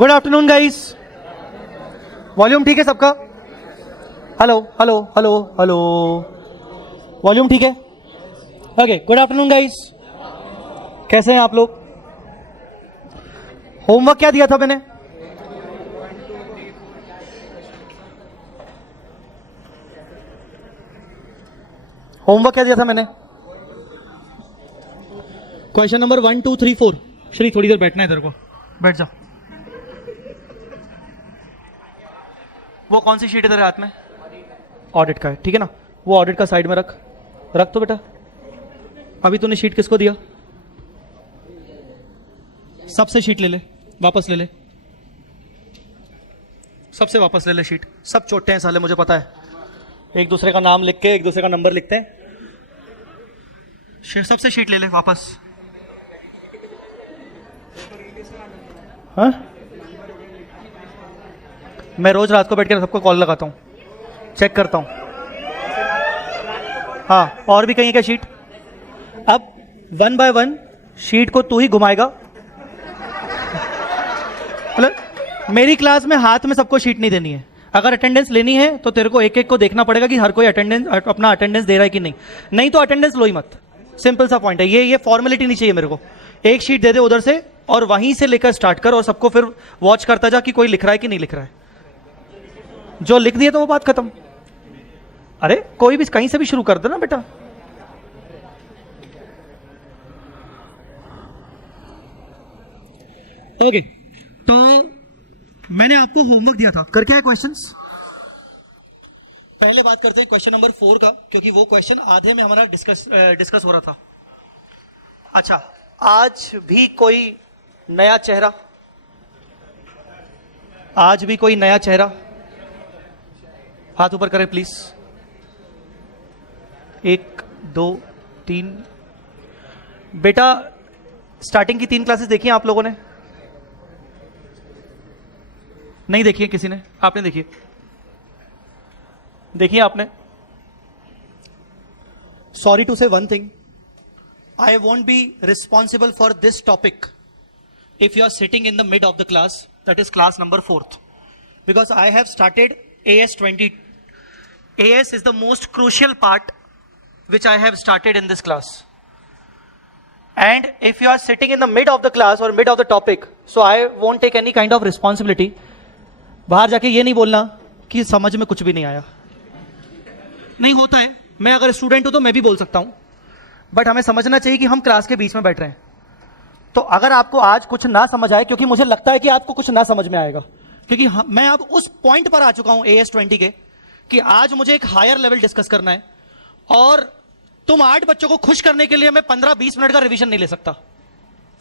Good afternoon guys. Volume ठीक है सबका? Hello hello hello hello, volume ठीक है? Okay, good afternoon guys. कैसे हैं आप लोग? होमवर्क क्या दिया था मैंने? होमवर्क क्या दिया था मैंने? Question number 1 2 3 4। श्री थोड़ी देर बैठना है, इधर को बैठ जाओ। वो कौन सी शीट है तेरे हाथ में? ऑडिट का है, ठीक है ना? वो ऑडिट का साइड में रख तो बेटा। अभी तूने शीट किसको दिया? सबसे शीट ले ले, वापस ले ले, सबसे वापस ले ले शीट। सब चोटे हैं साले, मुझे पता है। एक दूसरे का नाम लिख के एक दूसरे का नंबर लिखते हैं। सबसे शीट ले ले वापस। हाँ, मैं रोज रात को बैठ कर सबको कॉल लगाता हूँ, चेक करता हूँ। हाँ, और भी कहीं है क्या शीट? अब 1 बाय 1 शीट को तू ही घुमाएगा। मतलब मेरी क्लास में हाथ में सबको शीट नहीं देनी है। अगर अटेंडेंस लेनी है तो तेरे को एक एक को देखना पड़ेगा कि हर कोई अपना अटेंडेंस दे रहा है कि नहीं। नहीं तो अटेंडेंस लो ही मत। सिंपल सा पॉइंट है ये फॉर्मेलिटी नहीं चाहिए मेरे को। एक शीट दे दे उधर से और वहीं से लेकर स्टार्ट कर, और सबको फिर वॉच करता जा कि कोई लिख रहा है कि नहीं लिख रहा है। जो लिख दिया तो वो बात खत्म। अरे कोई भी कहीं से भी शुरू कर दे ना बेटा। ओके, तो मैंने आपको होमवर्क दिया था, करके आए क्वेश्चंस? पहले बात करते हैं क्वेश्चन नंबर 4 का, क्योंकि वो क्वेश्चन आधे में हमारा डिस्कस हो रहा था। अच्छा, आज भी कोई नया चेहरा? आज भी कोई नया चेहरा? हाथ ऊपर करें प्लीज। 1 2 3। बेटा, स्टार्टिंग की 3 क्लासेस देखी हैं आप लोगों ने? नहीं देखी है किसी ने? आपने देखी है? देखिए आपने? सॉरी टू से one thing, I want be responsible for this topic if you are sitting in the mid of the class, that is class number 4th, because I have started AS 20. AS is the most crucial part which I have started in this class, and if you are sitting in the mid of the class or mid of the topic, so I won't take any kind of responsibility. बाहर जाके ये नहीं बोलना कि समझ में कुछ भी नहीं आया। नहीं होता है, मैं अगर स्टूडेंट हूं तो मैं भी बोल सकता हूं, बट हमें समझना चाहिए कि हम क्लास के बीच में बैठ रहे हैं। तो अगर आपको आज कुछ ना समझ आए, क्योंकि मुझे लगता है कि आपको कुछ ना समझ में आएगा, क्योंकि मैं अब उस पॉइंट पर आ चुका हूं AS 20 के कि आज मुझे एक हायर लेवल डिस्कस करना है, और तुम 8 बच्चों को खुश करने के लिए मैं 15-20 मिनट का रिवीजन नहीं ले सकता।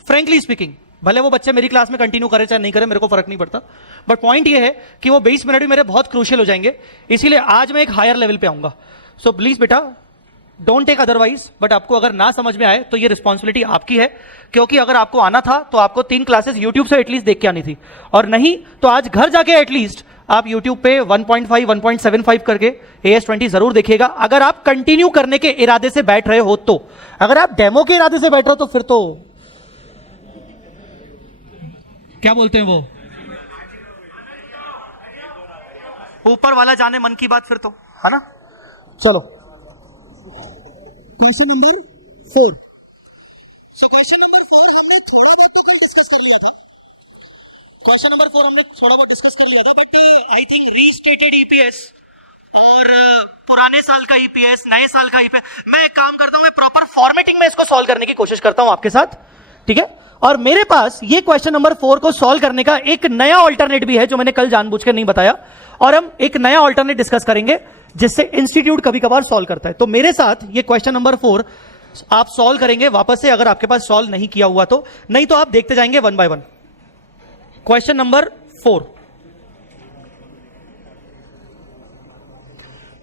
फ्रेंकली स्पीकिंग, भले वो बच्चे मेरी क्लास में कंटिन्यू करें चाहे नहीं करें, मेरे को फर्क नहीं पड़ता, बट पॉइंट ये है कि वो 20 मिनट भी मेरे बहुत क्रूशियल हो जाएंगे। इसीलिए आज मैं एक हायर लेवल पे आऊंगा। सो प्लीज बेटा, डोंट टेक अदरवाइज, बट आपको अगर ना समझ में आए तो ये रिस्पॉन्सिबिलिटी आपकी है, क्योंकि अगर आपको आना था तो आपको 3 क्लासेस यूट्यूब से एटलीस्ट देख के आनी थी, और नहीं तो आज घर जाके एटलीस्ट आप यूट्यूब पे 1.5 1.75 करके AS 20 जरूर देखिएगा, अगर आप कंटिन्यू करने के इरादे से बैठ रहे हो तो। अगर आप डेमो के इरादे से बैठ रहे हो तो फिर तो क्या बोलते हैं वो, ऊपर वाला जाने मन की बात, फिर तो है ना। चलो क्वेश्चन नंबर 4। क्वेश्चन नंबर 4 हमने थोड़ा बहुत डिस्कस कर लिया था, but I think restated EPS और पुराने साल का EPS, नए साल का EPS, मैं एक काम करता हूं, मैं प्रॉपर फॉर्मेटिंग में इसको सॉल्व करने की कोशिश करता हूं आपके साथ, ठीक है? और मेरे पास ये क्वेश्चन नंबर 4 को सॉल्व करने का एक नया ऑल्टरनेट भी है, जो मैंने कल जानबूझकर नहीं बताया, और हम एक नया ऑल्टरनेट डिस्कस करेंगे जिससे इंस्टीट्यूट कभी कभार सॉल्व करता है। तो मेरे साथ ये क्वेश्चन नंबर 4 आप सॉल्व करेंगे वापस से, अगर आपके पास सॉल्व नहीं किया हुआ तो, नहीं तो आप देखते जाएंगे 1 by 1। Question number 4,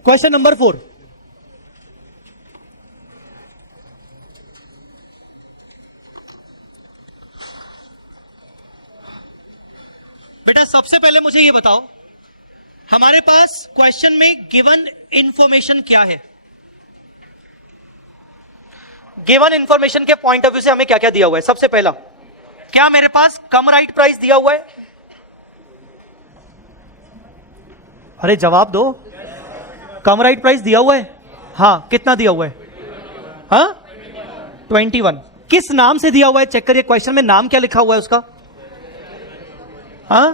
question number 4, बेटा सबसे पहले मुझे ये बताओ, हमारे पास क्वेश्चन में गिवन इंफॉर्मेशन क्या है? गिवन इंफॉर्मेशन के पॉइंट ऑफ व्यू से हमें क्या क्या दिया हुआ है? सबसे पहला, क्या मेरे पास कम राइट प्राइस दिया हुआ है? अरे जवाब दो, कम राइट प्राइस दिया हुआ है? हाँ, कितना दिया हुआ है? हाँ, 21। किस नाम से दिया हुआ है चेक करिए, क्वेश्चन में नाम क्या लिखा हुआ है उसका? हाँ,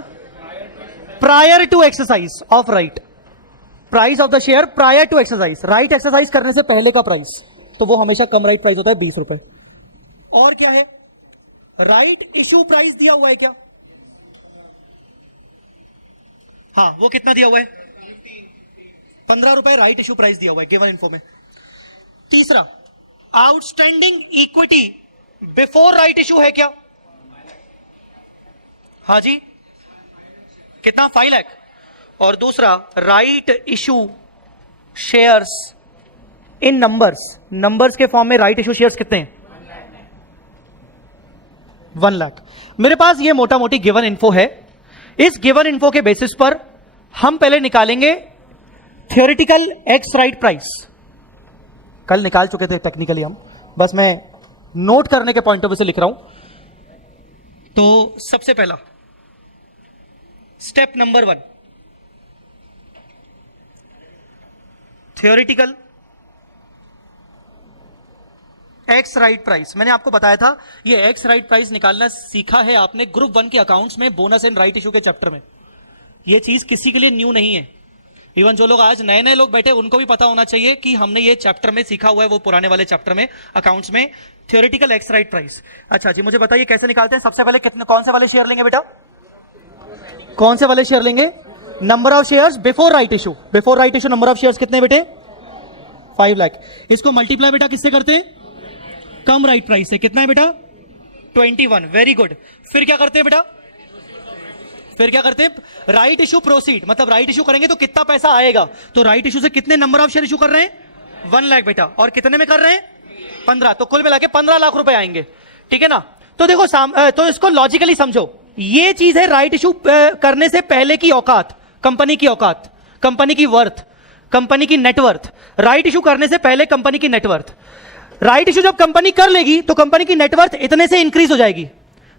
prior to exercise of right, price of the share prior to exercise, right exercise करने से पहले का प्राइस, तो वो हमेशा कम राइट प्राइस होता है 20 रुपए। और क्या है? राइट इशू प्राइस दिया हुआ है क्या? हाँ, वो कितना दिया हुआ है? 15 रुपए राइट इशू प्राइस दिया हुआ है गिवन इन्फो में। तीसरा, outstanding equity before right issue है क्या? हाँ जी, कितना? 5 लाख। और दूसरा, right issue shares in numbers, numbers के फॉर्म में राइट इशू शेयर्स कितने हैं? 1 लाख। मेरे पास ये मोटा मोटी गिवन इन्फो है। इस गिवन इन्फो के बेसिस पर हम पहले निकालेंगे थियोरिटिकल एक्स राइट प्राइस। कल निकाल चुके थे टेक्निकली हम, बस मैं नोट करने के पॉइंट ऑफ व्यू से लिख रहा हूं। तो सबसे पहला step number 1, theoretical x right price. मैंने आपको बताया था ये एक्स राइट प्राइस निकालना सीखा है आपने ग्रुप 1 के अकाउंट्स में, बोनस एंड राइट इशू के चैप्टर में। ये चीज किसी के लिए न्यू नहीं है। इवन जो लोग आज नए नए लोग बैठे उनको भी पता होना चाहिए कि हमने ये चैप्टर में सीखा हुआ है, वो पुराने वाले चैप्टर में अकाउंट्स में, थियोरिटिकल एक्स राइट प्राइस। अच्छा जी, मुझे बताइए कैसे निकालते हैं। सबसे पहले कितने, कौन से वाले शेयर लेंगे बेटा? कौन से वाले शेयर लेंगे? Number of shares before right issue. Before right issue number of shares कितने बेटे? 5 लाख। इसको मल्टीप्लाई बेटा किससे करते हैं? कम राइट प्राइस से। कितना है बेटा? 21। Very good. फिर क्या करते हैं बेटा? फिर क्या करते हैं? राइट इशू प्रोसीड, मतलब राइट इशू करेंगे तो कितना पैसा आएगा। तो राइट इशू से कितने नंबर ऑफ शेयर इशू कर रहे हैं? 1 लाख बेटा। और कितने में कर रहे हैं? 15। तो कुल मिला के 15 लाख रुपए आएंगे। ठीक है ना? तो देखो तो इसको लॉजिकली समझो। ये चीज है राइट इशू करने से पहले की औकात, कंपनी की औकात, कंपनी की वर्थ, कंपनी की नेटवर्थ। राइट इशू करने से पहले कंपनी की नेटवर्थ। राइट इशू जब कंपनी कर लेगी तो कंपनी की नेटवर्थ इतने से इंक्रीज हो जाएगी,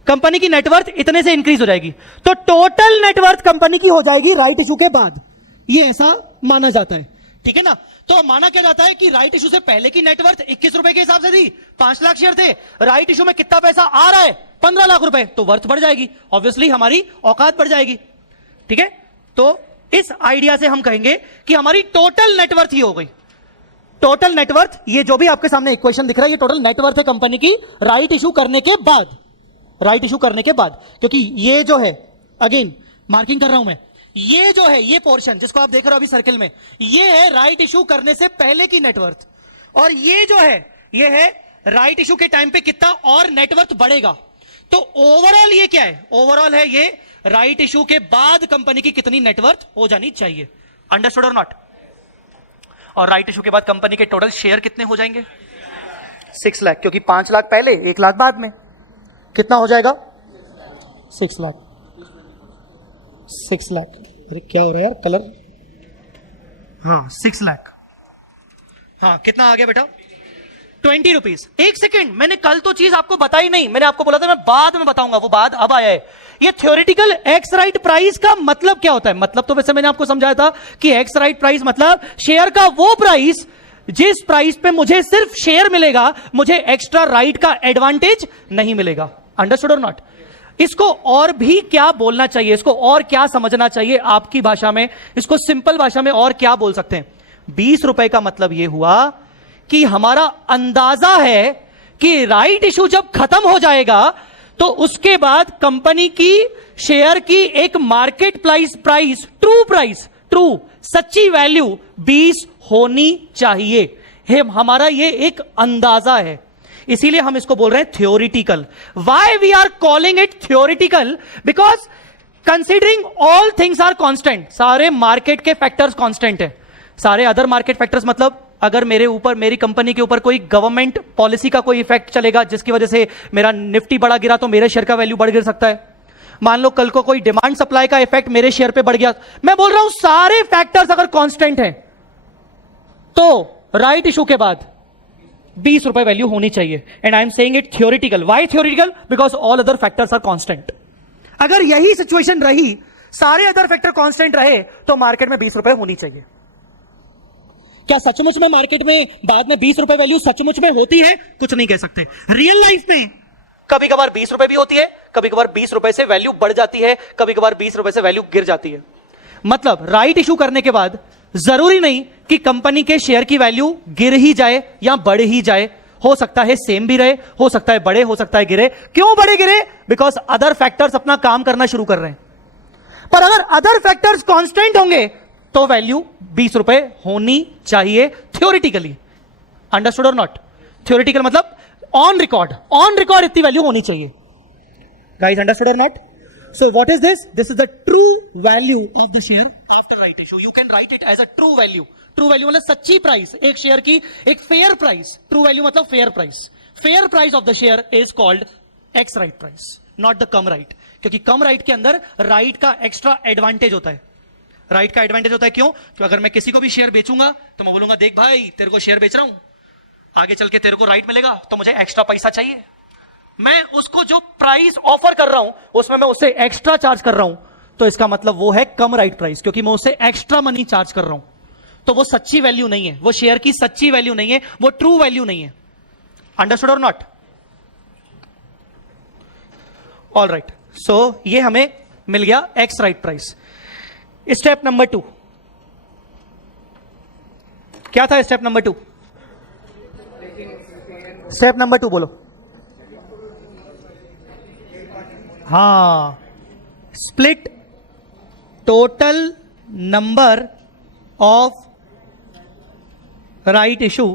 कंपनी की नेटवर्थ इतने से इंक्रीज हो जाएगी। तो टोटल नेटवर्थ कंपनी की हो जाएगी राइट इशू के बाद। ये ऐसा माना जाता है। ठीक है ना? तो माना क्या जाता है कि राइट इशू से पहले की नेटवर्थ 21 रुपए के हिसाब से थी, 5 लाख शेयर थे। राइट इशू में कितना पैसा आ रहा है? 15 लाख रुपए। तो वर्थ बढ़ जाएगी, ऑब्वियसली हमारी औकात बढ़ जाएगी। ठीक है? तो इस आइडिया से हम कहेंगे कि हमारी टोटल नेटवर्थ ही हो गई। टोटल नेटवर्थ, ये जो भी आपके सामने इक्वेशन दिख रहा है, ये टोटल नेटवर्थ है कंपनी की राइट इशू करने के बाद। राइट इशू करने के बाद, क्योंकि ये जो है, अगेन मार्किंग कर रहा हूं मैं, ये जो है, ये पोर्शन जिसको आप देख रहे हो अभी सर्कल में, ये है राइट इशू करने से पहले की नेटवर्थ। और ये जो है, ये है राइट इशू के टाइम पे कितना और नेटवर्थ बढ़ेगा। तो ओवरऑल ये क्या है? ओवरऑल है ये राइट इशू के बाद कंपनी की कितनी नेटवर्थ हो जानी चाहिए। अंडरस्टूड और नॉट? और राइट इशू के बाद कंपनी के टोटल शेयर कितने हो जाएंगे? 6 लाख, क्योंकि 5 लाख पहले, 1 लाख बाद में। कितना हो जाएगा? 6 लाख। 6 लाख। अरे क्या हो रहा है यार, कलर। हाँ, 6 लाख। हाँ, कितना आ गया बेटा? 20 रुपीज। एक सेकेंड, मैंने कल तो चीज आपको बताई नहीं। मैंने आपको बोला था मैं बाद में बताऊंगा, वो बाद अब आया है। ये थ्योरेटिकल एक्स राइट प्राइस का मतलब क्या होता है? मतलब तो वैसे मैंने आपको समझाया था कि एक्स राइट प्राइस मतलब शेयर का वो प्राइस जिस प्राइस पे मुझे सिर्फ शेयर मिलेगा, मुझे एक्स्ट्रा राइट का एडवांटेज नहीं मिलेगा। अंडरस्टूड और नॉट? इसको और भी क्या बोलना चाहिए, इसको और क्या समझना चाहिए आपकी भाषा में, इसको सिंपल भाषा में और क्या बोल सकते हैं? 20 रुपए का मतलब यह हुआ कि हमारा अंदाजा है कि राइट इशू जब खत्म हो जाएगा तो उसके बाद कंपनी की शेयर की एक मार्केट प्राइस ट्रू सच्ची वैल्यू 20 होनी चाहिए। हमारा ये एक अंदाजा है, इसीलिए हम इसको बोल रहे हैं theoretical. Why we are calling it theoretical? Because considering all things are constant. सारे मार्केट के फैक्टर्स कांस्टेंट है। सारे अदर मार्केट फैक्टर्स मतलब अगर मेरे ऊपर, मेरी कंपनी के ऊपर कोई गवर्नमेंट पॉलिसी का कोई इफेक्ट चलेगा जिसकी वजह से मेरा निफ्टी बढ़ा गिरा तो मेरे शेयर का वैल्यू बढ़ गिर सकता है। मान लो कल को कोई डिमांड सप्लाई का इफेक्ट मेरे शेयर पे बढ़ गया। मैं बोल रहा हूं सारे फैक्टर्स अगर कांस्टेंट हैं तो राइट इशू के बाद 20 रुपए वैल्यू होनी चाहिए। And I am saying it theoretical. Why theoretical? Because all other factors are constant. अगर यही सिचुएशन रही सारे अदर फैक्टर कांस्टेंट रहे तो मार्केट में 20 रुपए होनी चाहिए। क्या सचमुच में मार्केट में बाद में 20 रुपए वैल्यू सचमुच में होती है? कुछ नहीं कह सकते। रियल लाइफ में कभी कभार 20 रुपए भी होती है, कभी कभार 20 रुपए से वैल्यू बढ़ जाती है, कभी कभार 20 रुपए से वैल्यू गिर जाती है। मतलब राइट इशू करने के बाद जरूरी नहीं कि कंपनी के शेयर की वैल्यू गिर ही जाए या बढ़ ही जाए, हो सकता है सेम भी रहे, हो सकता है बढ़े, हो सकता है गिरे। क्यों बढ़े गिरे? बिकॉज अदर फैक्टर्स अपना काम करना शुरू कर रहे हैं। पर अगर अदर फैक्टर्स कांस्टेंट होंगे तो वैल्यू 20 रुपए होनी चाहिए थ्योरेटिकली। अंडरस्टूड और नॉट? थ्योरेटिकल मतलब ऑन रिकॉर्ड इतनी वैल्यू होनी चाहिए। गाइस अंडरस्टूड और not? So what is this? This is the true value of the share after right issue. You can write it as a true value. True value मतलब सच्ची price, एक share की एक fair price. True value मतलब fair price. Fair price of the share is called x right price, not the come right. क्योंकि कम right के अंदर right का एक्स्ट्रा एडवांटेज होता है। राइट का एडवांटेज होता है क्यों? क्योंकि अगर मैं किसी को भी शेयर बेचूंगा तो मैं बोलूंगा देख भाई तेरे को शेयर बेच रहा हूं, आगे चल के तेरे को राइट मिलेगा तो मुझे एक्स्ट्रा पैसा चाहिए। मैं उसको जो प्राइस ऑफर कर रहा हूं उसमें मैं उससे एक्स्ट्रा चार्ज कर रहा हूं, तो इसका मतलब वो है कम राइट प्राइस, क्योंकि मैं उससे एक्स्ट्रा मनी चार्ज कर रहा हूं। तो वो सच्ची वैल्यू नहीं है, वो शेयर की सच्ची वैल्यू नहीं है, वो ट्रू वैल्यू नहीं है। अंडरस्टूड और नॉट? ऑल राइट, सो ये हमें मिल गया x right price. Step number 2 क्या था? स्टेप नंबर 2 स्टेप नंबर 2 बोलो। हाँ, split total number of right issue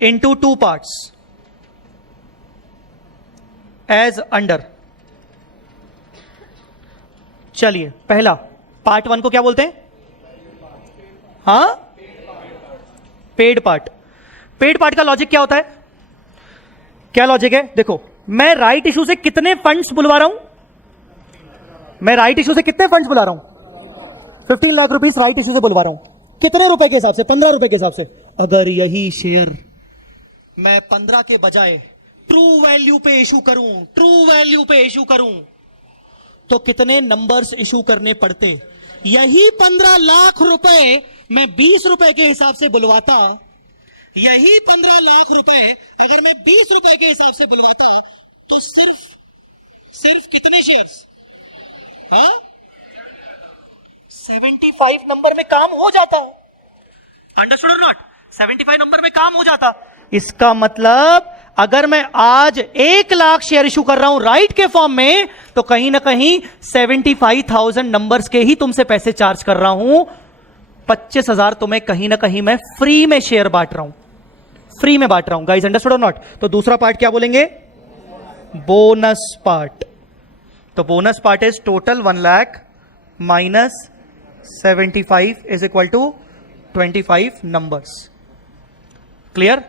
into 2 parts as under. चलिए पहला पार्ट 1 को क्या बोलते हैं? हाँ, पेड पार्ट। पेड पार्ट का लॉजिक क्या होता है? क्या लॉजिक है? देखो, मैं राइट इशू से कितने फंड्स बुलवा रहा हूं? मैं राइट इशू से कितने फंड्स बुला रहा हूं? 15 लाख रुपीस राइट इशू से बुलवा रहा हूं। कितने रुपए के हिसाब से? 15 रुपए के हिसाब से। अगर यही शेयर मैं 15 के बजाय ट्रू वैल्यू पे इशू करूं, तो कितने नंबर्स इशू करने पड़ते? यही 15 लाख रुपए मैं 20 रुपए के हिसाब से बुलवाता, यही 15 लाख रुपए अगर मैं 20 रुपए के हिसाब से बुलवाता तो सिर्फ कितने शेयर्स? हाँ, 75 नंबर में काम हो जाता है। अंडरस्टूड और नॉट? 75 नंबर में काम हो जाता। इसका मतलब अगर मैं आज 1 लाख शेयर इशू कर रहा हूं राइट के फॉर्म में, तो कहीं ना कहीं 75,000 नंबर्स के ही तुमसे पैसे चार्ज कर रहा हूं। 25,000 तुम्हें कहीं ना कहीं मैं फ्री में शेयर बांट रहा हूं, फ्री में बांट रहा हूं। गाइस अंडरस्टूड और नॉट? तो दूसरा पार्ट क्या बोलेंगे? Bonus part. तो bonus part is total 1 lakh minus 75 is equal to 25 numbers. Clear?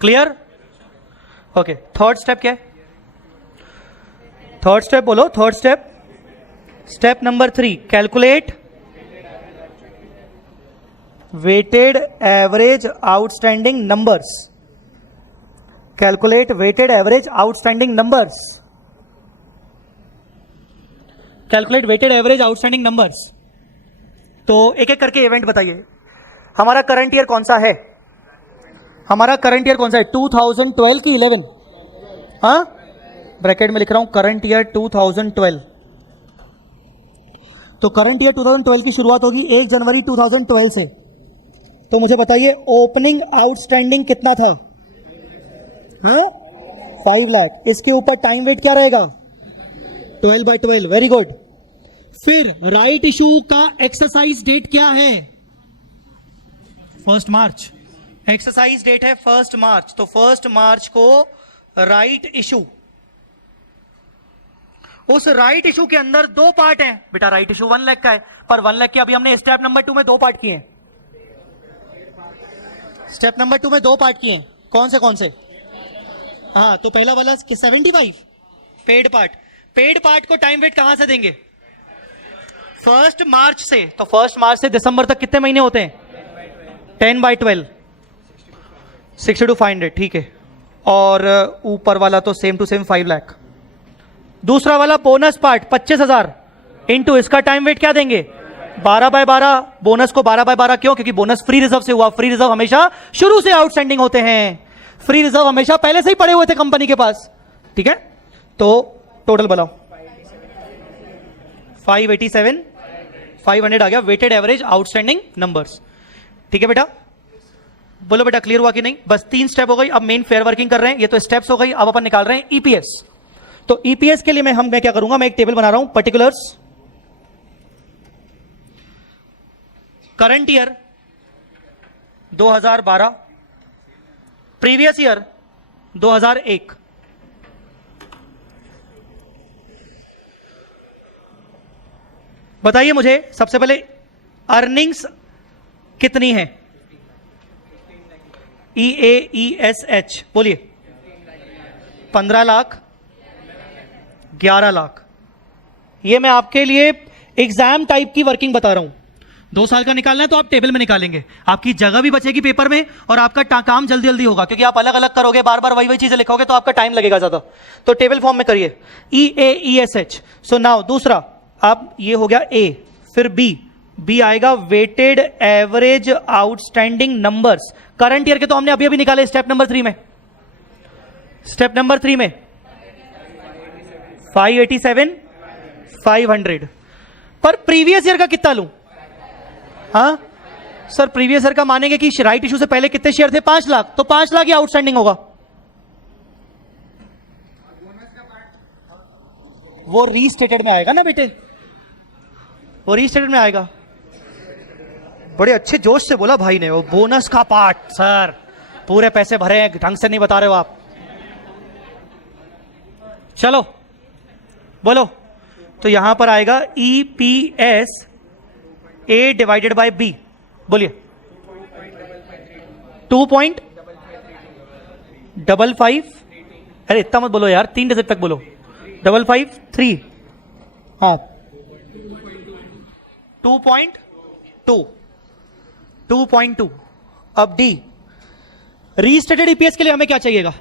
Clear? Okay, third step क्या है? थर्ड स्टेप बोलो, third step. Step number 3, calculate weighted average outstanding numbers. Calculate weighted average outstanding numbers. Calculate weighted average outstanding numbers. तो एक एक करके event बताइए। हमारा current year कौन सा है? हमारा करंट ईयर कौन सा है? 2012 की 11? हाँ, ब्रैकेट में लिख रहा हूं करंट ईयर 2012। तो करंट ईयर 2012 की शुरुआत होगी 1 जनवरी 2012 से। तो मुझे बताइए ओपनिंग आउटस्टैंडिंग कितना था? हाँ, 5 लाख। इसके ऊपर टाइम वेट क्या रहेगा? 12/12। Very good. फिर राइट इशू का एक्सरसाइज डेट क्या है? 1 मार्च। एक्सरसाइज डेट है 1 मार्च। तो 1 मार्च को राइट इशू। उस राइट इशू के अंदर 2 पार्ट हैं बेटा। राइट इशू 1 लाख का है, पर 1 लाख के अभी हमने स्टेप नंबर 2 में 2 पार्ट किए हैं। स्टेप नंबर 2 में 2 पार्ट किए हैं। कौन से? हाँ, तो पहला वाला 75 पेड पार्ट। पेड पार्ट को टाइम वेट कहां से देंगे? 1 मार्च से। तो 1 मार्च से दिसंबर तक कितने महीने होते हैं? 10/12, 60 to 500। ठीक है। और ऊपर वाला तो सेम टू सेम 5 लाख। दूसरा वाला बोनस पार्ट 25,000 इंटू इसका टाइम वेट क्या देंगे 12/12। बोनस को 12/12 क्यों? क्योंकि बोनस फ्री रिजर्व से हुआ। फ्री रिजर्व हमेशा शुरू से आउटस्टैंडिंग होते हैं, फ्री रिजर्व हमेशा पहले से ही पड़े हुए थे कंपनी के पास। ठीक है, तो टोटल बनाओ 587, 500 आ गया वेटेड एवरेज आउटस्टैंडिंग नंबर्स। ठीक है बेटा, बोलो बेटा क्लियर हुआ कि नहीं? बस 3 स्टेप हो गई। अब मेन फेयर वर्किंग कर रहे हैं, ये तो स्टेप्स हो गई। अब अपन निकाल रहे हैं ईपीएस। तो ईपीएस के लिए मैं क्या करूंगा, मैं एक टेबल बना रहा हूं, particulars current year 2012, previous year 2001। बताइए मुझे सबसे पहले अर्निंग्स कितनी है? EAESH बोलिए। 15 लाख, 11 लाख। ये मैं आपके लिए एग्जाम टाइप की वर्किंग बता रहा हूं। 2 साल का निकालना है तो आप टेबल में निकालेंगे, आपकी जगह भी बचेगी पेपर में और आपका काम जल्दी जल्दी होगा, क्योंकि आप अलग अलग करोगे, बार बार वही वही चीजें लिखोगे तो आपका टाइम लगेगा ज्यादा। तो टेबल फॉर्म में करिए EAESH। सो नाउ दूसरा, अब ये हो गया A, फिर B आएगा weighted average outstanding numbers. Current year के तो हमने अभी अभी निकाले स्टेप नंबर 3 में। स्टेप नंबर 3 में 587, 500। पर प्रीवियस ईयर का कितना लूं? हाँ सर, प्रीवियस ईयर का मानेंगे कि राइट इशू से पहले कितने शेयर थे? 5 लाख, तो 5 लाख ही आउटस्टैंडिंग होगा। वो रीस्टेटेड में आएगा ना बेटे, वो रीस्टेटेड में आएगा। बड़े अच्छे जोश से बोला भाई ने, वो बोनस का पार्ट। सर पूरे पैसे भरे हैं, ढंग से नहीं बता रहे हो आप। चलो बोलो, तो यहां पर आएगा EPS A divided by B। बोलिए 2.55। अरे इतना मत बोलो यार, 3 डिजिट तक बोलो। 553, हाँ 2.2। अब D, रीस्टेटेड ईपीएस के लिए हमें क्या चाहिएगा?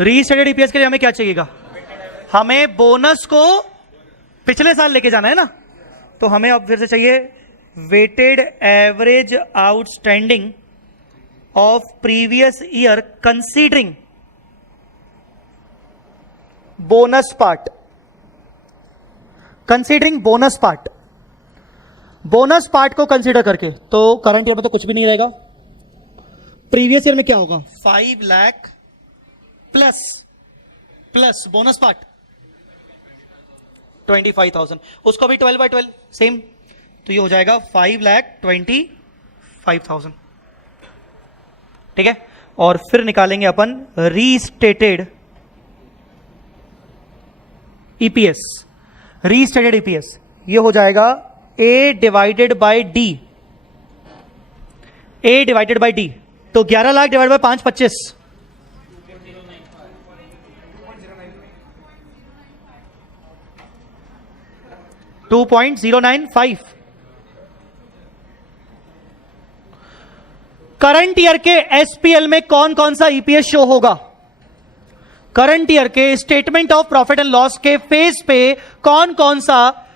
रीस्टेटेड ईपीएस के लिए हमें क्या चाहिएगा? हमें बोनस को पिछले साल लेके जाना है ना, तो हमें अब फिर से चाहिए weighted average outstanding of previous year considering bonus part. Considering bonus part, bonus part को कंसीडर करके। तो करंट ईयर में तो कुछ भी नहीं रहेगा। प्रीवियस ईयर में क्या होगा? 5 लाख प्लस बोनस पार्ट 25,000, उसको भी 12/12 सेम, तो ये हो जाएगा 5,25,000। ठीक है, और फिर निकालेंगे अपन रीस्टेटेड ईपीएस। रीस्टेटेड ईपीएस ये हो जाएगा A divided by D। A divided by D, तो 11 lakh divide by 5, 25। 2.095। Current year के एसपीएल में कौन कौन सा ईपीएस शो होगा? करंट ईयर के statement of profit and loss के फेज पे कौन कौन सा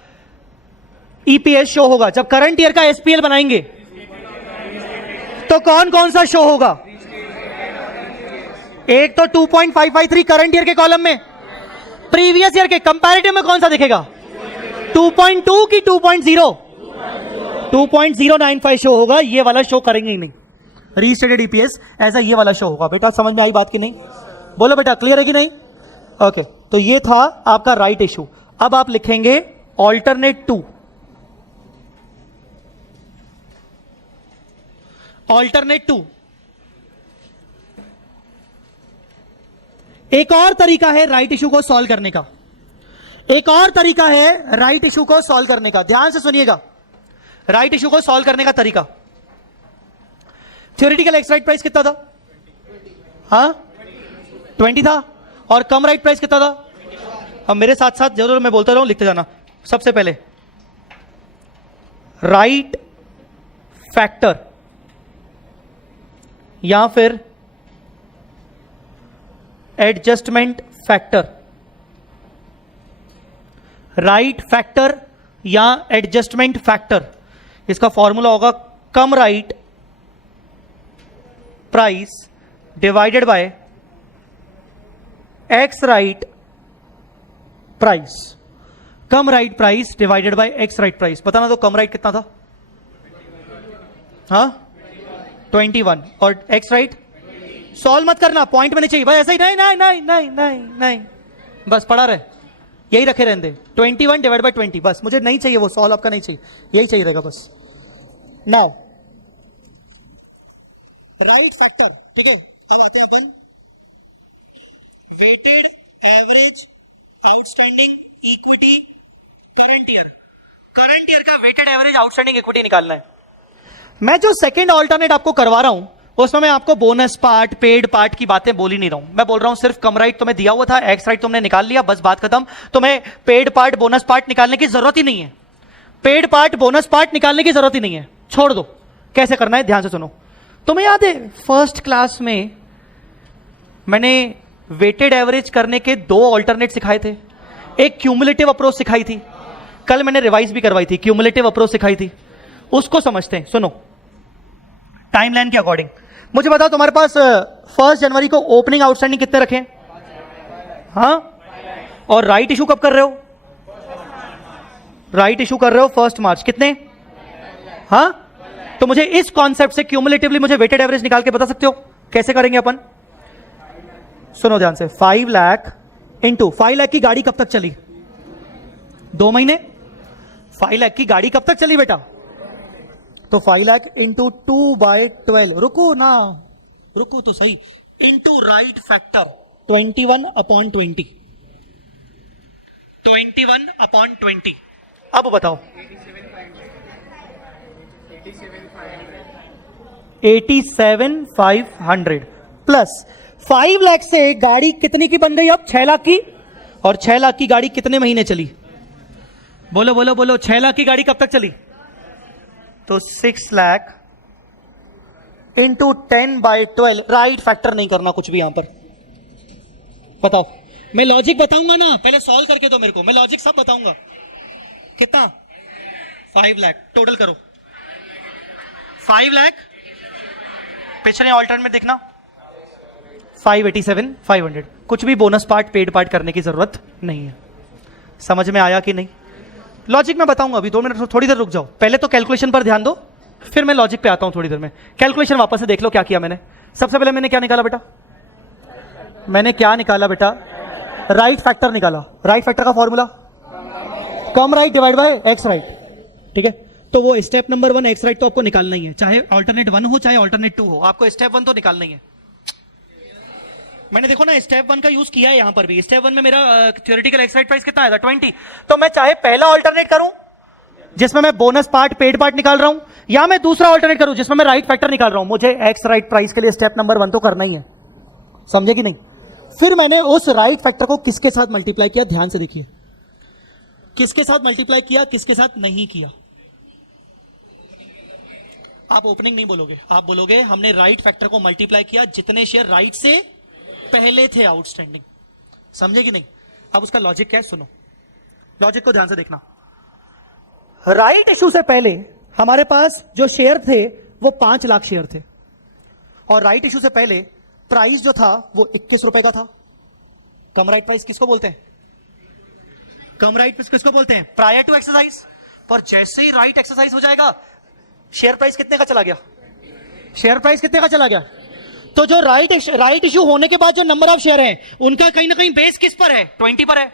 ईपीएस शो होगा? जब करंट ईयर का एसपीएल बनाएंगे तो कौन कौन सा शो होगा? एक तो 2.553 करंट ईयर के कॉलम में, प्रीवियस ईयर के कंपैरेटिव में कौन सा दिखेगा? 2.2 की 2.0? 2.095 शो होगा। ये वाला शो करेंगे ही नहीं। रीस्टेटेड ईपीएस ऐसा ये वाला शो होगा। बेटा समझ में आई बात की नहीं? बोलो बेटा क्लियर है कि नहीं? ओके, तो ये था आपका राइट इशू। अब आप लिखेंगे ऑल्टरनेट 2। ऑल्टरनेट 2 एक और तरीका है राइट इशू को सॉल्व करने का। एक और तरीका है राइट इशू को सॉल्व करने का, ध्यान से सुनिएगा। राइट इशू को सॉल्व करने का तरीका, थ्योरेटिकल एक्स राइट प्राइस कितना था? हाँ 20 था। और कम राइट प्राइस कितना था? अब मेरे साथ साथ जरूर मैं बोलता रहूं, लिखते जाना। सबसे पहले राइट फैक्टर या फिर एडजस्टमेंट फैक्टर। राइट फैक्टर या एडजस्टमेंट फैक्टर, इसका फॉर्मूला होगा cum right price divided by ex right price. Cum right price divided by ex right price. बताना तो कम राइट कितना था? हाँ 21 और एक्स राइट। सॉल्व मत करना, पॉइंट में नहीं चाहिए बस ऐसा ही। नहीं नहीं नहीं नहीं नहीं नहीं, बस पढ़ा रहे, यही रखे रहने दे। 21 डिवाइड बाय 20, बस मुझे नहीं चाहिए वो सॉल्व आपका, नहीं चाहिए, यही चाहिए रहेगा बस। नाउ राइट फैक्टर, ठीक है। अब आते हैं अपन weighted average outstanding equity current year. Current year का वेटेड एवरेज आउटस्टैंडिंग इक्विटी निकालना है। मैं जो सेकंड ऑल्टरनेट आपको करवा रहा हूं उसमें मैं आपको बोनस पार्ट पेड पार्ट की बातें बोल ही नहीं रहा हूं। मैं बोल रहा हूं सिर्फ कम राइट तुम्हें दिया हुआ था, एक्स राइट तुमने निकाल लिया, बस बात खत्म। तुम्हें पेड पार्ट बोनस पार्ट निकालने की जरूरत ही नहीं है। पेड पार्ट बोनस पार्ट निकालने की जरूरत ही नहीं है, छोड़ दो। कैसे करना है ध्यान से सुनो। तुम्हें याद है फर्स्ट क्लास में मैंने वेटेड एवरेज करने के 2 ऑल्टरनेट सिखाए थे। एक क्यूमुलेटिव अप्रोच सिखाई थी, कल मैंने रिवाइज भी करवाई थी, क्यूमुलेटिव अप्रोच सिखाई थी। उसको समझते हैं, सुनो। टाइमलाइन के अकॉर्डिंग मुझे बताओ तुम्हारे पास 1 जनवरी को ओपनिंग आउटस्टैंडिंग कितने रखे? हाँ, और राइट इशू कब कर रहे हो? राइट इशू कर रहे हो 1 मार्च, कितने? हाँ, तो मुझे इस कॉन्सेप्ट से क्यूमुलेटिवली मुझे वेटेड एवरेज निकाल के बता सकते हो? कैसे करेंगे अपन? सुनो ध्यान से। 5 लाख इंटू 5 लाख की गाड़ी कब तक चली? 2 महीने। 5 लाख की गाड़ी कब तक चली बेटा? तो 5 लाख इंटू 2/12। रुको ना, रुको तो सही। Into right factor 21/20। 21/20। अब बताओ 87,500 प्लस 5 लाख से गाड़ी कितनी की बन गई अब? 6 लाख की। और 6 लाख की गाड़ी कितने महीने चली? बोलो बोलो बोलो, 6 लाख की गाड़ी कब तक चली? तो 6 लाख इंटू 10/12। राइट फैक्टर नहीं करना कुछ भी यहां पर। बताओ, मैं लॉजिक बताऊंगा ना, पहले सॉल्व करके दो मेरे को, मैं लॉजिक सब बताऊंगा। कितना? 5 लाख टोटल करो। 5 लाख पिछले ऑल्टरनेट में देखना 587,500। कुछ भी बोनस पार्ट पेड पार्ट करने की जरूरत नहीं है। समझ में आया कि नहीं? लॉजिक में बताऊंगा अभी, 2 मिनट थोड़ी देर रुक जाओ। पहले तो कैलकुलेशन पर ध्यान दो, फिर मैं लॉजिक पे आता हूं थोड़ी देर में। कैलकुलेशन वापस से देख लो क्या किया मैंने। सबसे पहले मैंने क्या निकाला बेटा? मैंने क्या निकाला बेटा? राइट फैक्टर निकाला। राइट फैक्टर का formula come right divide by ex right, ठीक है। तो वो स्टेप नंबर 1 एक्स राइट तो आपको निकालना ही है, चाहे ऑल्टरनेट 1 हो चाहे ऑल्टरनेट 2 हो, आपको स्टेप 1 तो निकालना ही है। मैंने देखो ना स्टेप 1 का यूज किया है यहां पर भी। स्टेप 1 में मेरा थ्योरेटिकल एक्स राइट प्राइस कितना आया था? 20। तो मैं चाहे पहला ऑल्टरनेट करूं जिसमें मैं बोनस पार्ट पेड पार्ट निकाल रहा हूं, या मैं दूसरा ऑल्टरनेट करूं जिसमें मैं राइट फैक्टर निकाल रहा हूं, मुझे एक्स राइट प्राइस के लिए स्टेप नंबर 1 तो करना ही है। समझे कि नहीं? फिर मैंने उस राइट फैक्टर को किसके साथ मल्टीप्लाई किया? ध्यान से देखिए, किसके साथ मल्टीप्लाई किया, किसके साथ नहीं किया। आप ओपनिंग नहीं बोलोगे, आप बोलोगे हमने राइट फैक्टर को मल्टीप्लाई किया जितने शेयर राइट से पहले थे आउटस्टैंडिंग। समझे कि नहीं? अब उसका लॉजिक क्या है सुनो, लॉजिक को ध्यान से देखना। राइट इशू से पहले हमारे पास जो शेयर थे वो 5 लाख शेयर थे, और राइट इशू से पहले प्राइस जो था वो 21 रुपए का था। कम राइट प्राइस किसको बोलते हैं? कम राइट प्राइस किसको बोलते हैं? Prior to exercise. पर जैसे ही राइट एक्सरसाइज हो जाएगा शेयर प्राइस कितने का चला गया? शेयर प्राइस कितने का चला गया? तो जो राइट इशू होने के बाद जो नंबर ऑफ शेयर है उनका कहीं ना कहीं बेस किस पर है? 20 पर है।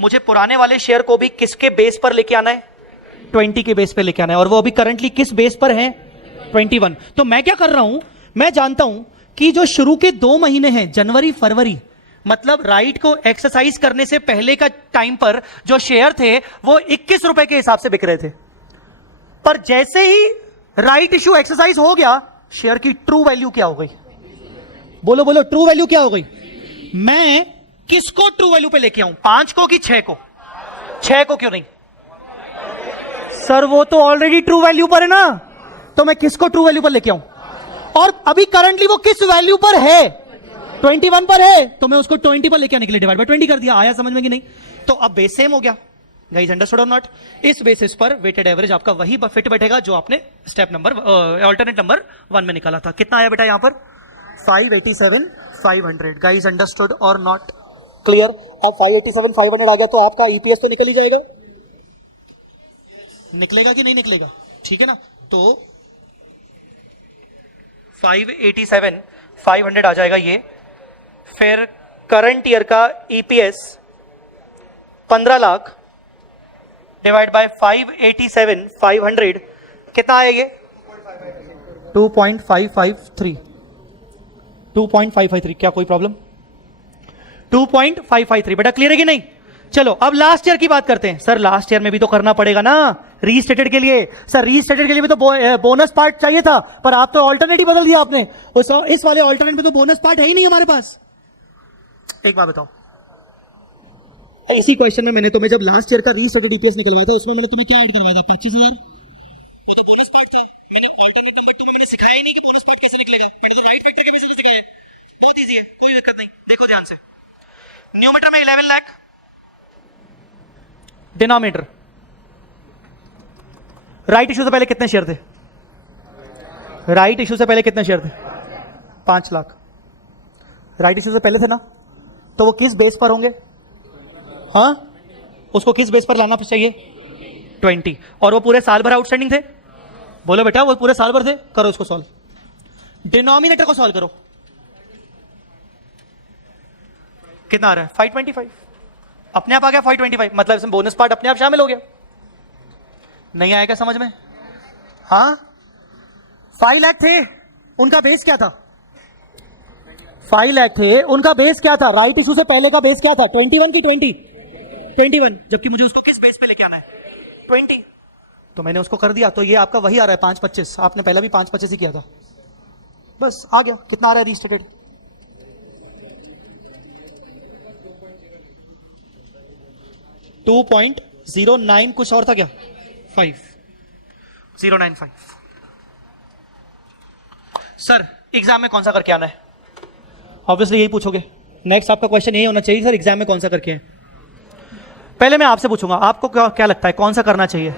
मुझे पुराने वाले शेयर को भी किसके बेस पर लेके आना है? 20 के बेस पे लेके आना है, और वो अभी करंटली किस बेस पर है? 21। तो मैं क्या कर रहा हूं, मैं जानता हूं कि जो शुरू के 2 महीने हैं जनवरी फरवरी, मतलब राइट को एक्सरसाइज करने से पहले का टाइम पर जो शेयर थे वो 21 रुपए के हिसाब से बिक रहे थे। पर जैसे ही राइट इशू एक्सरसाइज हो गया शेयर की ट्रू वैल्यू क्या हो गई? बोलो बोलो, ट्रू वैल्यू क्या हो गई? मैं किसको ट्रू वैल्यू पे लेके आऊं? 5 को कि 6 को? 6 को क्यों नहीं सर? वो तो ऑलरेडी ट्रू वैल्यू पर है ना, तो मैं किसको ट्रू वैल्यू पर लेके आऊं? और अभी करंटली वो किस वैल्यू पर है? 21 पर है, तो मैं उसको 20 पर लेके आने के लिए डिवाइड बाय 20 कर दिया। आया समझ में कि नहीं? तो अब बेस सेम हो गया। गाइस अंडरस्टूड और नॉट? इस बेसिस पर वेटेड एवरेज आपका वही फिट बैठेगा जो आपने स्टेप नंबर अल्टरनेट नंबर 1 में निकाला था। कितना आया बेटा यहां पर? 587 500। गाइस अंडरस्टूड और नॉट? क्लियर? अब 587 500 आ गया तो आपका ईपीएस तो निकल ही जाएगा, निकलेगा कि नहीं निकलेगा? ठीक है ना? तो 587 500 आ जाएगा ये। फिर करंट ईयर का ईपीएस 15 लाख डिवाइड बाय 587 500 कितना आया ये? 2.553। 2.553। क्या कोई प्रॉब्लम? 2.553 बेटा क्लियर है कि नहीं? चलो अब लास्ट ईयर की बात करते हैं। सर लास्ट ईयर में भी तो करना पड़ेगा ना रीस्टेटेड के लिए। सर रीस्टेटेड के लिए भी तो बोनस पार्ट चाहिए था, पर आप तो ऑल्टरनेट ही बदल दिया आपने। इस वाले ऑल्टरनेट में तो बोनस पार्ट है ही नहीं हमारे पास। एक बात बताओ, इसी क्वेश्चन में मैंने तुम्हें जब लास्ट ईयर का रीस्टेटेड ईपीएस निकलवाया था उसमें मैंने तुम्हें क्या ऐड करवाया था? 25,000। ये तो बोनस पार्ट था। मैंने ऑल्टरनेट कन्वर्ट तो मैंने सिखाया ही नहीं कि बोनस पार्ट कैसे निकलेगा। मैंने तो राइट फैक्टर कैसे सिखाया है। बहुत इजी है, कोई दिक्कत नहीं। देखो ध्यान से, न्यूमरेटर में 11 लाख, डिनोमिनेटर राइट इशू से पहले कितने शेयर थे? राइट इशू से पहले कितने शेयर थे? 5 लाख। राइट इशू से पहले थे ना, तो वो किस बेस पर होंगे? हाँ, उसको किस बेस पर लाना चाहिए? 20। और वो पूरे साल भर आउटस्टैंडिंग थे? बोलो बेटा वो पूरे साल भर थे। करो इसको सॉल्व, डिनोमिनेटर को सॉल्व करो। कितना आ रहा है? 525। अपने आप आ गया 525, मतलब इसमें बोनस पार्ट अपने आप शामिल हो गया। नहीं आएगा समझ में? हाँ, 5 लाख थे, उनका बेस क्या था? 5 लाख थे, उनका बेस क्या था? राइट इशू से पहले का बेस क्या था? 21 की 20? 21। जबकि मुझे उसको किस बेस पे लेके आना है? 20। तो मैंने उसको कर दिया, तो ये आपका वही आ रहा है 525। आपने पहला भी 525 ही किया था, बस आ गया। कितना आ रहा है रीस्टेटेड? 2.09 कुछ और था क्या? 5095। सर एग्जाम में कौन सा करके आना है? ऑब्वियसली यही पूछोगे। नेक्स्ट आपका क्वेश्चन यही होना चाहिए, सर एग्जाम में कौन सा करके हैं। पहले मैं आपसे पूछूंगा, आपको क्या लगता है कौन सा करना चाहिए?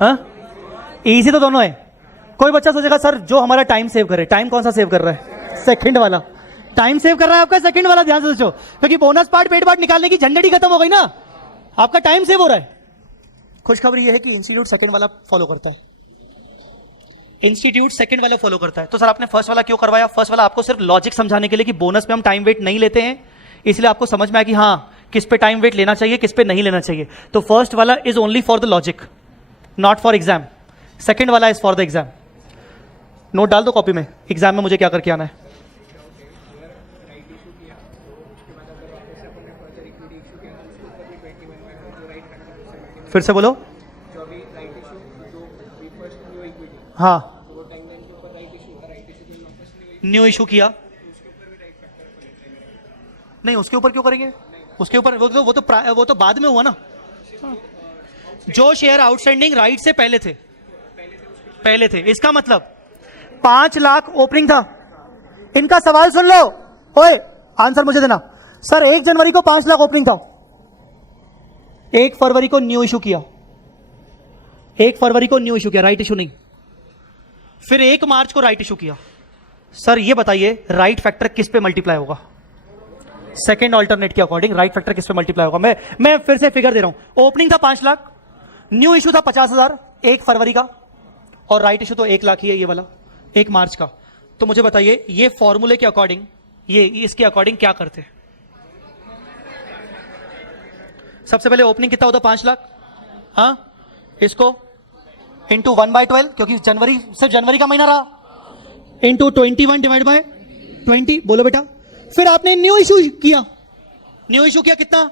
हाँ, इजी तो दोनों है। कोई बच्चा सोचेगा सर जो हमारा टाइम सेव करे। टाइम कौन सा सेव कर रहा है? सेकंड वाला टाइम सेव कर रहा है आपका, सेकंड वाला। ध्यान से सोचो, क्योंकि बोनस पार्ट पेड पार्ट निकालने की झंझट ही खत्म हो गई ना, आपका टाइम सेव हो रहा है। खुशखबरी यह है कि इंस्टीट्यूट सेकंड वाला फॉलो करता है। इंस्टीट्यूट सेकंड वाला फॉलो करता है। तो सर आपने फर्स्ट वाला क्यों करवाया? फर्स्ट वाला आपको सिर्फ लॉजिक समझाने के लिए कि बोनस पे हम टाइम वेट नहीं लेते हैं, इसलिए आपको समझ में आया कि हाँ किस पे टाइम वेट लेना चाहिए, किस पे नहीं लेना चाहिए। तो फर्स्ट वाला is only for the logic, not for exam. Second वाला is for the exam. Note डाल दो कॉपी में, एग्जाम में मुझे क्या करके आना है। फिर से बोलो। हाँ, न्यू इशू किया नहीं, उसके ऊपर क्यों करेंगे? उसके ऊपर वो तो बाद में हुआ ना। जो शेयर आउटस्टैंडिंग राइट से पहले थे। इसका मतलब 5 लाख ओपनिंग था। इनका सवाल सुन लो, ओए आंसर मुझे देना। सर 1 जनवरी को 5 लाख ओपनिंग था, 1 फरवरी को न्यू इशू किया, 1 फरवरी को न्यू इशू किया, राइट इशू नहीं। फिर 1 मार्च को राइट इशू किया। सर ये बताइए राइट फैक्टर किस पे मल्टीप्लाई होगा? सेकेंड अल्टरनेट के अकॉर्डिंग राइट फैक्टर किस पे मल्टीप्लाई होगा? मैं फिर से फिगर दे रहा हूं। ओपनिंग था 5 लाख, न्यू इशू था 50,000 1 फरवरी का, और राइट इशू तो 1 लाख ही है ये वाला 1 मार्च का। तो मुझे बताइए ये फॉर्मूले के अकॉर्डिंग, ये इसके अकॉर्डिंग क्या करते हैं? सबसे पहले ओपनिंग कितना होता? 5 लाख। हाँ, इसको इंटू 1/12, क्योंकि जनवरी सिर्फ जनवरी का महीना रहा, इंटू 21 डिवाइड बाय 20। बोलो बेटा। फिर आपने न्यू इशू किया, कितना?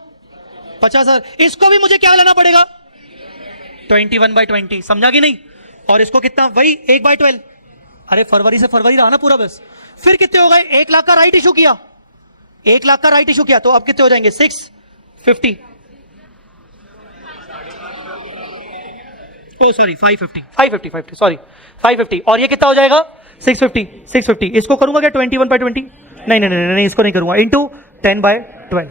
50,000। इसको भी मुझे क्या लाना पड़ेगा? 21/20। समझा कि नहीं? और इसको कितना? वही 1/12। अरे फरवरी से फरवरी रहा ना पूरा बस। फिर कितने हो गए? 1 लाख का राइट इशू किया, 1 लाख का राइट इशू किया, तो अब कितने हो जाएंगे? 650। ओ सॉरी 550 सॉरी 550। और ये कितना हो जाएगा? 650। इसको करूंगा क्या 21/20? नहीं, इसको नहीं करूंगा। इंटू 10/12।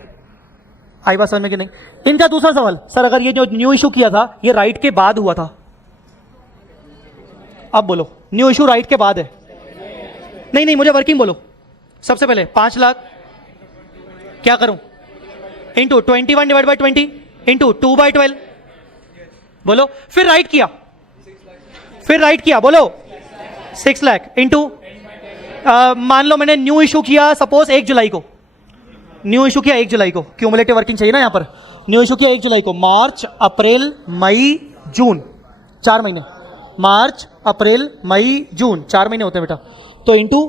आई बात समझ में कि नहीं? इनका दूसरा सवाल, सर अगर ये जो न्यू इशू किया था ये राइट के बाद हुआ था, अब बोलो न्यू इशू राइट के बाद है? नहीं नहीं, मुझे वर्किंग बोलो। सबसे पहले 5 लाख क्या करूं? इंटू 21 डिवाइड बाई 20 इंटू 2/12 बोलो। फिर राइट किया, फिर राइट किया, बोलो 6 लाख इंटू मान लो मैंने न्यू इशू किया सपोज 1 जुलाई को, न्यू इशू किया 1 जुलाई को, क्यूमुलेटिव वर्किंग चाहिए ना यहां पर। न्यू इशू किया 1 जुलाई को, मार्च अप्रैल मई जून 4 महीने, मार्च अप्रैल मई जून 4 महीने होते हैं बेटा, तो इंटू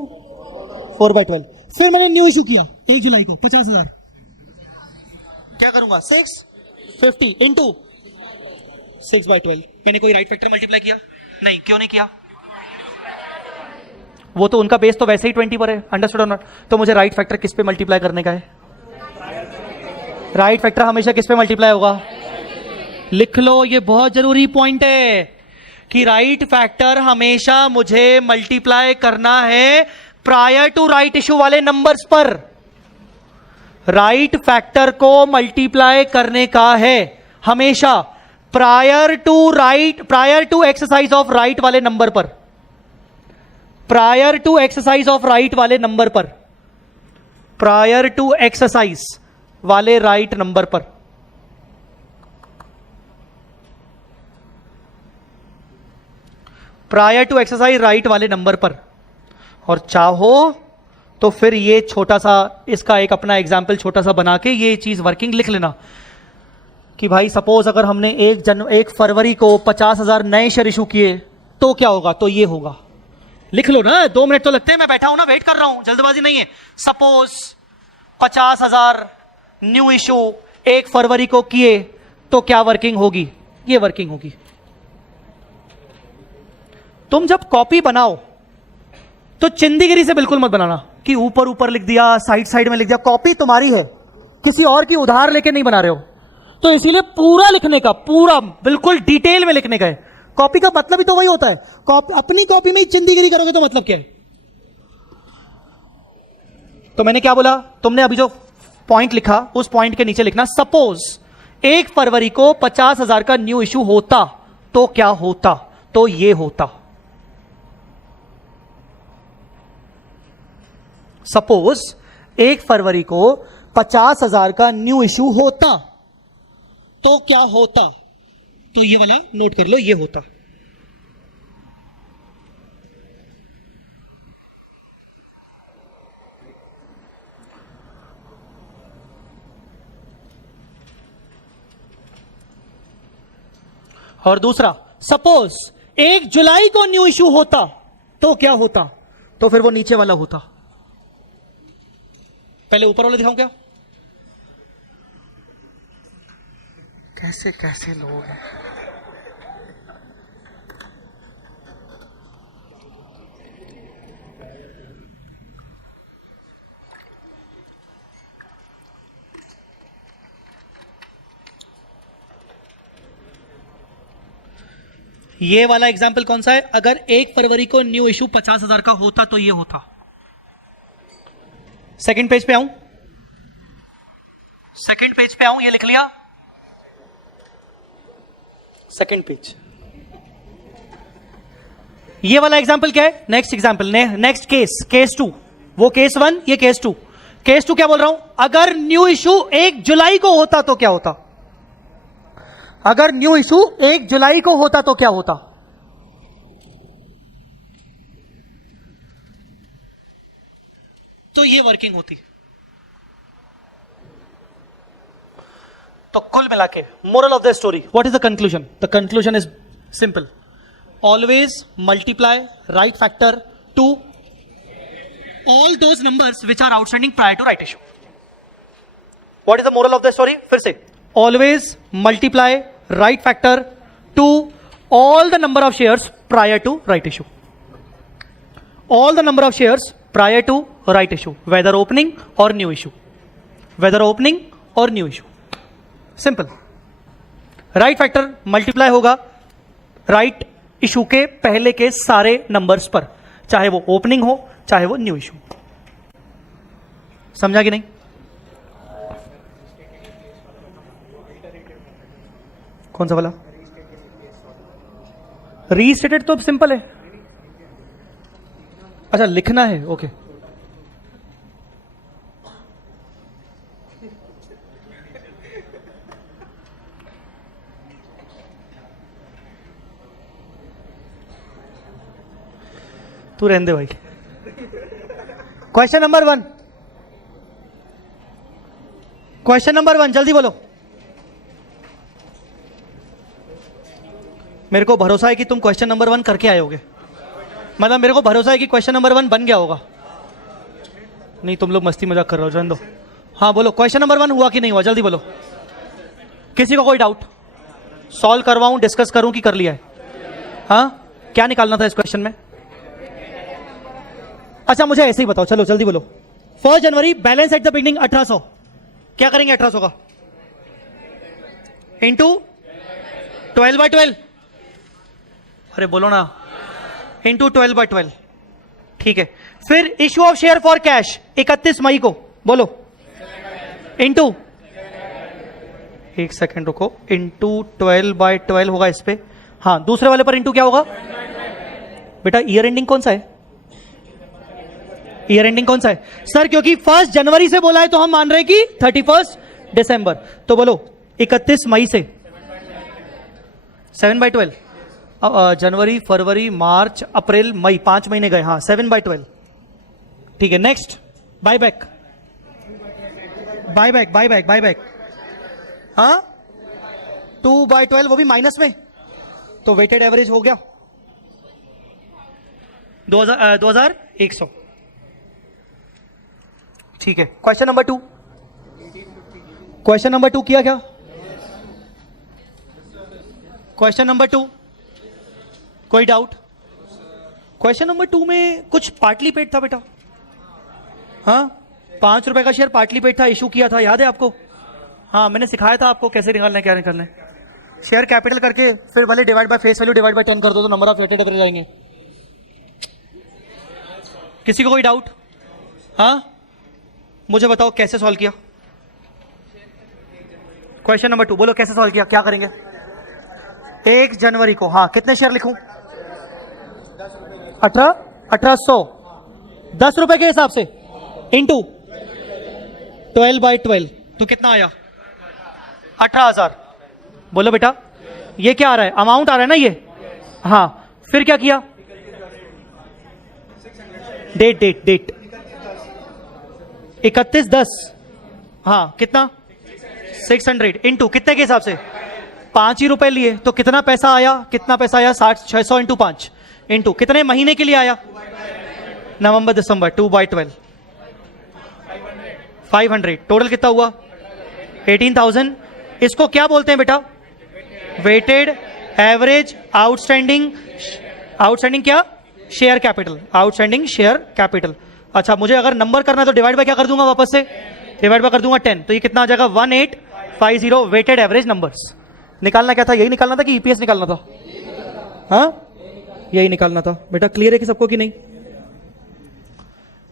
4/12। फिर मैंने न्यू इशू किया 1 जुलाई को 50,000, क्या करूंगा 650 इंटू 6/12। मैंने कोई राइट फैक्टर मल्टीप्लाई किया? नहीं, क्यों नहीं किया? वो तो उनका बेस तो वैसे ही 20 पर है, अंडरस्टूड और नॉट? तो मुझे राइट फैक्टर किस पे मल्टीप्लाई करने का है? राइट फैक्टर हमेशा किस पे मल्टीप्लाई होगा? लिख लो, ये बहुत जरूरी पॉइंट है कि राइट फैक्टर हमेशा मुझे मल्टीप्लाई करना है प्रायर टू राइट इशू वाले नंबर्स पर। राइट फैक्टर को मल्टीप्लाई करने का है हमेशा prior to exercise of right वाले नंबर पर, prior to exercise of right वाले नंबर पर, प्रायर टू एक्सरसाइज वाले राइट नंबर पर। प्रायर टू एक्सरसाइज राइट वाले नंबर पर। और चाहो तो फिर ये छोटा सा इसका एक अपना एग्जाम्पल छोटा सा बना के ये चीज वर्किंग लिख लेना कि भाई सपोज अगर हमने 1 फरवरी को 50,000 नए शेयर इशू किए तो क्या होगा? तो ये होगा। लिख लो ना, 2 मिनट तो लगते हैं, मैं बैठा हूं ना, वेट कर रहा हूं, जल्दबाजी नहीं है। सपोज 50,000 न्यू इशू 1 फरवरी को किए तो क्या वर्किंग होगी? ये वर्किंग होगी। तुम जब कॉपी बनाओ तो चिंदीगिरी से बिल्कुल मत बनाना कि ऊपर ऊपर लिख दिया, साइड साइड में लिख दिया। कॉपी तुम्हारी है, किसी और की उधार लेके नहीं बना रहे हो, तो इसीलिए पूरा लिखने का, पूरा बिल्कुल डिटेल में लिखने का है। कॉपी का मतलब ही तो वही होता है। अपनी कॉपी में ही चिंदीगिरी करोगे तो मतलब क्या है? तो मैंने क्या बोला, तुमने अभी जो पॉइंट लिखा उस पॉइंट के नीचे लिखना सपोज 1 फरवरी को 50,000 का न्यू इशू होता तो क्या होता? तो ये होता। सपोज 1 फरवरी को 50,000 का न्यू इशू होता तो क्या होता? तो ये वाला नोट कर लो, ये होता। और दूसरा, सपोज 1 जुलाई को न्यू इशू होता तो क्या होता? तो फिर वो नीचे वाला होता। पहले ऊपर वाला दिखाऊं क्या? कैसे कैसे लोग हैं। ये वाला एग्जाम्पल कौन सा है? अगर 1 फरवरी को न्यू इशू 50,000 का होता तो ये होता। सेकंड पेज पे आऊं, सेकंड पेज पे आऊं, ये लिख लिया सेकंड पेज। ये वाला एग्जाम्पल क्या है? Next example, next case 2। वो केस 1, ये केस 2। केस 2 क्या बोल रहा हूं? अगर न्यू इशू 1 जुलाई को होता तो क्या होता? अगर न्यू इशू 1 जुलाई को होता तो क्या होता? तो ये वर्किंग होती। तो कुल मिला के moral of the story, what is the conclusion? The conclusion is simple, always multiply right factor to all those numbers which are outstanding prior to right issue. What is the moral of the story? फिर से, always multiply right factor to all the number of shares prior to right issue. All the number of shares prior to right issue, whether opening or new issue, whether opening or new issue. Simple. Right factor multiply होगा right issue के पहले के सारे numbers पर, चाहे वो opening हो चाहे वो new issue। समझा कि नहीं? कौन सा वाला? रीस्टेटेड तो सिंपल है। अच्छा लिखना है, ओके। तू रहने दे भाई। क्वेश्चन नंबर 1, क्वेश्चन नंबर 1 जल्दी बोलो। मेरे को भरोसा है कि तुम क्वेश्चन नंबर 1 करके आए होगे, मतलब मेरे को भरोसा है कि क्वेश्चन नंबर 1 बन गया होगा। नहीं तुम लोग मस्ती मजाक कर रहे हो, जान दो। हाँ बोलो, क्वेश्चन नंबर 1 हुआ कि नहीं हुआ, जल्दी बोलो। किसी को कोई डाउट? सॉल्व करवाऊं, डिस्कस करूं कि कर लिया है? हाँ, क्या निकालना था इस क्वेश्चन में? अच्छा मुझे ऐसे ही बताओ, चलो जल्दी बोलो। 1 जनवरी बैलेंस एट द बिगनिंग 1800, क्या करेंगे 1800 का? इंटू 12/12, अरे बोलो ना, इंटू 12/12, ठीक है। फिर issue of share for cash 31 मई को, बोलो, इंटू, एक सेकेंड रुको, इंटू 12/12 होगा इस पे। हाँ दूसरे वाले पर इंटू क्या होगा बेटा? ईयर एंडिंग कौन सा है? ईयर एंडिंग कौन सा है सर? क्योंकि 1 जनवरी से बोला है तो हम मान रहे हैं कि 31 दिसंबर, तो बोलो 31 मई से 7/12, जनवरी फरवरी मार्च अप्रैल मई, 5 महीने गए, हाँ 7/12, ठीक है। Next buyback, buyback buyback buyback, हाँ 2/12, वो भी माइनस में, तो वेटेड एवरेज हो गया 2100, ठीक है। क्वेश्चन नंबर 2, क्वेश्चन नंबर 2 किया क्या? क्वेश्चन नंबर 2 कोई डाउट? क्वेश्चन नंबर 2 में कुछ पार्टली पेड था बेटा, हाँ 5 रुपए का शेयर पार्टली पेड था, इशू किया था, याद है आपको? हाँ मैंने सिखाया था आपको कैसे निकालना है, क्या निकालना है। शेयर कैपिटल करके फिर भले divide by face value divide by 10 कर दो तो नंबर ऑफ वेटेड एवरेज आएंगे। किसी को कोई डाउट? हाँ मुझे बताओ कैसे सॉल्व किया क्वेश्चन नंबर 2, बोलो कैसे सॉल्व किया, क्या करेंगे? 1 जनवरी को, हाँ कितने शेयर लिखूं? 1800, 10 रुपए के हिसाब से, इंटू 12/12, तो कितना आया? 18,000। बोलो बेटा ये क्या आ रहा है? अमाउंट आ रहा है ना ये, हाँ। फिर क्या किया? डेट डेट डेट 31/10, हाँ कितना? 600, इंटू कितने के हिसाब से? 5 ही रुपए लिए, तो कितना पैसा आया? कितना पैसा आया? 600 इंटू 5, इंटू कितने महीने के लिए आया? नवंबर दिसंबर, 2/12, 500, टोटल कितना हुआ? 18,000। इसको क्या बोलते हैं बेटा? वेटेड एवरेज आउटस्टैंडिंग, आउटस्टैंडिंग क्या? Share capital, outstanding share capital. अच्छा मुझे अगर नंबर करना है तो डिवाइड बाय क्या कर दूंगा? वापस से डिवाइड बाय कर दूंगा 10, तो ये कितना आ जाएगा? 1850 वेटेड एवरेज नंबर्स। निकालना क्या था? यही निकालना था कि ईपीएस निकालना था? हाँ यही निकालना था बेटा। क्लियर है कि सबको कि नहीं?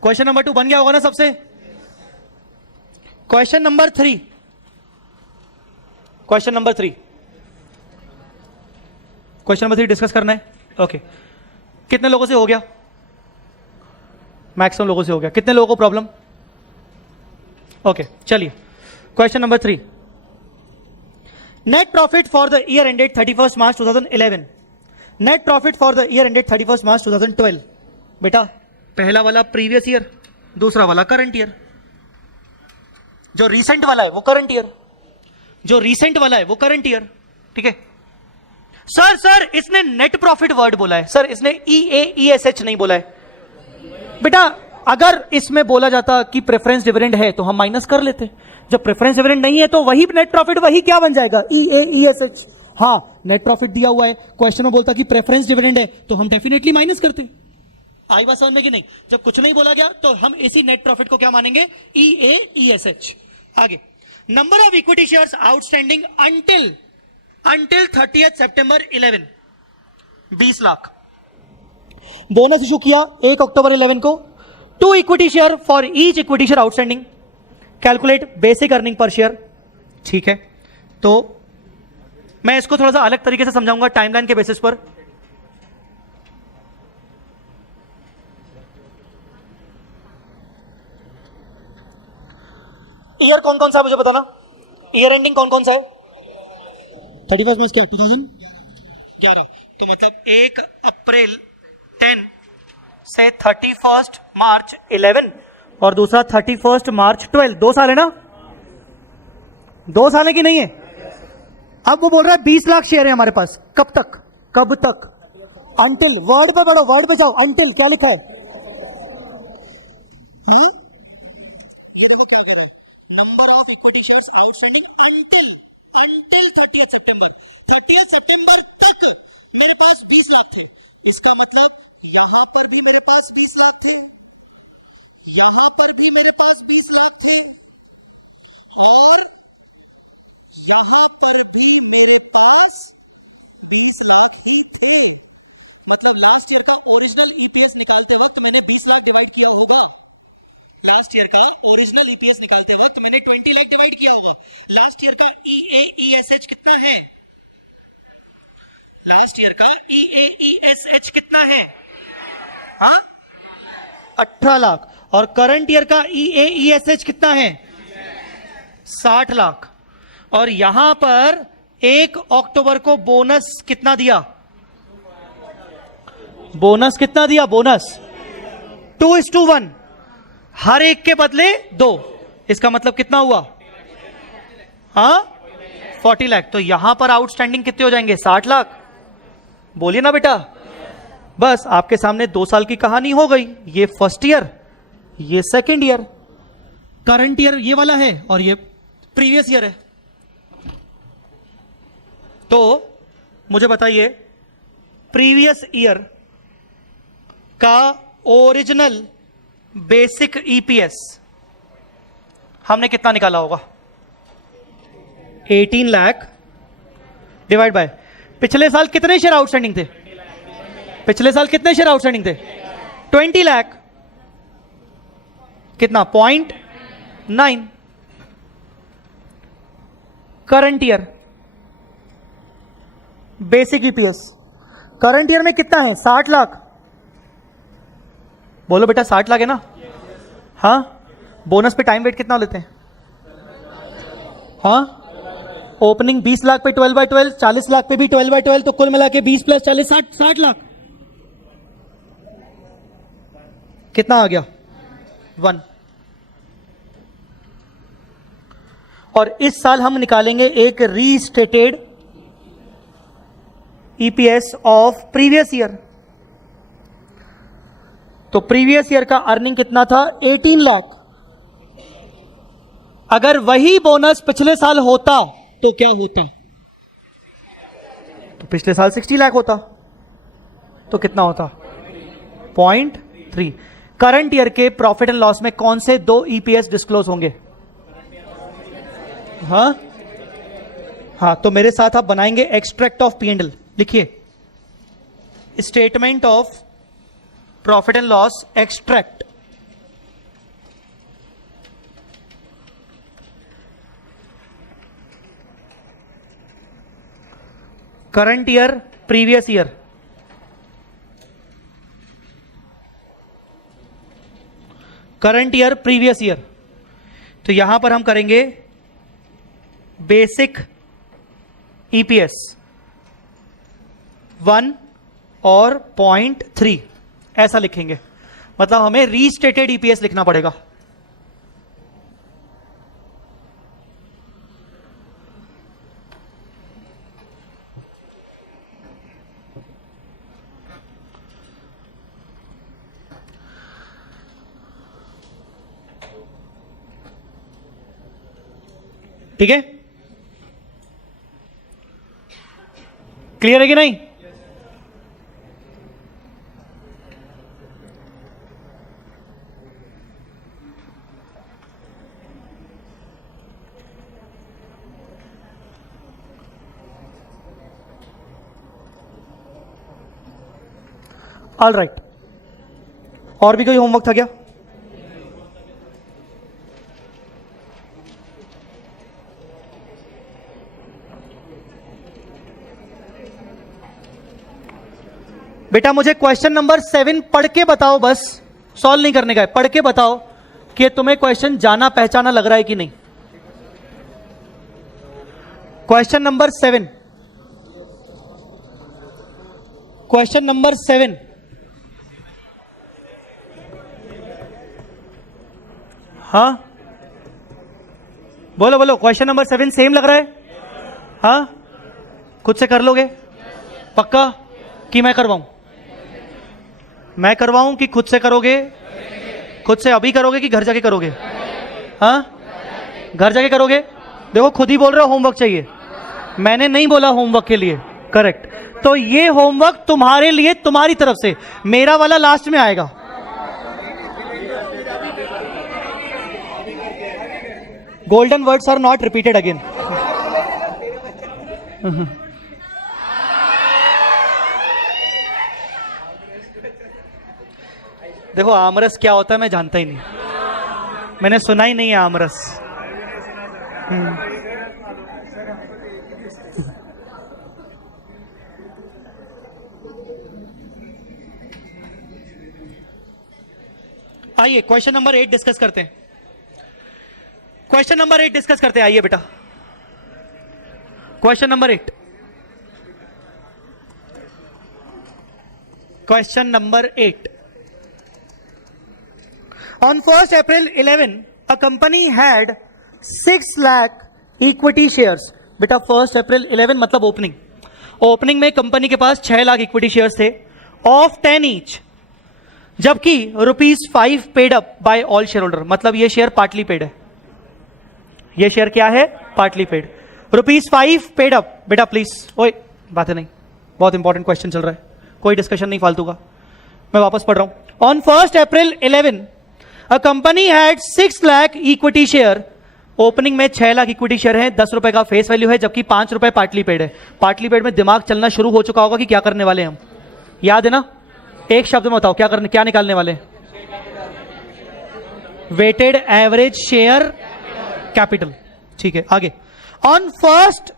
क्वेश्चन नंबर 2 बन गया होगा ना सबसे? Question number 3, question number 3, question number 3 discuss करना है, ओके। कितने लोगों से हो गया? मैक्सिमम लोगों से हो गया। कितने लोगों को प्रॉब्लम? ओके चलिए question number 3, net profit for the year ended 31 March 2011, net profit for the year ended 31 मार्च 2012। बेटा पहला वाला प्रीवियस ईयर, दूसरा वाला करंट ईयर। जो रीसेंट वाला है वो करंट ईयर, जो रीसेंट वाला है वो करंट ईयर, ठीक है। सर इसने नेट प्रॉफिट वर्ड बोला है सर, इसने EAESH नहीं बोला है बेटा। अगर इसमें बोला जाता कि प्रेफरेंस डिविडेंड है तो हम माइनस कर लेते, जब प्रेफरेंस डिविडेंड नहीं है तो वही नेट प्रॉफिट, वही क्या बन जाएगा? EAESH। हाँ नेट प्रॉफिट दिया हुआ है, क्वेश्चन में बोलता कि प्रेफरेंस डिविडेंड है तो हम डेफिनेटली माइनस करते। आई बात समझ में कि नहीं? जब कुछ नहीं बोला गया तो हम इसी नेट प्रॉफिट को क्या मानेंगे? EAESH। आगे, number of equity shares outstanding until 30th September 11, 20 lakh. Bonus issue किया 1 अक्टूबर 11 को, 2 equity share for each equity share outstanding, calculate basic earning per share, ठीक है। तो मैं इसको थोड़ा सा अलग तरीके से समझाऊंगा टाइमलाइन के बेसिस पर। ईयर कौन कौन सा है मुझे बताना, ईयर एंडिंग कौन कौन सा है? 31 मार्च क्या 2011, तो मतलब 1 अप्रैल 10 से 31 मार्च 11 और दूसरा 31 मार्च 12, 2 साल है ना? 2 साल है कि नहीं है? अब वो बोल रहा है 20 लाख शेयर है हमारे पास, कब तक? कब तक? अंटिल, वर्ड पे बढ़ो, वर्ड पे जाओ, अंटिल क्या लिखा है? ये देखो क्या कह रहा है, number of equity shares outstanding until 30 सितंबर, 30 सितंबर तक मेरे पास 20 लाख थे। इसका मतलब यहां पर भी मेरे पास 20 लाख थे, यहां पर भी मेरे पास 20 लाख थे और यहां पर भी मेरे पास 20 लाख ही थे। मतलब लास्ट ईयर का ओरिजिनल ईपीएस निकालते वक्त मैंने 20 लाख डिवाइड किया होगा, लास्ट ईयर का ओरिजिनल ईपीएस निकालते वक्त मैंने 20 लाख डिवाइड किया होगा। लास्ट ईयर का ईएईएसएच कितना है? लास्ट ईयर का ईएईएसएच कितना है? हाँ 18 लाख। और करंट ईयर का ईएईएसएच कितना है? 60 लाख। और यहां पर 1 अक्टूबर को बोनस कितना दिया? बोनस कितना दिया? बोनस 2:1, हर एक के बदले 2। इसका मतलब कितना हुआ? हाँ 40 लाख। तो यहां पर आउटस्टैंडिंग कितने हो जाएंगे? 60 लाख। बोलिए ना बेटा, बस आपके सामने 2 साल की कहानी हो गई। ये फर्स्ट ईयर, ये सेकेंड ईयर, करंट ईयर ये वाला है और ये प्रीवियस ईयर है। तो मुझे बताइए प्रीवियस ईयर का ओरिजिनल बेसिक ईपीएस हमने कितना निकाला होगा? 18 लाख डिवाइड बाय पिछले साल कितने शेयर आउटस्टैंडिंग थे? पिछले साल कितने शेयर आउटस्टैंडिंग थे? 20 लाख। कितना? 0.9। Current year basic EPS current year में कितना है? 60 लाख। बोलो बेटा 60 लाख है ना? हाँ। बोनस पे टाइम वेट कितना लेते हैं? हाँ ओपनिंग 20 लाख पे 12/12, 40 लाख पे भी 12/12, तो कुल मिला के 20 + 40 60 लाख। कितना आ गया? 1। और इस साल हम निकालेंगे एक restated EPS of previous year. तो प्रीवियस ईयर का अर्निंग कितना था? 18 लाख। अगर वही बोनस पिछले साल होता तो क्या होता? तो पिछले साल 60 लाख होता, तो कितना होता? 0.3। करंट ईयर के प्रॉफिट एंड लॉस में कौन से 2 ईपीएस डिस्क्लोज होंगे? हाँ हाँ, तो मेरे साथ आप बनाएंगे एक्सट्रैक्ट ऑफ पी&एल। लिखिए statement of profit and loss extract. Current year, previous year, current year, previous year. तो यहां पर हम करेंगे बेसिक ईपीएस 1 और 0.3 ऐसा लिखेंगे। मतलब हमें रीस्टेटेड ईपीएस लिखना पड़ेगा। ठीक है, क्लियर है कि नहीं? All right. और भी कोई होमवर्क था क्या? बेटा मुझे क्वेश्चन नंबर 7 पढ़ के बताओ, बस सॉल्व नहीं करने का है, पढ़ के बताओ कि तुम्हें क्वेश्चन जाना पहचाना लग रहा है कि नहीं। क्वेश्चन नंबर 7, क्वेश्चन नंबर 7, हाँ बोलो बोलो, क्वेश्चन नंबर 7 सेम लग रहा है? हाँ, खुद से कर लोगे पक्का कि मैं करवाऊं? मैं करवाऊं कि खुद से करोगे? खुद से अभी करोगे कि घर जाके करोगे? हाँ, घर जाके करोगे। देखो खुद ही बोल रहे हो होमवर्क चाहिए, मैंने नहीं बोला होमवर्क के लिए, करेक्ट। तो ये होमवर्क तुम्हारे लिए, तुम्हारी तरफ से, मेरा वाला लास्ट में आएगा। Golden words are not repeated again. देखो आमरस क्या होता है मैं जानता ही नहीं, मैंने सुना ही नहीं है आमरस। आइए क्वेश्चन नंबर 8 डिस्कस करते हैं। क्वेश्चन नंबर 8 डिस्कस करते हैं, आइए बेटा। Question number 8, question number 8। On 1st April 11, a company had 6 lakh equity shares. बेटा 1st April 11 मतलब ओपनिंग, ओपनिंग में कंपनी के पास 6 लाख इक्विटी शेयर्स थे ऑफ 10 ईच, जबकि ₹5 paid up by all share holder, मतलब ये शेयर पार्टली पेड है, ये शेयर क्या है? Partly paid. ₹5 paid up. बेटा प्लीज, ओए बातें नहीं, बहुत इंपॉर्टेंट क्वेश्चन चल रहा है, कोई डिस्कशन नहीं फालतू का, मैं वापस पढ़ रहा हूं। On 1st April 11, a company had 6 lakh equity share, opening में 6 लाख इक्विटी शेयर है, 10 रुपए का फेस वैल्यू है, जबकि 5 रुपए पार्टली पेड है। पार्टली पेड में दिमाग चलना शुरू हो चुका होगा कि क्या करने वाले हम, याद है ना? एक शब्द में बताओ क्या करने, क्या निकालने वाले? Weighted average share capital. ठीक है, आगे। On 1st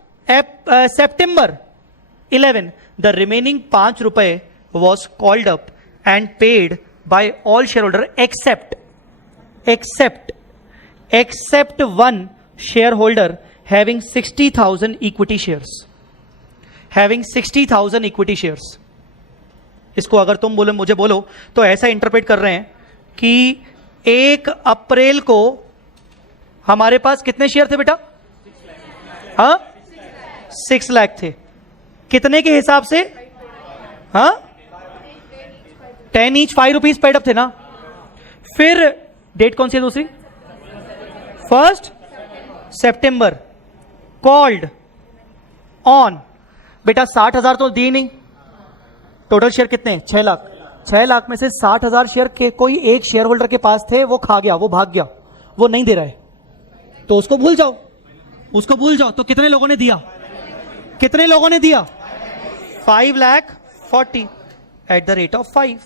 September 11, the remaining 5 रुपए was called up and paid by all share holder except one shareholder having 60,000 equity shares, having 60,000 equity shares। इसको अगर तुम बोले, मुझे बोलो, तो ऐसा इंटरप्रेट कर रहे हैं कि 1 अप्रैल को हमारे पास कितने शेयर थे बेटा? हाँ, 6 लाख थे। कितने के हिसाब से? हाँ, 10 ईच, ₹5 पेड अप थे ना। फिर डेट कौन सी है दूसरी? 1st September, called on. बेटा 60,000 तो दी नहीं, टोटल शेयर कितने? 6 लाख। 6 लाख में से 60,000 शेयर के कोई एक शेयर होल्डर के पास थे, वो खा गया, वो भाग गया, वो नहीं दे रहा है, तो उसको भूल जाओ, उसको भूल जाओ। तो कितने लोगों ने दिया? कितने लोगों ने दिया? 5,40,000 एट द रेट ऑफ 5।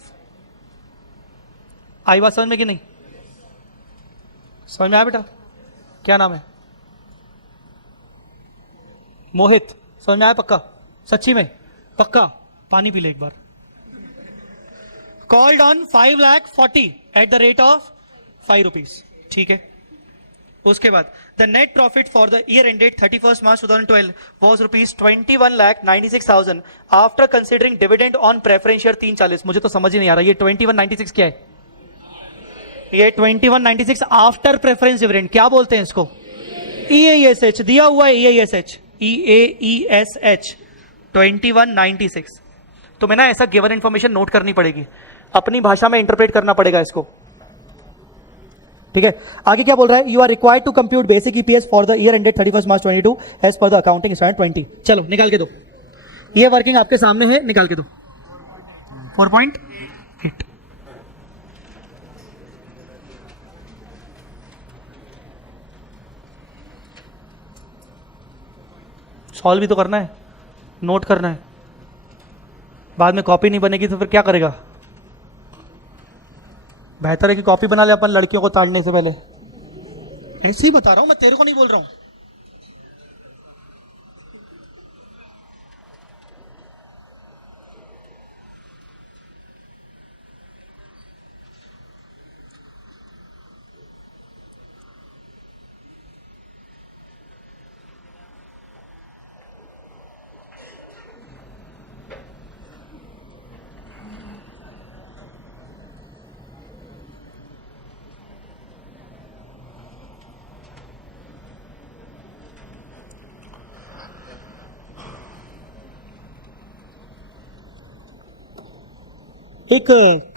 आई बात समझ में कि नहीं? समझ में आया बेटा? क्या नाम है? मोहित। समझ में आया पक्का? सच्ची में पक्का? पानी पी ले एक बार। Called on 5,40,000 at the rate of ₹5। ठीक है, उसके बाद the net profit for the year ended 31 March 2012 was ₹21,96,000 after considering dividend on preference share 340। मुझे तो समझ ही नहीं आ रहा, ये 2196 क्या है? ये 2196 आफ्टर प्रेफरेंस डिविडेंड, क्या बोलते हैं इसको? EASH दिया हुआ है, EASH 2196। तो मैं ना ऐसा गिवन इंफॉर्मेशन नोट करनी पड़ेगी, अपनी भाषा में इंटरप्रेट करना पड़ेगा इसको। ठीक है, आगे क्या बोल रहा है? You are required to compute basic EPS for the year ended 31 March 2022 as per the accounting standard 20। चलो निकाल के दो, ये वर्किंग आपके सामने है, निकाल के दो। 4.8। सॉल्व भी तो करना है, नोट करना है, बाद में कॉपी नहीं बनेगी तो फिर क्या करेगा? बेहतर है कि कॉपी बना ले अपन लड़कियों को ताड़ने से पहले। ऐसे ही बता रहा हूं मैं, तेरे को नहीं बोल रहा हूं। एक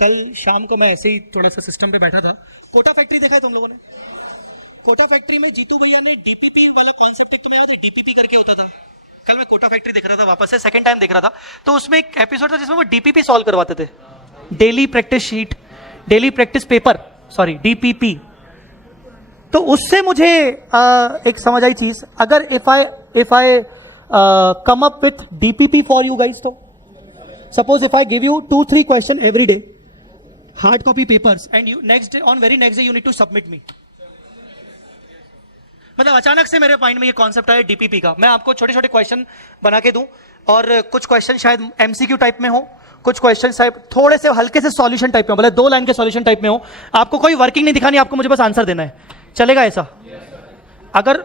कल शाम को मैं ऐसे ही थोड़ा सा सिस्टम पे बैठा था, कोटा फैक्ट्री देखा है तुम लोगों ने? कोटा फैक्ट्री में जीतू भैया ने डीपीपी वाला कॉन्सेप्ट, तुम्हें याद है डीपीपी करके होता था? कल मैं कोटा फैक्ट्री देख रहा था, वापस से सेकंड टाइम देख रहा था, तो उसमें एक एपिसोड था जिसमें वो डीपीपी सॉल्व करवाते थे, daily practice sheet, daily practice paper, sorry DPP. तो उससे मुझे एक समझ आई चीज, अगर if I come up with DPP for you guys, तो suppose if I give you 2-3 question every day, hard copy papers, and you next day, on very next day you need to submit me. मतलब अचानक से मेरे mind में ये concept आया DPP का, मैं आपको छोटे छोटे क्वेश्चन बना के दूं, और कुछ क्वेश्चन शायद एमसीक्यू टाइप में हो, कुछ क्वेश्चन शायद थोड़े से हल्के से सॉल्यूशन टाइप में हो, मतलब 2 लाइन के सॉल्यूशन टाइप में हो, आपको कोई वर्किंग नहीं दिखानी, आपको मुझे बस आंसर देना है, चलेगा ऐसा? अगर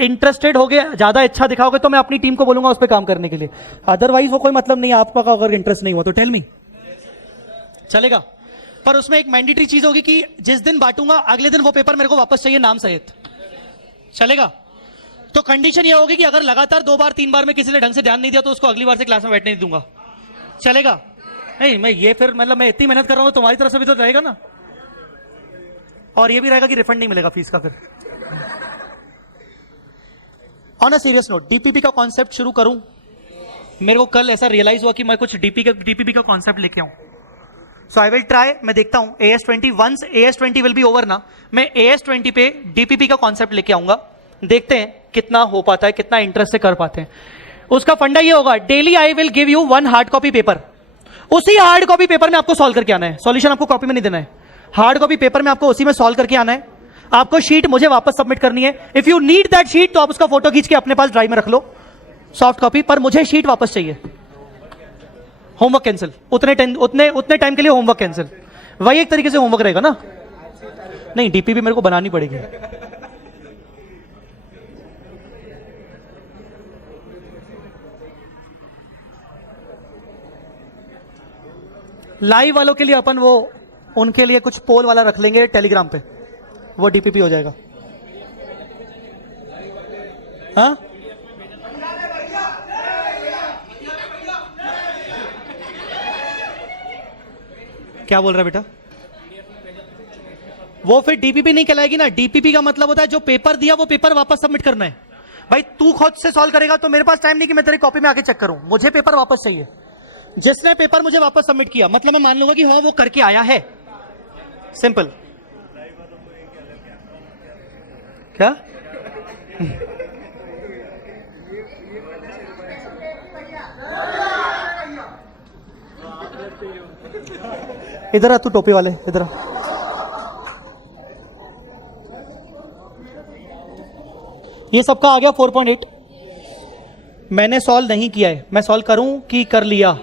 इंटरेस्टेड हो गया, ज्यादा अच्छा दिखाओगे तो मैं अपनी टीम को बोलूंगा उस पर काम करने के लिए, अदरवाइज वो कोई मतलब नहीं है आपका, अगर इंटरेस्ट नहीं हुआ तो टेल मी, चलेगा? पर उसमें एक मैंडेटरी चीज होगी कि जिस दिन बांटूंगा अगले दिन वो पेपर मेरे को वापस चाहिए नाम सहित, चलेगा? तो कंडीशन ये होगी कि अगर लगातार 2 बार 3 बार में किसी ने ढंग से ध्यान नहीं दिया तो उसको अगली बार से क्लास में बैठने नहीं दूंगा, चलेगा? नहीं मैं ये फिर मतलब मैं इतनी मेहनत कर रहा हूं, तुम्हारी तरफ से भी तो रहेगा ना, और ये भी रहेगा कि रिफंड नहीं मिलेगा फीस का। फिर on a serious note, DPP का कॉन्सेप्ट शुरू करूं, मेरे को कल ऐसा रियलाइज हुआ कि मैं कुछ डीपीपी का कॉन्सेप्ट लेके आऊं, सो आई विल ट्राई, मैं देखता हूं AS20 once AS20 will be over ना, मैं AS20 पे डीपीपी का कॉन्सेप्ट लेके आऊंगा, देखते हैं कितना हो पाता है, कितना इंटरेस्ट से कर पाते हैं। उसका फंडा ये होगा, daily I will give you 1 hard copy paper, उसी हार्ड कॉपी पेपर में आपको सॉल्व करके आना है, सॉल्यूशन आपको कॉपी में नहीं देना है, हार्ड कॉपी पेपर में आपको उसी में सॉल्व करके आना है, आपको शीट मुझे वापस सबमिट करनी है। If you need that sheet तो आप उसका फोटो खींच के अपने पास ड्राइव में रख लो, सॉफ्ट कॉपी, पर मुझे शीट वापस चाहिए। होमवर्क कैंसिल, उतने टाइम के लिए होमवर्क कैंसिल, वही एक तरीके से होमवर्क रहेगा ना? नहीं, डीपीपी मेरे को बनानी पड़ेगी। लाइव वालों के लिए अपन वो उनके लिए कुछ पोल वाला रख लेंगे टेलीग्राम पे, वो डीपीपी हो जाएगा। हाँ, क्या बोल रहा है बेटा? वो फिर डीपीपी नहीं कहलाएगी ना, डीपीपी का मतलब होता है जो पेपर दिया वो पेपर वापस सबमिट करना है। भाई तू खुद से सॉल्व करेगा तो मेरे पास टाइम नहीं कि मैं तेरी कॉपी में आके चेक करूं, मुझे पेपर वापस चाहिए। जिसने पेपर मुझे वापस सबमिट किया मतलब मैं मान लूंगा कि हाँ वो करके आया है, सिंपल। क्या? इधर आ तू टोपी वाले, इधर आ। ये सबका आ गया 4.8। मैंने सॉल्व नहीं किया है, मैं सॉल्व करूं कि कर लिया?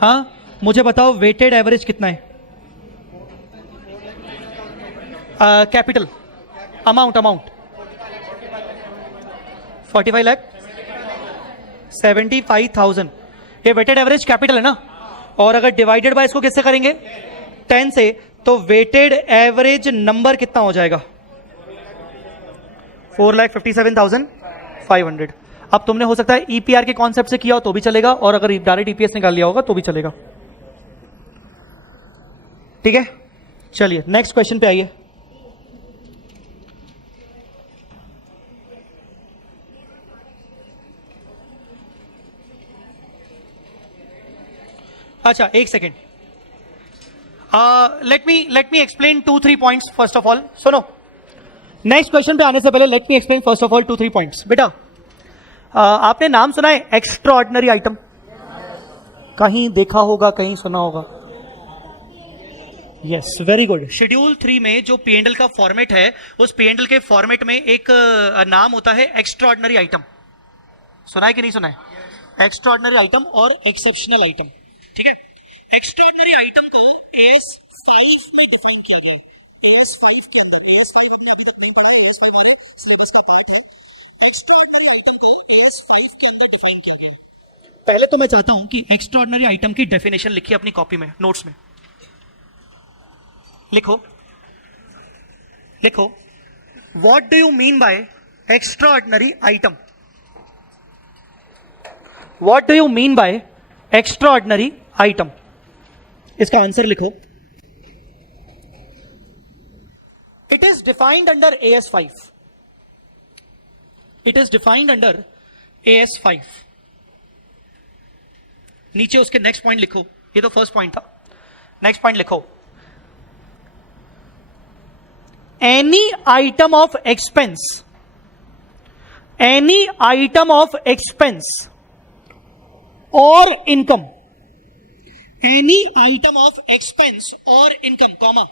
हाँ, मुझे बताओ वेटेड एवरेज कितना है? कैपिटल अमाउंट 45 लाख 75,000, ये वेटेड एवरेज कैपिटल है ना। और अगर डिवाइडेड बाय इसको किससे करेंगे? 10 से, तो वेटेड एवरेज नंबर कितना हो जाएगा? 4,57,500। अब तुमने हो सकता है ईपीआर के कॉन्सेप्ट से किया हो तो भी चलेगा, और अगर डायरेक्ट ईपीएस निकाल लिया होगा तो भी चलेगा। ठीक है, चलिए नेक्स्ट क्वेश्चन पे आइए। अच्छा एक second, let me explain 2-3 points first of all. सुनो, नेक्स्ट क्वेश्चन पे आने से पहले let me explain first of all 2-3 points. बेटा आपने नाम सुना है एक्स्ट्रा ऑर्डिनरी आइटम? कहीं देखा होगा, कहीं सुना होगा? Yes, very good. शेड्यूल 3 में जो पीएनडल का फॉर्मेट है, उस पीएनडल के फॉर्मेट में एक नाम होता है एक्स्ट्रा ऑर्डिनरी आइटम। सुना है कि नहीं सुना है? एक्स्ट्रा ऑर्डिनरी आइटम और एक्सेप्शनल आइटम। ठीक है, एक्स्ट्रा ऑर्डिनरी आइटम को AS5 में डिफाइन किया गया है। AS5 के अंदर, AS5 हमने अभी तक नहीं पढ़ा, AS5 हमारे सिलेबस का पार्ट है। एक्स्ट्रा ऑर्डिनरी आइटम को AS5 के अंदर डिफाइन किया गया है। पहले तो मैं चाहता हूं कि एक्स्ट्रा ऑर्डिनरी आइटम की डेफिनेशन लिखिए अपनी कॉपी में, नोट्स में लिखो। What do you mean bye extra ordinary item? What do you mean bye extra ordinary item? इसका आंसर लिखो. It is defined under AS5. It is defined under AS5. नीचे उसके नेक्स्ट पॉइंट लिखो. ये तो फर्स्ट पॉइंट था. Next point लिखो. Any item of expense, any item of expense or income, any item of expense or income, comma.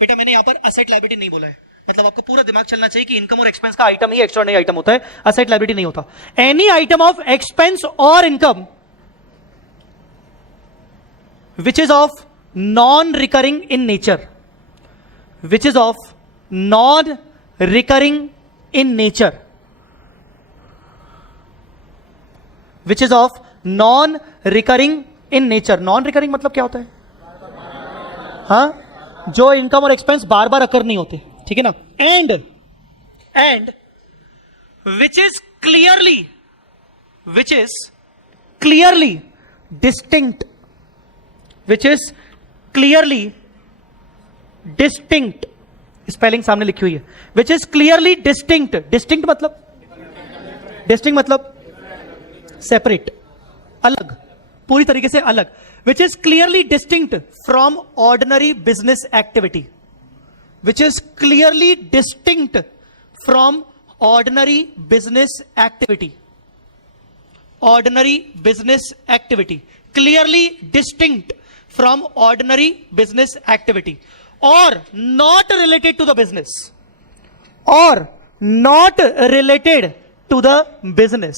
बेटा मैंने यहां पर असेट लायबिलिटी नहीं बोला है, मतलब आपको पूरा दिमाग चलना चाहिए कि इनकम और एक्सपेंस का आइटम ही एक्स्ट्राऑर्डिनरी आइटम होता है, असेट लायबिलिटी नहीं होता. एनी आइटम ऑफ एक्सपेंस और income which is of non-recurring in nature, which is of non-recurring in nature, which is of non-recurring in nature. non-recurring मतलब क्या होता है? हाँ, जो इनकम और एक्सपेंस बार बार अकर नहीं होते, ठीक है ना. And which is clearly distinct, which is clearly distinct, spelling सामने लिखी हुई है. which is clearly distinct, distinct मतलब सेपरेट, अलग, पूरी तरीके से अलग. which is clearly distinct from ordinary business activity, which is clearly distinct from ordinary business activity, ordinary business activity, clearly distinct from ordinary business activity, or not related to the business, or not related to the business.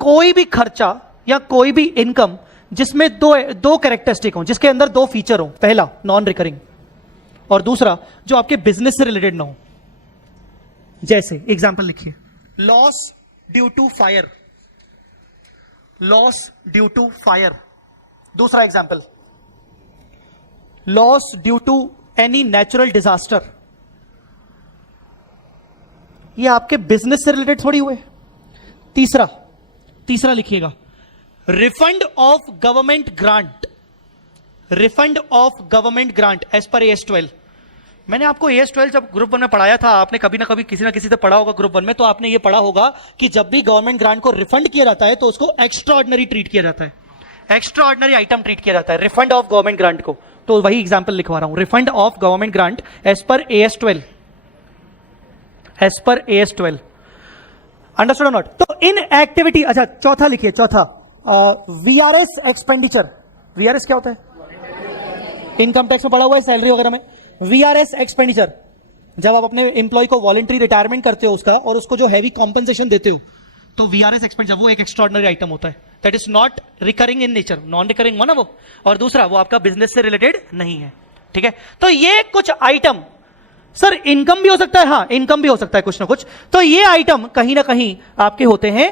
कोई भी खर्चा या कोई भी income जिसमें दो characteristic हो, जिसके अंदर दो फीचर हो. पहला नॉन रिकरिंग, और दूसरा जो आपके बिजनेस से रिलेटेड ना हो. जैसे एग्जांपल लिखिए, loss due to fire, loss due to fire. दूसरा example, loss due to any natural disaster. ये आपके बिजनेस से रिलेटेड थोड़ी हुए. तीसरा लिखिएगा, refund of government grant, refund of government grant as per AS12. मैंने आपको AS12 जब ग्रुप 1 में पढ़ाया था, आपने कभी ना कभी किसी ना किसी से पढ़ा होगा ग्रुप 1 में, तो आपने ये पढ़ा होगा कि जब भी गवर्नमेंट ग्रांट को रिफंड किया जाता है तो उसको एक्स्ट्राऑर्डिनरी ट्रीट किया जाता है, एक्स्ट्राऑर्डिनरी आइटम ट्रीट किया जाता है रिफंड ऑफ गवर्नमेंट ग्रांट को. तो वही एग्जांपल लिखवा रहा हूं, refund of government grant as per AS12, as per AS12. Understood और नॉट? तो इन एक्टिविटी. अच्छा, चौथा लिखिए, चौथा VRS एक्सपेंडिचर. VRS क्या होता है? इनकम टैक्स में पढ़ा हुआ है, सैलरी वगैरह में. VRS एक्सपेंडिचर, जब आप अपने एम्प्लॉय को वॉलंटरी रिटायरमेंट करते हो उसका, और उसको जो हैवी कॉम्पनसेशन देते हो, तो VRS एक्सपेंडिचर वो एक एक्स्ट्राऑर्डिनरी आइटम होता है. That is not recurring in nature, non recurring one वो, और दूसरा वो आपका बिजनेस से रिलेटेड नहीं है. ठीक है, तो ये कुछ आइटम. सर इनकम भी हो सकता है, हाँ इनकम भी हो सकता है कुछ ना कुछ. तो ये आइटम कहीं ना कहीं आपके होते हैं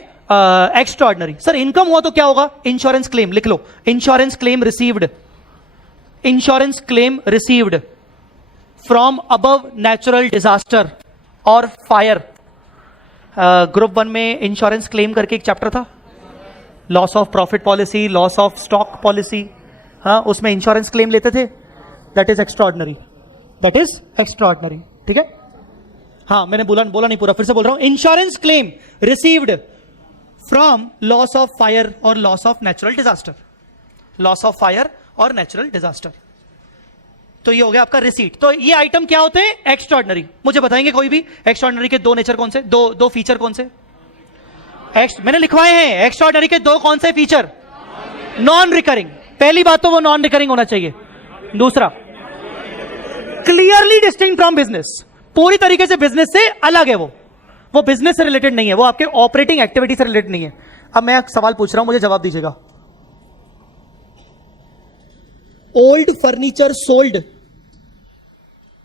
एक्स्ट्राऑर्डिनरी. सर इनकम हुआ तो क्या होगा? इंश्योरेंस क्लेम लिख लो, insurance claim received, insurance claim received from above natural disaster और फायर. ग्रुप 1 में इंश्योरेंस क्लेम करके एक चैप्टर था, loss of profit policy, loss of stock policy. हाँ, उसमें इंश्योरेंस क्लेम लेते थे. That is extraordinary, that is extraordinary. ठीक है, हाँ मैंने बोला नहीं पूरा, फिर से बोल रहा हूं. Insurance claim received from loss of fire और loss of natural disaster, loss of fire और नेचुरल डिजास्टर. तो ये हो गया आपका रिसीट. तो ये आइटम क्या होते हैं? एक्स्ट्राऑर्डिनरी. मुझे बताएंगे कोई भी एक्स्ट्राऑर्डिनरी के दो नेचर कौन से, दो फीचर कौन से? मैंने लिखवाए हैं एक्स्ट्राऑर्डिनरी के दो कौन से फीचर? Non recurring. पहली बात तो वो नॉन रिकरिंग होना चाहिए. दूसरा, क्लियरली डिस्टिंक्ट फ्रॉम बिजनेस, पूरी तरीके से बिजनेस से अलग है. वो बिजनेस से रिलेटेड नहीं है, वो आपके ऑपरेटिंग एक्टिविटी से रिलेटेड नहीं है. अब मैं एक सवाल पूछ रहा हूं, मुझे जवाब दीजिएगा. Old furniture sold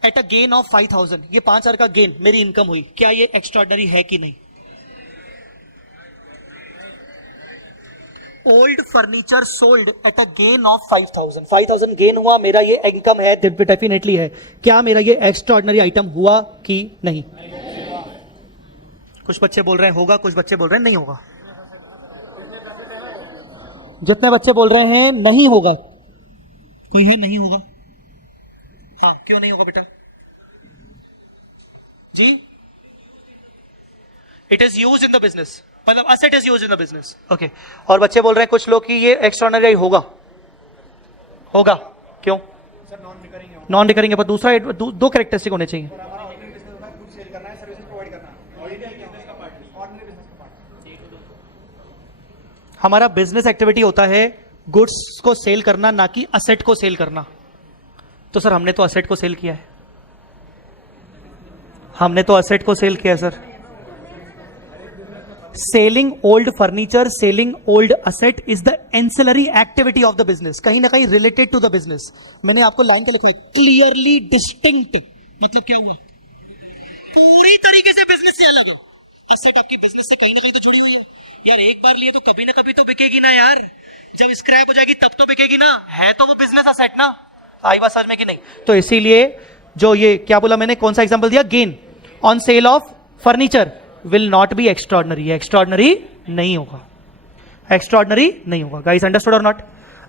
at a gain of 5,000, ये 5,000 का गेन मेरी इनकम हुई, क्या ये एक्स्ट्राऑर्डिनरी है कि नहीं? Old furniture sold at a gain of 5,000, 5,000 gain हुआ, मेरा ये इनकम है, डेफिनेटली है. क्या मेरा ये एक्स्ट्राऑर्डिनरी आइटम हुआ कि नहीं? कुछ बच्चे बोल रहे हैं होगा, कुछ बच्चे बोल रहे हैं नहीं होगा. जितने बच्चे बोल रहे हैं नहीं होगा, कोई है नहीं होगा? हाँ, क्यों नहीं होगा बेटा जी? It is use in the business, मतलब asset is use in the business. Okay, और बच्चे बोल रहे हैं कुछ लोग कि ये एक्स्ट्राऑर्डिनरी होगा, होगा क्यों? नॉन रिकरिंग है, पर दूसरा दो कैरेक्टरिस्टिक होने चाहिए। हमारा बिजनेस एक्टिविटी होता है गुड्स को सेल करना, ना कि असेट को सेल करना। तो सर हमने तो असेट को सेल किया है, हमने तो असेट को सेल किया है sir. Selling old furniture, selling old asset is the ancillary activity of the business, कहीं ना कहीं रिलेटेड टू द बिजनेस। मैंने आपको लाइन का लिखा है क्लियरली डिस्टिंक्ट, मतलब क्या हुआ? पूरी तरीके से बिजनेस से अलग है। असेट आपकी बिजनेस से कहीं ना कहीं तो जुड़ी हुई है यार, एक बार लिए तो कभी ना कभी तो बिकेगी ना यार, जब स्क्रैप हो जाएगी तब तो बिकेगी ना, है तो वो बिजनेस असेट ना। आई बात समझ में कि नहीं? तो इसीलिए जो ये क्या बोला मैंने, कौन सा एग्जांपल दिया, gain on sale of furniture will not be extraordinary, extraordinary नहीं होगा, एक्स्ट्राऑर्डिनरी नहीं होगा। गाइस अंडरस्टूड और नॉट?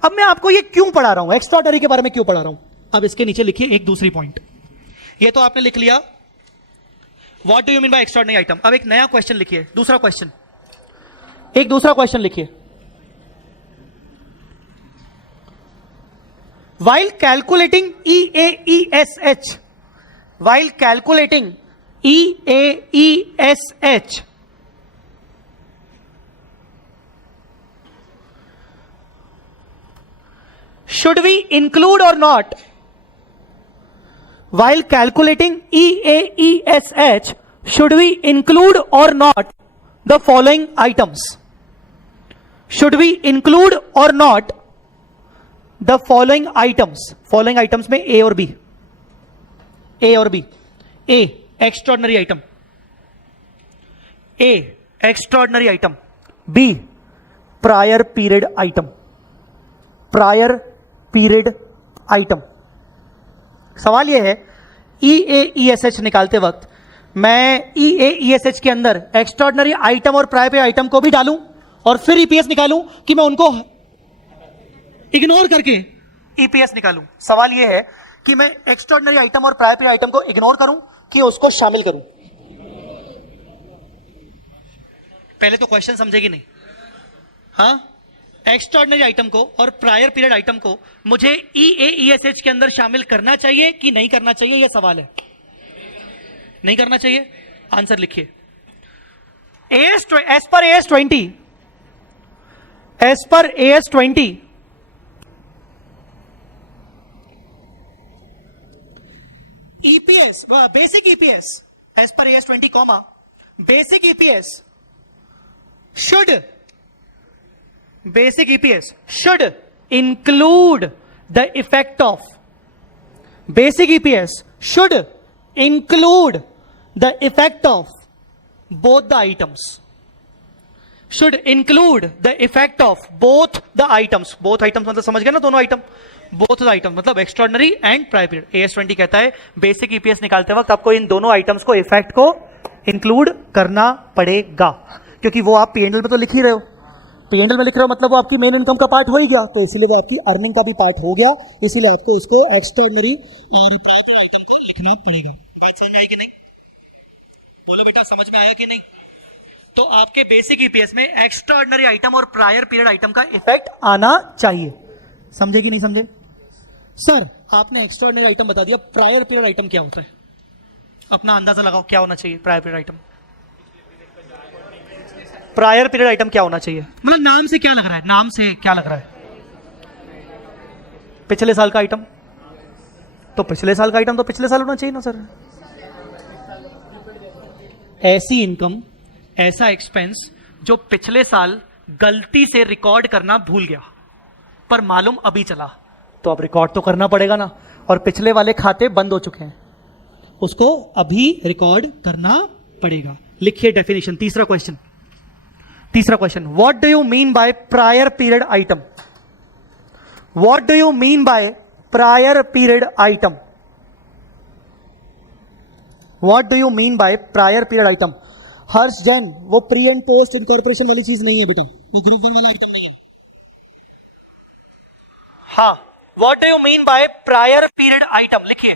अब मैं आपको ये क्यों पढ़ा रहा हूं, एक्स्ट्राऑर्डिनरी के बारे में क्यों पढ़ा रहा हूं? अब इसके नीचे लिखिए एक दूसरी पॉइंट। ये तो आपने लिख लिया what do you mean bye extraordinary item. अब एक नया क्वेश्चन लिखिए, दूसरा क्वेश्चन, एक दूसरा क्वेश्चन लिखिए। While calculating EAESH, while calculating EAESH, should we include or not? While calculating EAESH, should we include or not the following items? Should we include or not the following items? Following items में A और B, A और B। A extraordinary item, A extraordinary item, B prior period item, prior period item। सवाल यह है EAESH निकालते वक्त मैं EAESH के अंदर एक्स्ट्राऑर्डिनरी आइटम और प्रायर पीरियड आइटम को भी डालूं और फिर ईपीएस निकालूं कि मैं उनको इग्नोर करके ईपीएस निकालूं? सवाल यह है कि मैं एक्स्ट्राऑर्डिनरी आइटम और प्रायर पीरियड आइटम को इग्नोर करूं कि उसको शामिल करूं? पहले तो क्वेश्चन समझेगी नहीं। हाँ, एक्स्ट्राऑर्डिनरी आइटम को और प्रायर पीरियड आइटम को मुझे EAESH के अंदर शामिल करना चाहिए कि नहीं करना चाहिए, यह सवाल है। नहीं करना चाहिए, आंसर लिखिए। As per AS20, as per AS20 EPS, basic EPS, as per AS20, basic EPS should include the effect of, basic EPS should include the effect of both the items, should include the effect of both the items। both items मतलब समझ गए ना, दोनों item, both the item मतलब extraordinary and prior period. AS20 कहता है basic EPS निकालते वक्त आपको इन दोनों आइटम्स को, इफेक्ट को इंक्लूड करना पड़ेगा, क्योंकि वो आप P&L में तो लिख ही रहे हो, P&L में लिख रहे हो मतलब वो आपकी मेन इनकम का पार्ट हो ही गया, तो इसीलिए वो आपकी अर्निंग का भी पार्ट हो गया, इसीलिए आपको उसको एक्स्ट्राऑर्डिनरी और प्रायर पीरियड आइटम को लिखना पड़ेगा। बात समझ में आई कि नहीं? बोलो बेटा, समझ में आया कि नहीं? तो आपके बेसिक ईपीएस में एक्स्ट्राऑर्डिनरी आइटम और प्रायर पीरियड आइटम का इफेक्ट आना चाहिए। समझे कि नहीं समझे? सर आपने एक्स्ट्राऑर्डिनरी आइटम बता दिया, प्रायर पीरियड आइटम क्या होता है? अपना अंदाजा लगाओ क्या होना चाहिए prior period item. Prior period item क्या होना चाहिए? मतलब नाम से क्या लग रहा है, नाम से क्या लग रहा है? पिछले साल का आइटम, तो पिछले साल का आइटम तो पिछले साल होना चाहिए ना सर। ऐसी इनकम, ऐसा एक्सपेंस जो पिछले साल गलती से रिकॉर्ड करना भूल गया पर मालूम अभी चला, तो अब रिकॉर्ड तो करना पड़ेगा ना, और पिछले वाले खाते बंद हो चुके हैं, उसको अभी रिकॉर्ड करना पड़ेगा। लिखिए डेफिनेशन, तीसरा question, what do you mean by prior period item? What do you mean by prior period item? What do you mean by prior period item? Harsh Jain, वो प्री एंड पोस्ट इनकॉर्पोरेशन वाली चीज नहीं है बेटा, वो ग्रुप 1 वाला item नहीं है। हाँ, what do you mean by prior period item? लिखिए,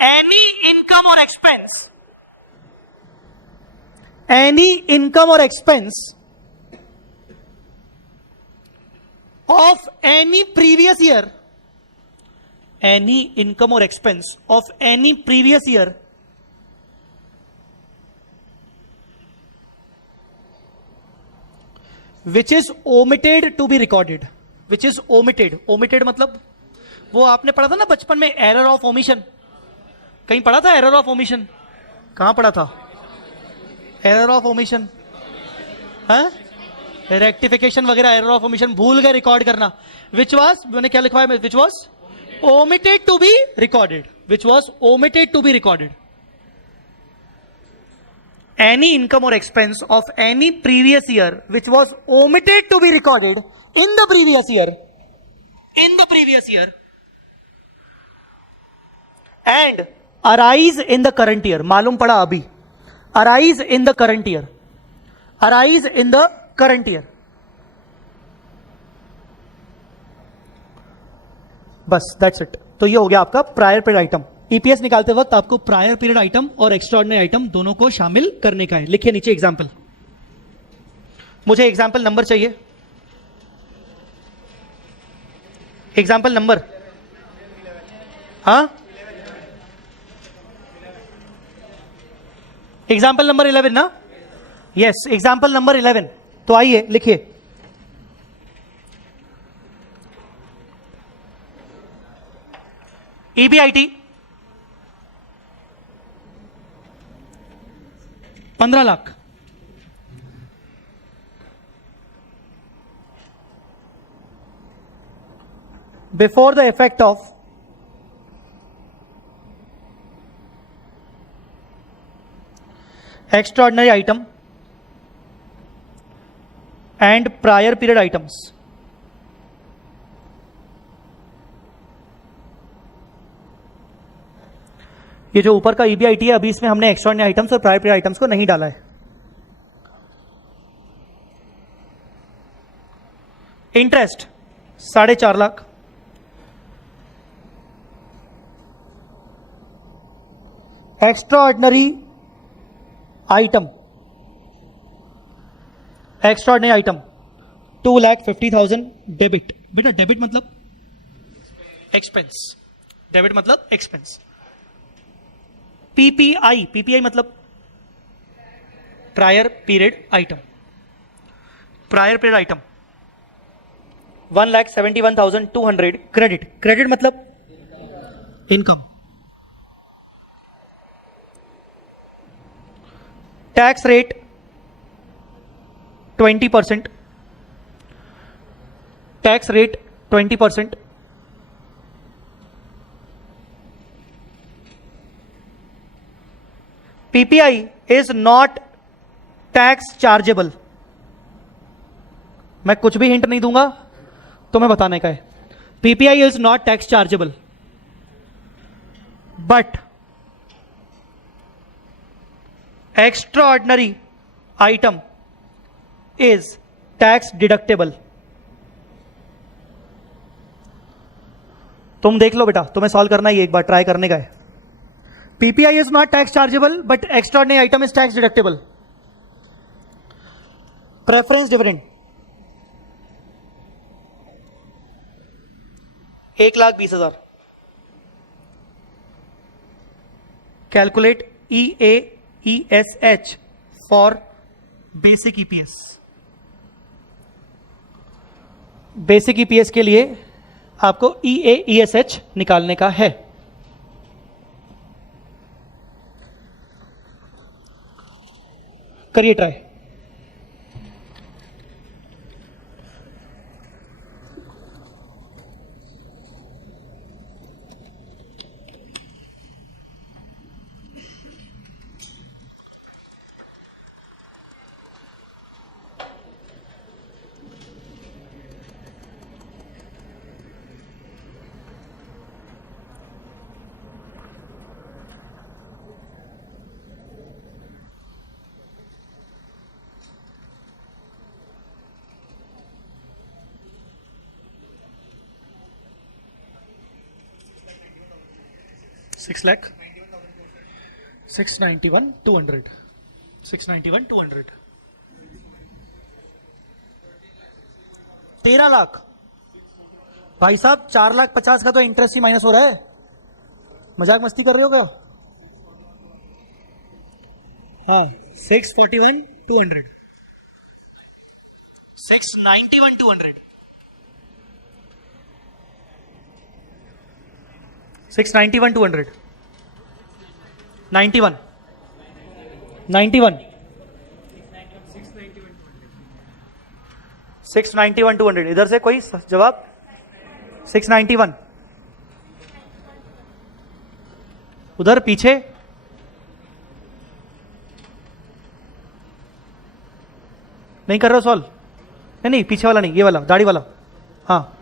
एनी इनकम और एक्सपेंस, एनी इनकम और expense of any previous year, any income और expense of any previous year which is omitted to be recorded, which is omitted, omitted मतलब वो आपने पढ़ा था ना बचपन में, एरर ऑफ ओमिशन, कहीं पढ़ा था एरर ऑफ ओमिशन? कहां पढ़ा था एरर ऑफ ओमिशन? हाँ, रेक्टिफिकेशन वगैरह, एरर ऑफ ओमिशन भूल गए रिकॉर्ड करना. विच वॉज, मैंने क्या लिखवाया, which was omitted to be recorded, which was omitted to be recorded. Any income or expense of any previous year which was omitted to be recorded in the previous year, in the previous year, and arise in the current year. मालूम पड़ा अभी, arise in the current year, arise in the current year. बस that's it. तो ये हो गया आपका prior period item. EPS निकालते वक्त आपको प्रायर पीरियड आइटम और एक्स्ट्राऑर्डिनरी आइटम दोनों को शामिल करने का है. लिखिए नीचे एग्जाम्पल. मुझे एग्जाम्पल नंबर चाहिए. एग्जाम्पल नंबर, हाँ, एग्जाम्पल नंबर 11 ना? Yes, example number 11. तो आइए लिखिए. EBIT 15 lakh, before the effect of extraordinary item and prior period items. ये जो ऊपर का ईबीआईटी है, अभी इसमें हमने एक्स्ट्राऑर्डिनरी आइटम्स और प्रायर पीरियड आइटम्स को नहीं डाला है. Interest 4.5 lakh, extraordinary item, extraordinary item 2,50,000 debit. बेटा डेबिट मतलब एक्सपेंस, डेबिट मतलब एक्सपेंस. पीपीआई, पीपीआई मतलब prior period item, prior period item 1,71,200 credit. Credit मतलब income. Tax rate 20%, tax rate 20%. PPI is not tax chargeable. मैं कुछ भी हिंट नहीं दूंगा, तुम्हें बताने का है. PPI is not tax chargeable, but extraordinary item is tax deductible. तुम देख लो बेटा, तुम्हें सॉल्व करना ही, एक बार ट्राई करने का है. PPI is not tax chargeable but extraordinary item is tax deductible. Preference dividend 1,20,000. Calculate EAESH for basic EPS. Basic EPS के लिए आपको EAESH निकालने का है. करिए ट्राई. 6 lakh 691 200 691 200 13 लाख भाई साहब 4,50,000 का तो इंटरेस्ट ही माइनस हो रहा है, मजाक मस्ती कर रहे हो क्या? हाँ 641 200 691 200 691 200 91 91 691 200 इधर से कोई जवाब? 691 उधर पीछे नहीं कर रहे हो सॉल्व? नहीं नहीं पीछे वाला नहीं, ये वाला दाढ़ी वाला, हाँ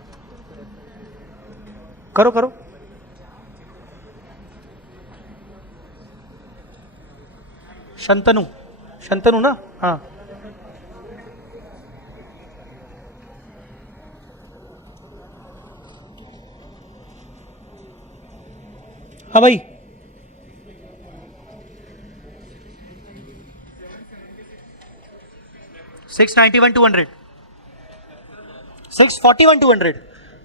करो करो। शंतनु शंतनु ना, हाँ हाँ भाई 691 200 641 200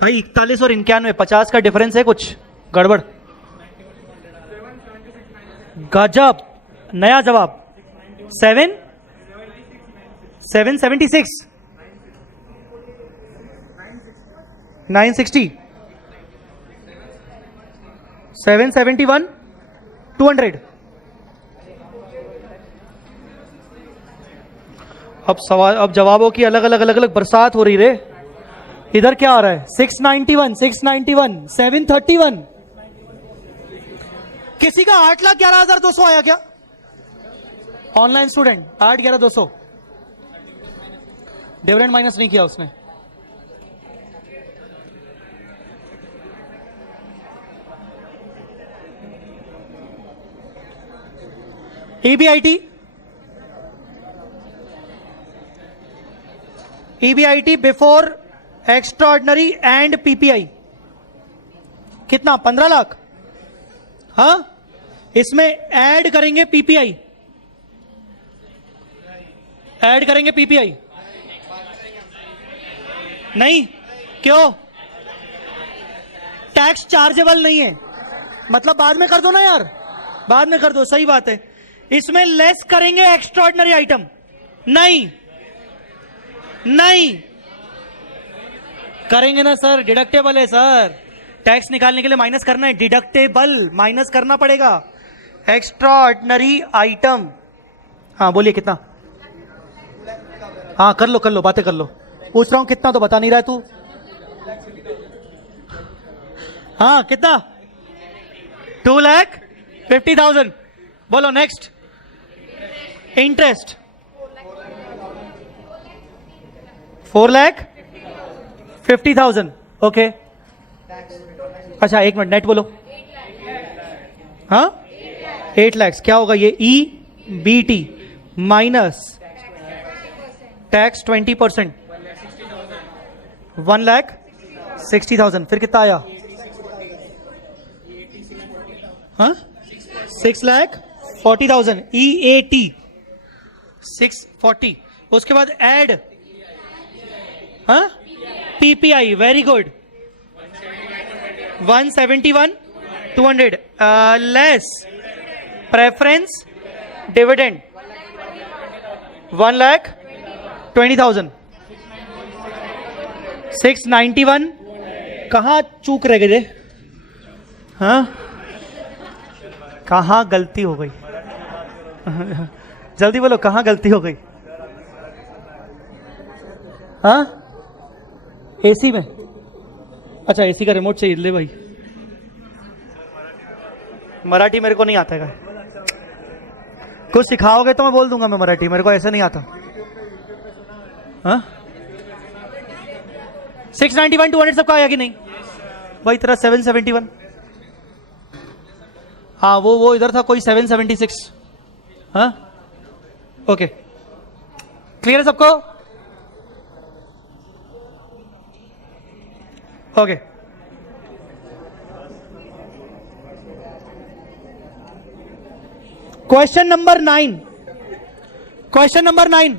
भाई 41 और 91 50 का डिफरेंस है, कुछ गड़बड़। गजब, नया जवाब 776 960 771 200 अब सवाल, अब जवाबों की अलग अलग बरसात हो रही रे। इधर क्या आ रहा है? 691 731 किसी का 8,11,200 आया क्या? ऑनलाइन स्टूडेंट 8,11,200 डिविडेंड माइनस नहीं किया उसने। EBIT before extraordinary and PPI कितना? 15 लाख। हाँ इसमें ऐड करेंगे PPI, ऐड करेंगे PPI नहीं, क्यों? टैक्स चार्जेबल नहीं है, मतलब बाद में कर दो ना यार, बाद में कर दो, सही बात है। इसमें लेस करेंगे एक्स्ट्राऑर्डिनरी आइटम, नहीं नहीं करेंगे ना सर, डिडक्टेबल है सर, टैक्स निकालने के लिए माइनस करना है, डिडक्टेबल माइनस करना पड़ेगा। एक्स्ट्राऑर्डिनरी आइटम, हाँ बोलिए कितना? हाँ कर लो बातें कर लो, पूछ रहा हूं कितना तो बता नहीं रहा है तू। हाँ कितना? 2,50,000 बोलो। Next interest 4,50,000 okay. अच्छा एक मिनट, नेट बोलो। हाँ 8 लाख क्या होगा ये? EBT माइनस टैक्स 20% 1,60,000 फिर कितना आया? हाँ 6,40,000 EAT 640। उसके बाद ऐड हाँ PPI, very good 171 200 less preference dividend 1,20,000 691। कहाँ चूक रह गए? हाँ कहाँ गलती हो गई? जल्दी बोलो कहाँ गलती हो गई? हाँ एसी में। अच्छा एसी का रिमोट चाहिए, ले भाई। मराठी मेरे को नहीं आता है, कुछ सिखाओगे तो मैं बोल दूंगा मैं मराठी, मेरे को ऐसे नहीं आता। हाँ 691 200 सबका आया कि नहीं? वही तरह 771। हाँ वो इधर था कोई 776। हाँ ओके क्लियर है सबको? Okay question number 9, question number 9,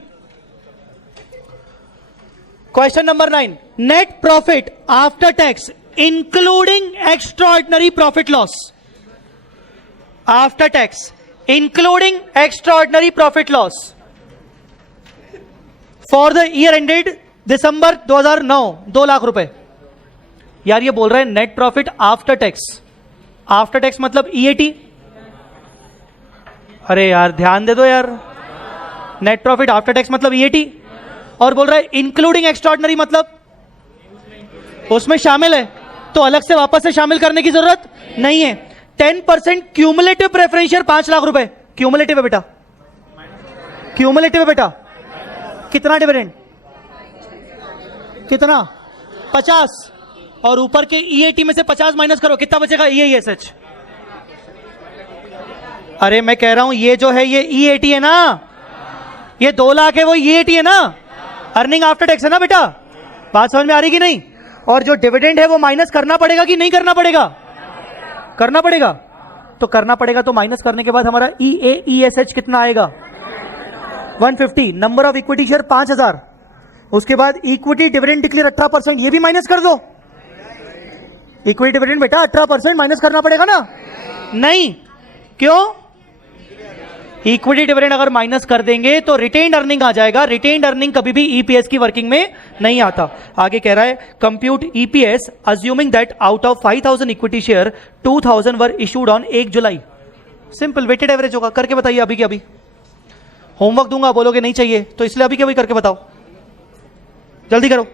question number 9, net profit after tax including extraordinary profit loss, after tax including extraordinary profit loss for the year ended December 2009, 2 lakh रुपए। यार ये बोल रहा है net profit after tax, after tax मतलब EAT. अरे यार ध्यान दे दो यार, नेट प्रॉफिट आफ्टर टैक्स मतलब ईएटी, और बोल रहा है इंक्लूडिंग एक्स्ट्राऑर्डिनरी मतलब उसमें शामिल है, तो अलग से वापस से शामिल करने की जरूरत नहीं है। 10% क्यूमुलेटिव प्रेफरेंशियल 5 लाख रुपए, क्यूमुलेटिव है बेटा, क्यूमुलेटिव है बेटा। कितना डिविडेंड, कितना 50, और ऊपर के ईएटी में से 50 माइनस करो, कितना बचेगा ईएसएच। अरे मैं कह रहा हूं ये जो है ये ईएटी है ना, ये 2 लाख है वो ईएटी है ना, अर्निंग आफ्टर टैक्स है ना बेटा, बात समझ में आ रही कि नहीं। और जो डिविडेंड है वो माइनस करना पड़ेगा कि नहीं करना पड़ेगा, करना पड़ेगा, तो करना पड़ेगा। तो माइनस करने के बाद हमारा ईएसएच कितना आएगा 150, नंबर ऑफ इक्विटी शेयर 5000, उसके बाद इक्विटी डिविडेंड डिक्लेयर 18%, ये भी माइनस कर दो। इक्विटी डिविडेंड बेटा 18% माइनस करना पड़ेगा ना, नहीं क्यों, इक्विटी डिविडेंड अगर माइनस कर देंगे तो रिटेन्ड अर्निंग आ जाएगा, रिटेन्ड अर्निंग कभी भी ईपीएस की वर्किंग में नहीं आता। आगे कह रहा है compute EPS assuming that out of 5000 equity share 2000 were issued on 1 जुलाई। सिंपल वेटेड एवरेज होगा, करके बताइए अभी के अभी। होमवर्क दूंगा बोलोगे नहीं चाहिए, तो इसलिए अभी के अभी करके बताओ, जल्दी करो।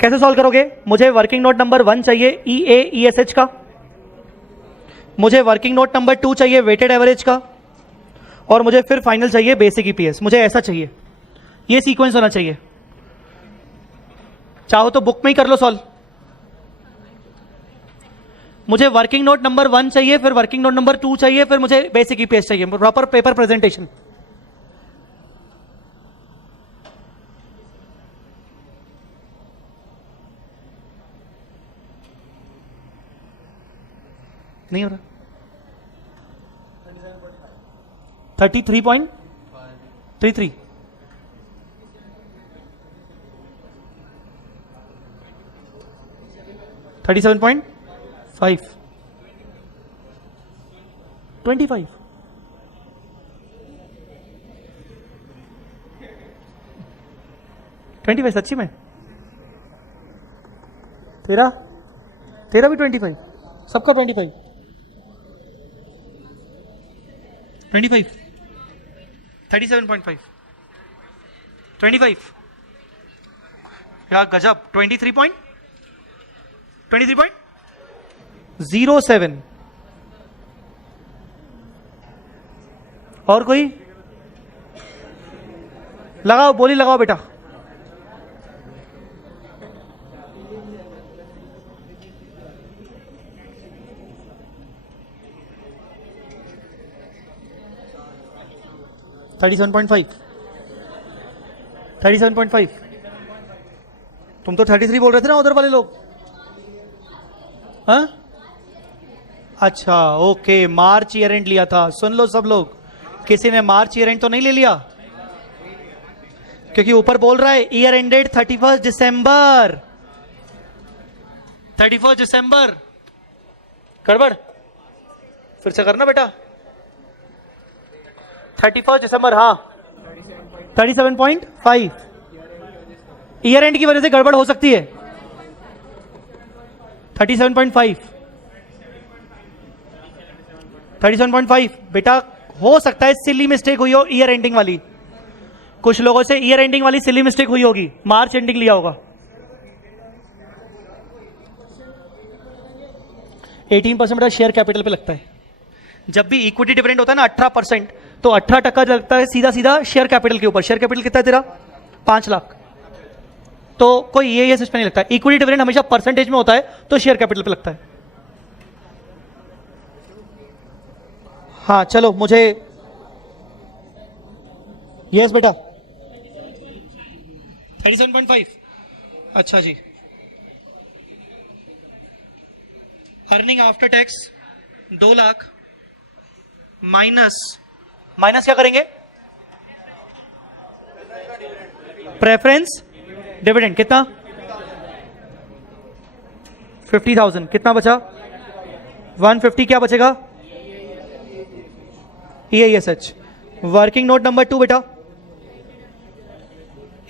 कैसे सॉल्व करोगे, मुझे वर्किंग नोट नंबर 1 चाहिए ईएसएच का, मुझे वर्किंग नोट नंबर 2 चाहिए वेटेड एवरेज का, और मुझे फिर फाइनल चाहिए बेसिक ईपीएस। मुझे ऐसा चाहिए, ये सीक्वेंस होना चाहिए। चाहो तो बुक में ही कर लो सॉल्व। मुझे वर्किंग नोट नंबर 1 चाहिए, फिर वर्किंग नोट नंबर 2 चाहिए, फिर मुझे बेसिक ईपीएस चाहिए, प्रॉपर पेपर प्रेजेंटेशन। नहीं हो रहा 33.33 37.5 25 25 सच्ची में, तेरा भी 25, सबका 25 37.5 25 यार गजब। 23.07 और कोई लगाओ, बोली लगाओ बेटा। $37.5 तुम तो 33 बोल रहे थे ना उधर वाले लोग, हाँ? अच्छा ओके, मार्च ईयर एंड लिया था। सुन लो सब लोग, किसी ने मार्च ईयर एंड तो नहीं ले लिया, क्योंकि ऊपर बोल रहा है ईयर एंडेड 31 दिसंबर, 31 दिसंबर। गड़बड़, फिर से करना बेटा। 31 दिसंबर, हाँ 37.5 ईयर एंड की वजह से गड़बड़ हो सकती है। 37.5 बेटा, हो सकता है सिली मिस्टेक हुई हो ईयर एंडिंग वाली, कुछ लोगों से ईयर एंडिंग वाली सिली मिस्टेक हुई होगी, मार्च एंडिंग लिया होगा। 18% बेटा शेयर कैपिटल पे लगता है। जब भी इक्विटी डिविडेंड होता है ना 18%, तो 18% लगता है सीधा सीधा शेयर कैपिटल के ऊपर। शेयर कैपिटल कितना है तेरा 5 लाख, तो कोई ये इस पे नहीं लगता है। इक्विटी डिविडेंड हमेशा परसेंटेज में होता है, तो शेयर कैपिटल पे लगता है। हाँ चलो, मुझे यस बेटा 37.5, अच्छा जी earning after tax 2 lakh minus क्या करेंगे? प्रेफरेंस डिविडेंड कितना? 50,000 कितना बचा? 150 क्या बचेगा? EISH। वर्किंग नोट नंबर 2 बेटा,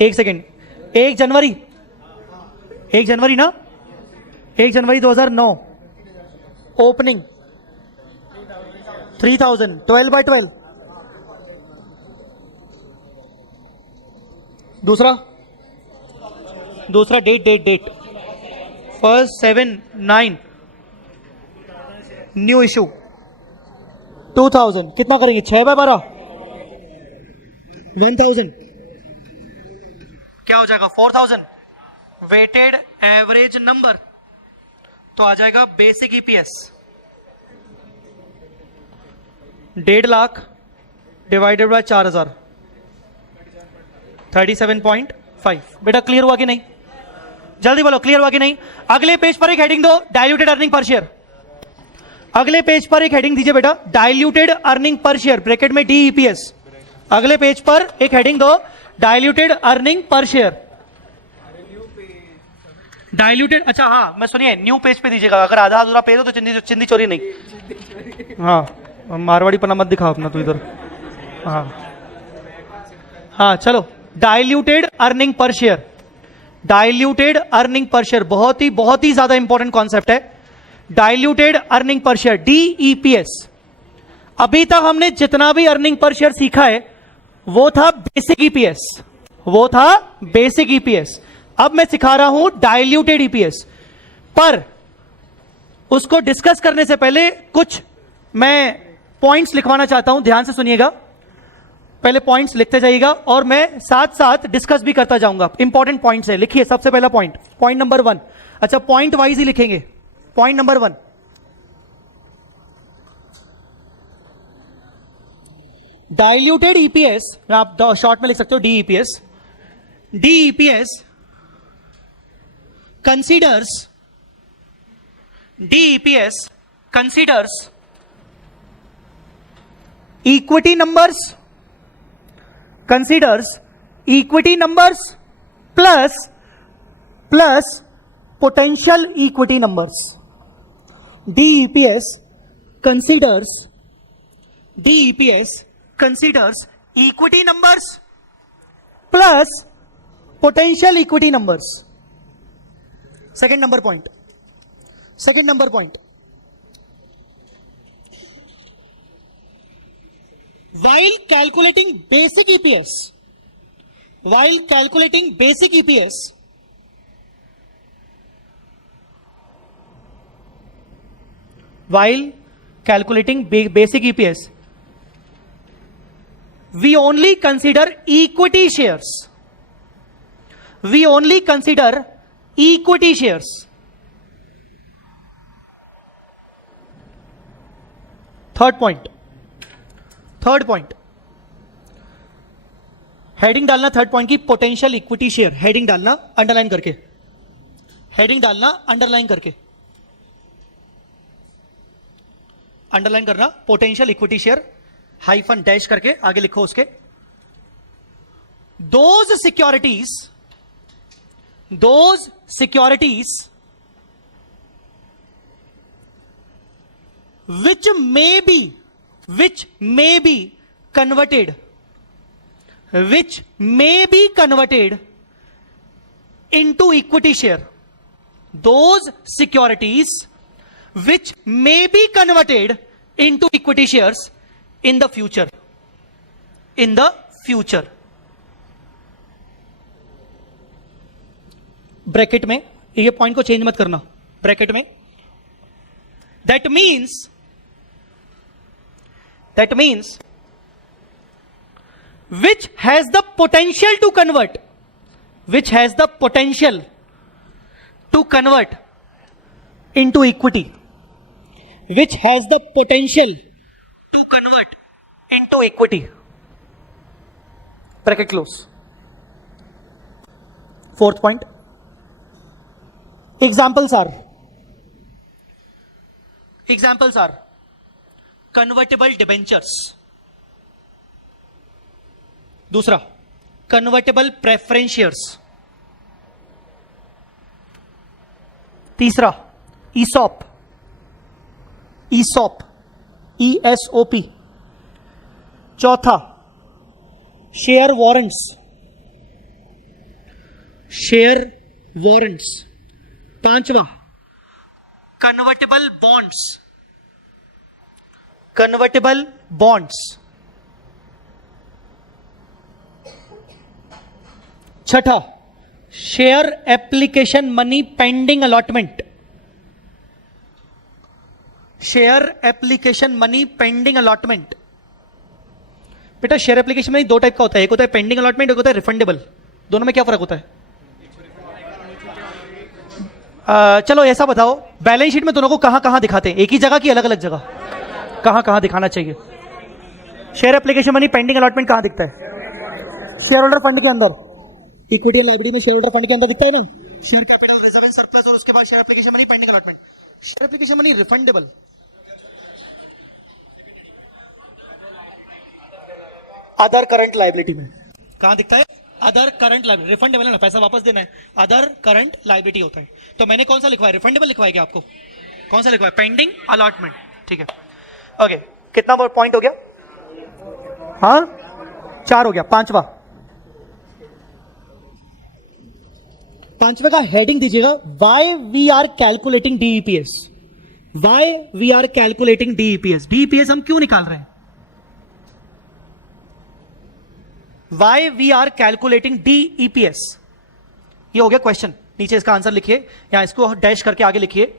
1 सेकेंड। 1 जनवरी ना, 1 जनवरी 2009 ओपनिंग 3000 12/12। दूसरा डेट 1/7/9 न्यू इशू 2000 कितना करेंगे? 6/12 1000 क्या हो जाएगा? 4000 वेटेड एवरेज नंबर तो आ जाएगा basic EPS 1.5 lakh divided by 4000 37.5। बेटा क्लियर हुआ कि नहीं? जल्दी बोलो क्लियर हुआ कि नहीं? अगले पेज पर एक हेडिंग दो, डाइल्यूटेड अर्निंग पर शेयर। अगले पेज पर एक हेडिंग दीजिए बेटा, diluted earning per share bracket में डीईपीएस। अगले पेज पर एक हेडिंग दो, diluted earning per share. Diluted, अच्छा हाँ मैं सुनिए न्यू पेज पे दीजिएगा, अगर आधा अधूरा पेज हो तो चिंदी चोरी नहीं। हाँ मारवाड़ी पना मत दिखाओ अपना तू इधर। हाँ चलो, diluted earning per share. Diluted earning per share बहुत ही ज्यादा इंपॉर्टेंट कॉन्सेप्ट है। Diluted earning per share DEPS. अभी तक हमने जितना भी अर्निंग पर शेयर सीखा है वो था बेसिक ईपीएस, अब मैं सिखा रहा हूं डाइल्यूटेड ईपीएस। पर उसको डिस्कस करने से पहले कुछ मैं पॉइंट्स लिखवाना चाहता हूं, ध्यान से सुनिएगा। पहले पॉइंट्स लिखते जाइएगा और मैं साथ साथ डिस्कस भी करता जाऊंगा। इंपॉर्टेंट पॉइंट्स है, लिखिए। सबसे पहला पॉइंट नंबर 1। अच्छा पॉइंट वाइज ही लिखेंगे। पॉइंट नंबर 1, डाइल्यूटेड ईपीएस, आप शॉर्ट में लिख सकते हो डीईपीएस। डीईपीएस considers equity numbers, plus potential equity numbers. DEPS considers equity numbers plus potential equity numbers. Second number point. While calculating basic EPS, we only consider equity shares. Third point heading डालना, third point की potential equity share. Heading डालना underline करना, potential equity share hyphen dash करके आगे लिखो उसके। Those securities which may be converted into equity share. Those securities which may be converted into equity shares in the future. Bracket में ये point को change मत करना, ब्रैकेट में that means which has the potential to convert into equity, bracket close. Fourth point, examples are Examples are convertible debentures. दूसरा convertible preference shares. तीसरा ESOP. ESOP. ESOP. चौथा share warrants. Share warrants. पांचवा convertible bonds. Convertible bonds. छठा share application money pending allotment. Share application money pending allotment. बेटा share application money दो type का होता है, एक होता है पेंडिंग अलॉटमेंट, एक होता है रिफंडेबल. दोनों में क्या फर्क होता है? चलो ऐसा बताओ, बैलेंस शीट में दोनों को कहां कहां दिखाते हैं? एक ही जगह की अलग अलग जगह? कहां कहां दिखाना चाहिए? Share application money pending allotment कहां दिखता है? शेयर होल्डर फंड के अंदर. इक्विटी लाइबिलिटी में शेयर होल्डर फंड के अंदर दिखता है ना, share capital reserve and surplus, और उसके बाद share application money pending allotment. Share application money refundable. Other current liability में कहां दिखता है? Other current liability. रिफंडेबल है ना, पैसा वापस देना है. अदर करंट लाइबिलिटी होता है. तो मैंने कौन सा लिखवाया? रिफंडेबल लिखवाया क्या आपको? कौन सा लिखवाया? Pending allotment. ठीक है, ओके. कितना पॉइंट हो गया? हाँ 4 हो गया. पांचवा का हेडिंग दीजिएगा, why we are calculating DEPS. Why we are calculating DEPS. DEPS हम क्यों निकाल रहे हैं? Why we are calculating DEPS. ये हो गया क्वेश्चन. नीचे इसका आंसर लिखिए, या इसको डैश करके आगे लिखिए.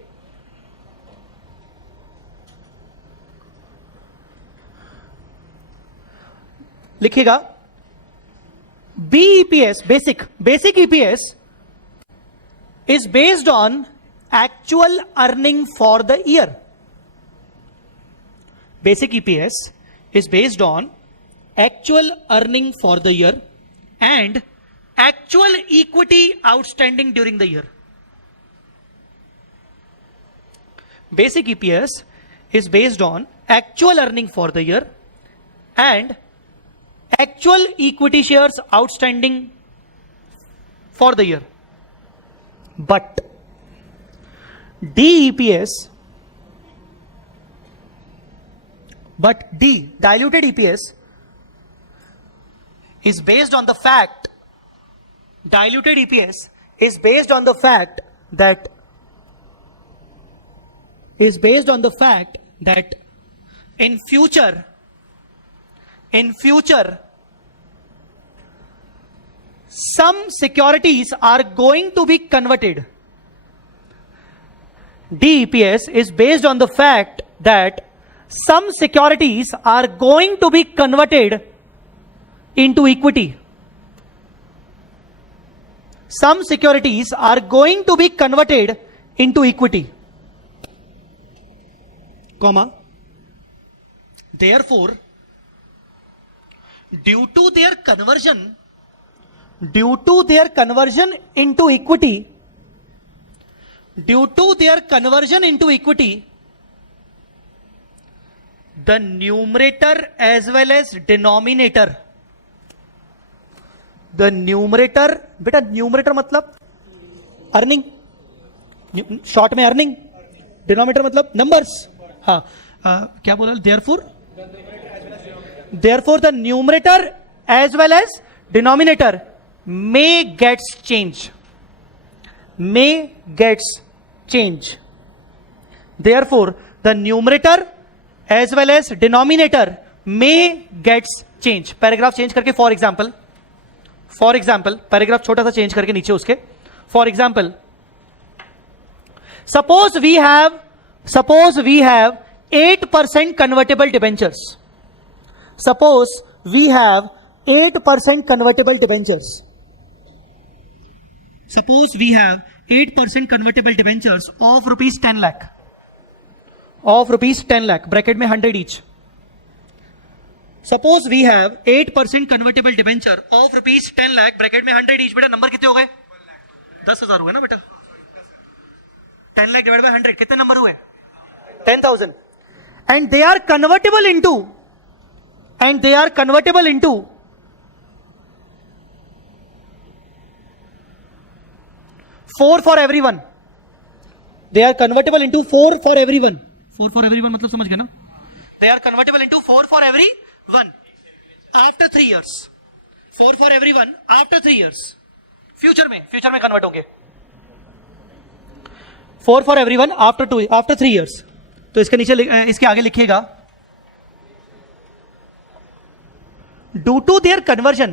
लिखिएगा BEPS, basic EPS is based on actual earning for the year. Basic EPS is based on actual earning for the year and actual equity outstanding during the year. Basic EPS is based on actual earning for the year and actual equity shares outstanding for the year. But DEPS, diluted EPS is based on the fact, diluted EPS is based on the fact that in future some securities are going to be converted. DEPS is based on the fact that some securities are going to be converted into equity. Some securities are going to be converted into equity. Comma. Therefore, due to their conversion into equity, the numerator as well as denominator, बेटा numerator मतलब earning, short में earning, denominator मतलब numbers. हाँ क्या बोला? therefore the numerator as well as denominator may gets change. Therefore the numerator as well as denominator may gets change. Paragraph change करके for example paragraph छोटा सा change करके नीचे उसके for example suppose we have 8% convertible debentures. Suppose we have 8% convertible debentures. Suppose we have 8% convertible debentures of rupees 10 lakh. Bracket में 100 each. Suppose we have 8% convertible debenture of rupees 10 lakh. Bracket में 100 each. बेटा number कितने हो गए? 10,000 हुए ना बेटा. 10 lakh divide by 100 कितने नंबर हुए? 10,000, and they are convertible into 4 for everyone. They are convertible into 4 for everyone. 4 for everyone मतलब समझ गए ना? They are convertible into 4 for everyone after 3 years. 4 for everyone after 3 years. Future में convert होंगे. 4 for everyone after 3 years. तो इसके नीचे इसके आगे लिखिएगा due to their conversion,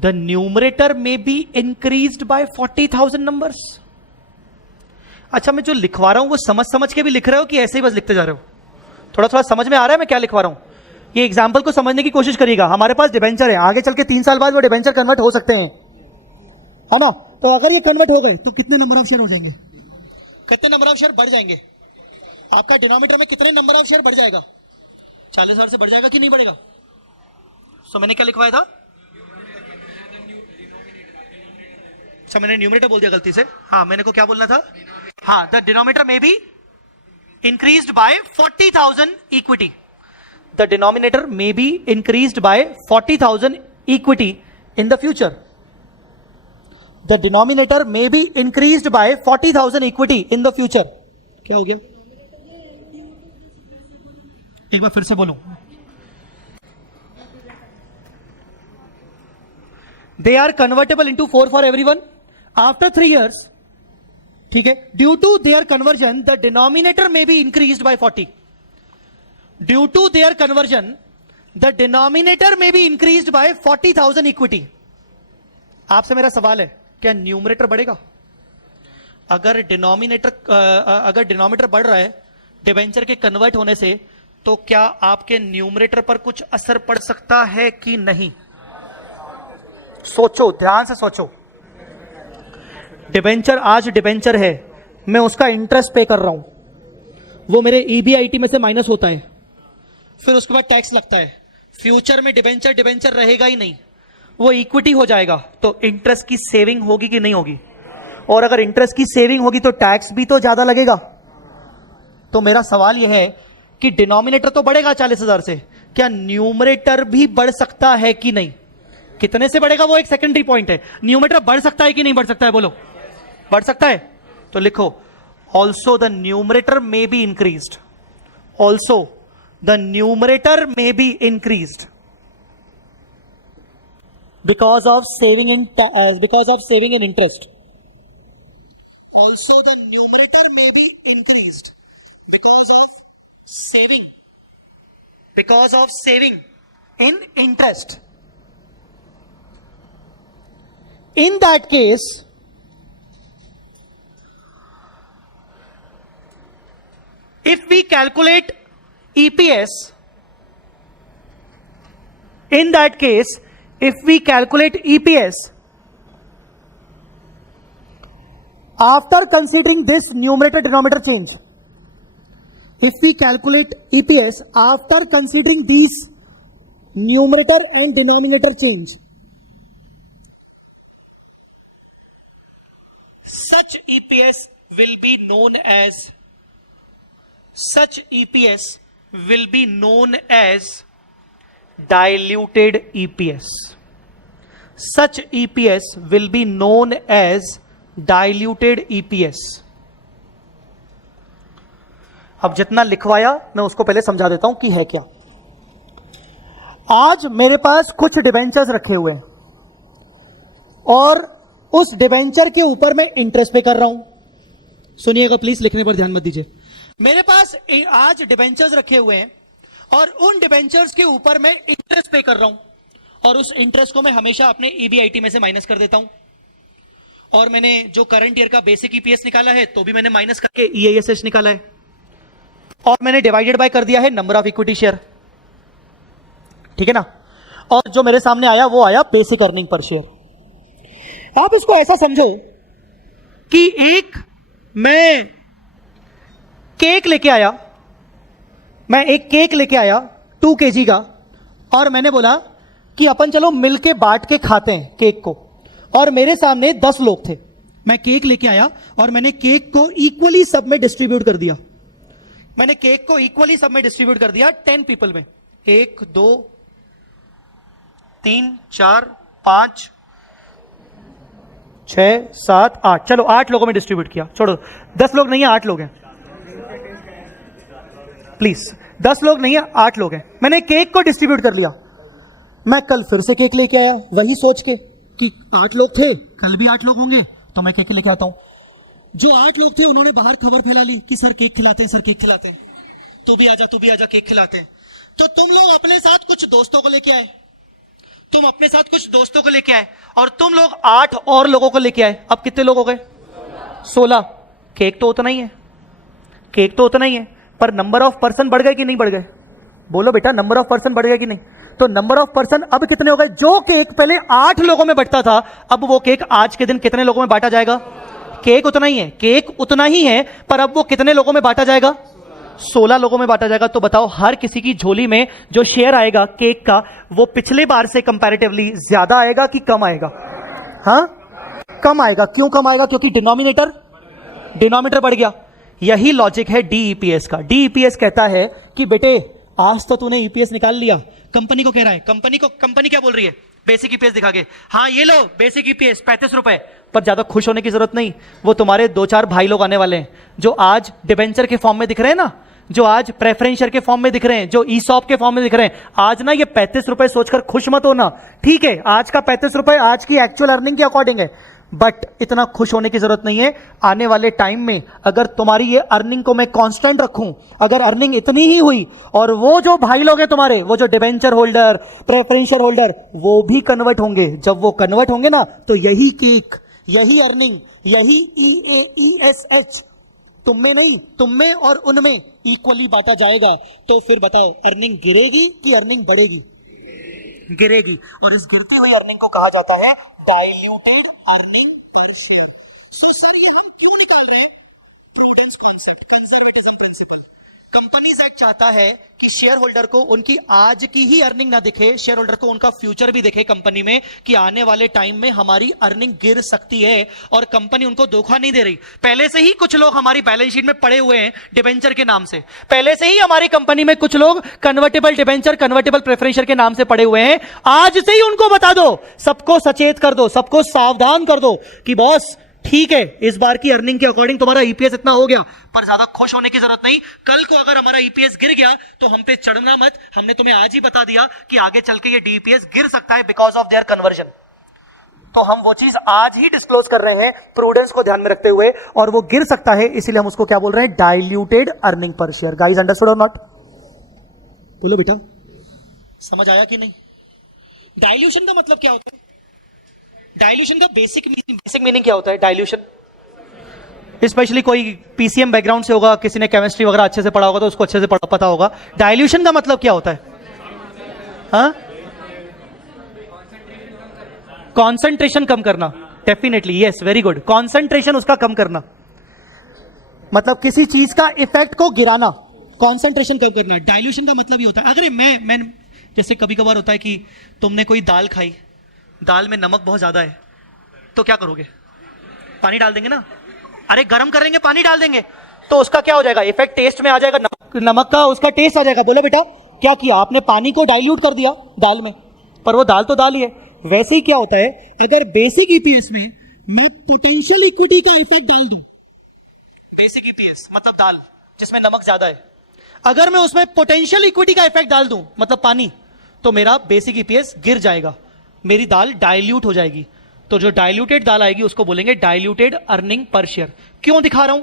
the numerator may be increased by 40,000 numbers. अच्छा, मैं जो लिखवा रहा हूं वो समझ के भी लिख रहे हो कि ऐसे ही बस लिखते जा रहे हो? थोड़ा समझ में आ रहा है मैं क्या लिखवा रहा हूं? ये एग्जाम्पल को समझने की कोशिश करिएगा. हमारे पास डिबेंचर है, आगे चल के 3 साल बाद वो डिबेंचर कन्वर्ट हो सकते हैं, है ना? तो अगर ये कन्वर्ट हो गए तो कितने नंबर ऑफ शेयर हो जाएंगे? कितने नंबर ऑफ शेयर बढ़ जाएंगे? आपका डिनोमिनेटर में कितने नंबर ऑफ शेयर बढ़ जाएगा? 40,000 से बढ़ जाएगा कि नहीं बढ़ेगा? सो मैंने क्या लिखवाया था? अच्छा, मैंने न्यूमरेटर बोल दिया गलती से. हाँ, मैंने को क्या बोलना था? हाँ, द डिनोमिनेटर में B increased by 40,000 equity. The denominator may be increased by 40,000 equity in the future. The denominator may be increased by 40,000 equity in the future. क्या हो गया? एक बार फिर से बोलूं. They are convertible into 4 for everyone after 3 years. ठीक है. Due to their conversion, the denominator may be increased by 40. Due to their conversion, the denominator may be increased by 40,000 equity. आपसे मेरा सवाल है, क्या न्यूमरेटर बढ़ेगा? अगर डिनोमिनेटर बढ़ रहा है डिबेंचर के कन्वर्ट होने से, तो क्या आपके न्यूमरेटर पर कुछ असर पड़ सकता है कि नहीं? सोचो, ध्यान से सोचो. डिबेंचर आज डिबेंचर है, मैं उसका इंटरेस्ट पे कर रहा हूं, वो मेरे ईबीआईटी में से माइनस होता है, फिर उसके बाद टैक्स लगता है. फ्यूचर में डिबेंचर रहेगा ही नहीं, वो इक्विटी हो जाएगा. तो इंटरेस्ट की सेविंग होगी कि नहीं होगी? और अगर इंटरेस्ट की सेविंग होगी तो टैक्स भी तो ज्यादा लगेगा. तो मेरा सवाल यह है कि डिनोमिनेटर तो बढ़ेगा 40,000 से, क्या न्यूमरेटर भी बढ़ सकता है कि नहीं? कितने से बढ़ेगा वो एक सेकेंडरी पॉइंट है. न्यूमरेटर बढ़ सकता है कि नहीं बढ़ सकता है? बोलो. बढ़ सकता है. तो लिखो, also the numerator may be increased. Also the numerator may be increased because of saving in interest. Also the numerator may be increased because of saving in interest. In that case, if we calculate EPS, after considering this numerator denominator change, if we calculate EPS after considering these numerator and denominator change, such EPS will be known as diluted EPS. Such EPS will be known as diluted EPS. अब जितना लिखवाया मैं उसको पहले समझा देता हूं कि है क्या. आज मेरे पास कुछ डिबेंचर्स रखे हुए हैं और उस डिबेंचर के ऊपर मैं इंटरेस्ट पे कर रहा हूं. सुनिएगा प्लीज, लिखने पर ध्यान मत दीजिए. मेरे पास आज डिबेंचर्स रखे हुए हैं और उन डिबेंचर्स के ऊपर मैं इंटरेस्ट पे कर रहा हूं, और उस इंटरेस्ट को मैं हमेशा अपने ईबीआईटी में से माइनस कर देता हूं. और मैंने जो करंट ईयर का बेसिक ईपीएस निकाला है तो भी मैंने माइनस करके ईआईएसएच निकाला है, और मैंने डिवाइडेड बाय कर दिया है नंबर ऑफ इक्विटी शेयर. ठीक है ना? और जो मेरे सामने आया वो आया बेसिक अर्निंग पर शेयर. आप इसको ऐसा समझो कि मैं एक केक लेके आया 2 kg का, और मैंने बोला कि अपन चलो मिलके बांट के खाते हैं केक को. और मेरे सामने 10 लोग थे, मैं केक लेके आया और मैंने केक को इक्वली सब में डिस्ट्रीब्यूट कर दिया। मैंने केक को इक्वली सब में डिस्ट्रीब्यूट कर दिया 10 पीपल में, 1 2 3 4 5 6 7 8, चलो 8 लोगों में डिस्ट्रीब्यूट किया, छोड़ो 10 लोग नहीं है 8 लोग हैं, प्लीज 10 लोग नहीं है 8 लोग हैं। मैंने केक को डिस्ट्रीब्यूट कर लिया। मैं कल फिर से केक लेके आया वही सोच के कि 8 लोग थे, कल भी 8 लोग होंगे तो मैं केक लेके आता हूं। जो 8 लोग थे उन्होंने बाहर खबर फैला ली कि सर केक खिलाते हैं, सर केक खिलाते हैं, तू भी आजा केक खिलाते हैं। तो तुम लोग अपने साथ कुछ दोस्तों को लेके आए, तुम अपने साथ कुछ दोस्तों को लेके आए और तुम लोग 8 और लोगों को लेके आए। अब कितने लोग हो गए? 16। केक तो उतना ही है, केक तो उतना ही है, पर नंबर ऑफ पर्सन बढ़ गए कि नहीं बढ़ गए? बोलो बेटा, नंबर ऑफ पर्सन बढ़ गए कि नहीं? तो नंबर ऑफ पर्सन अब कितने हो गए? जो केक पहले 8 लोगों में बंटता था, अब वो केक आज के दिन कितने लोगों में बांटा जाएगा? केक उतना ही है, केक उतना ही है, पर अब वो कितने लोगों में बांटा जाएगा? 16 लोगों में बांटा जाएगा। तो बताओ, हर किसी की झोली में जो शेयर आएगा केक का, वो पिछले बार से कंपैरेटिवली ज्यादा आएगा कि कम आएगा? हाँ, कम आएगा। क्यों कम आएगा? क्योंकि डिनोमिनेटर बढ़ गया। यही लॉजिक है डीईपीएस का। डीईपीएस कहता है कि बेटे आज तो तूने ईपीएस निकाल लिया, कंपनी को कह रहा है, कंपनी क्या बोल रही है? बेसिक ईपीएस दिखा के, हाँ ये लो बेसिक ईपीएस 35 रुपए। पर ज्यादा खुश होने की जरूरत नहीं, वो तुम्हारे 2-4 भाई लोग आने वाले हैं जो आज डिबेंचर के फॉर्म में दिख रहे हैं ना, जो आज प्रेफरेंस शेयर के फॉर्म में दिख रहे हैं, जो ईसॉप के फॉर्म में दिख रहे हैं। आज ना ये 35 रुपए सोचकर खुश मत होना, ठीक है? आज का 35 रुपए आज की एक्चुअल अर्निंग के अकॉर्डिंग है, बट इतना खुश होने की जरूरत नहीं है। आने वाले टाइम में अगर तुम्हारी ये अर्निंग को मैं कांस्टेंट रखूं, अगर अर्निंग इतनी ही हुई और वो जो भाई लोग हैं तुम्हारे, वो जो debenture holder, preference share holder, वो भी कन्वर्ट होंगे। जब वो कन्वर्ट होंगे ना, तो यही केक, यही अर्निंग, यही EAESH तुम में नहीं, तुम में और उनमें इक्वली बांटा जाएगा। तो फिर बताओ, अर्निंग गिरेगी कि अर्निंग बढ़ेगी? गिरेगी। और इस गिरते हुए अर्निंग को कहा जाता है diluted earning per share. So sir, ये हम क्यों निकाल रहे हैं? Prudence concept, conservatism principle. Companies act चाहता है कि शेयर होल्डर को उनकी आज की ही अर्निंग ना दिखे, शेयर होल्डर को उनका फ्यूचर भी दिखे कंपनी में, कि आने वाले टाइम में हमारी अर्निंग गिर सकती है। और कंपनी उनको धोखा नहीं दे रही। पहले से ही कुछ लोग हमारी बैलेंस शीट में पड़े हुए हैं डिबेंचर के नाम से, पहले से ही हमारी कंपनी में कुछ लोग कन्वर्टेबल डिबेंचर, कन्वर्टेबल प्रेफरेंस के नाम से पड़े हुए हैं। आज से ही उनको बता दो, सबको सचेत कर दो, सबको सावधान कर दो कि बॉस ठीक है, इस बार की अर्निंग के अकॉर्डिंग तुम्हारा ईपीएस इतना हो गया, पर ज्यादा खुश होने की जरूरत नहीं। कल को अगर हमारा ईपीएस गिर गया तो हम पे चढ़ना मत। हमने तुम्हें आज ही बता दिया कि आगे चल के ये डीईपीएस गिर सकता है बिकॉज ऑफ देयर कन्वर्जन। तो हम वो चीज आज ही डिस्क्लोज कर रहे हैं प्रूडेंस को ध्यान में रखते हुए, और वो गिर सकता है, इसीलिए हम उसको क्या बोल रहे हैं? Diluted earning per share. Guys, understood और नॉट? बोलो बेटा, समझ आया कि नहीं? डाइल्यूशन का मतलब क्या होता है? डाइल्यूशन का बेसिक मीनिंग क्या होता है? डाइल्यूशन, स्पेशली कोई पीसीएम बैकग्राउंड से होगा, किसी ने केमिस्ट्री वगैरह अच्छे से पढ़ा होगा तो उसको अच्छे से पता होगा। डाइल्यूशन का मतलब क्या होता है? हाँ, कॉन्सेंट्रेशन कम करना। Definitely, yes, very good. Concentration उसका कम करना, मतलब किसी चीज का इफेक्ट को गिराना, कॉन्सेंट्रेशन कम करना। डाइल्यूशन का मतलब ये होता है, अगर मैं जैसे कभी कभार होता है कि तुमने कोई दाल खाई, दाल में नमक बहुत ज्यादा है, तो क्या करोगे? पानी डाल देंगे ना। अरे गर्म करेंगे, पानी डाल देंगे, तो उसका क्या हो जाएगा? इफेक्ट टेस्ट में आ जाएगा, नमक का उसका टेस्ट आ जाएगा। बोलो बेटा, क्या किया आपने? पानी को डाइल्यूट कर दिया दाल में, पर वो दाल तो दाल ही है। वैसे ही क्या होता है, अगर बेसिक ईपीएस में मैं पोटेंशियल इक्विटी का इफेक्ट डाल दूं, बेसिक ईपीएस मतलब दाल जिसमें नमक ज्यादा है, अगर मैं उसमें पोटेंशियल इक्विटी का इफेक्ट डाल दूं मतलब पानी, तो मेरा बेसिक ईपीएस गिर जाएगा, मेरी दाल डाइल्यूट हो जाएगी। तो जो डाइल्यूटेड दाल आएगी उसको बोलेंगे डाइल्यूटेड अर्निंग पर शेयर। क्यों दिखा रहा हूं?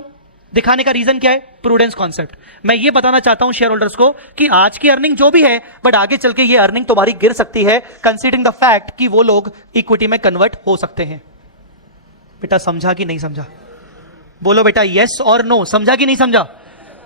दिखाने का रीजन क्या है? Prudence concept. मैं ये बताना चाहता हूं शेयर होल्डर्स को कि आज की अर्निंग जो भी है, बट आगे चल के ये अर्निंग तुम्हारी गिर सकती है, कंसीडरिंग द फैक्ट कि वो लोग इक्विटी में कन्वर्ट हो सकते हैं। बेटा समझा कि नहीं समझा? बोलो बेटा यस और नो, समझा कि नहीं समझा?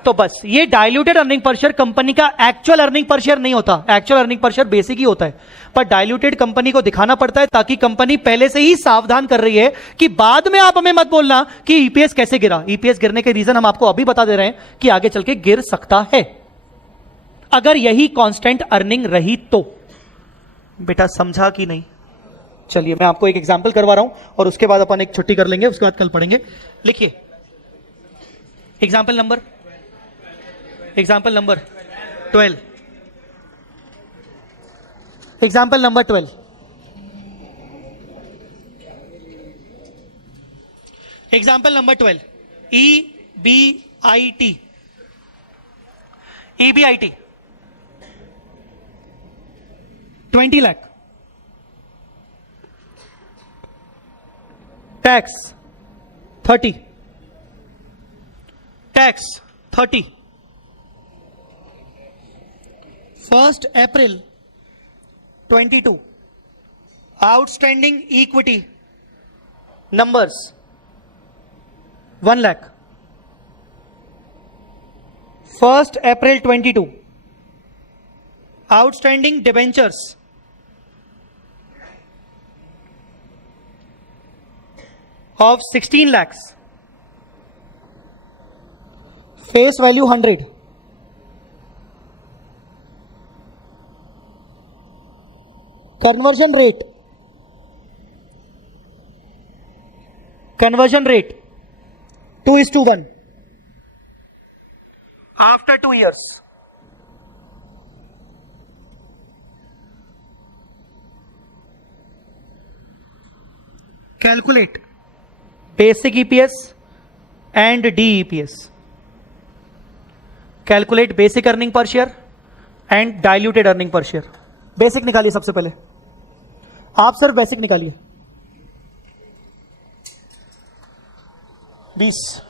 तो बस ये diluted earning per share company का एक्चुअल अर्निंग पर शेयर नहीं होता। Actual earning per share basic ही होता है, पर डाइल्यूटेड कंपनी को दिखाना पड़ता है ताकि कंपनी पहले से ही सावधान कर रही है कि बाद में आप हमें मत बोलना कि ईपीएस कैसे गिरा। ईपीएस गिरने के रीजन हम आपको अभी बता दे रहे हैं कि आगे चल के गिर सकता है अगर यही कांस्टेंट अर्निंग रही तो। बेटा समझा कि नहीं? चलिए मैं आपको एक एग्जाम्पल करवा रहा हूं और उसके बाद अपन एक छुट्टी कर लेंगे, उसके बाद कल पढ़ेंगे। लिखिए example number 12। Example number 12। Example number 12, EBIT 20 lakh, tax 30, 1st April 22, outstanding equity numbers 1 lakh, 1st April 22, outstanding debentures of 16 lakhs, face value 100, conversion rate 2:1 after 2 years. Calculate basic EPS and DEPS. Calculate basic earning per share and diluted earning per share. Basic निकालिए सबसे पहले, आप सिर्फ basic निकालिए। 20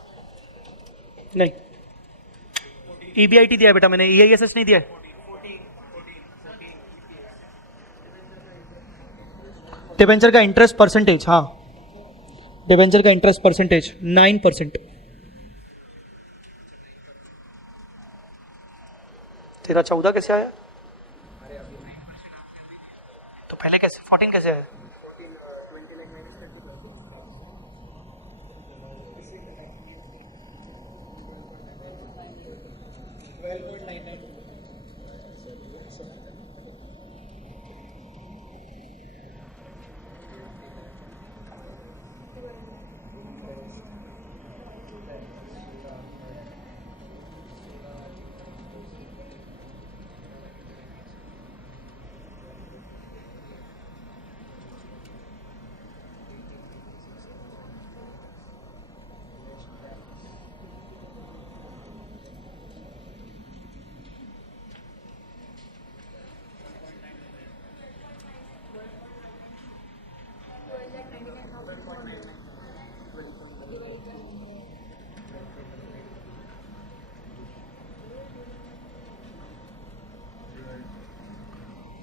नहीं, EBIT दिया है बेटा मैंने, EISS नहीं दिया है। डिबेंचर का इंटरेस्ट परसेंटेज, हाँ डिबेंचर का इंटरेस्ट परसेंटेज 9%। तेरा 14 कैसे आया? तो पहले कैसे 14 कैसे आया?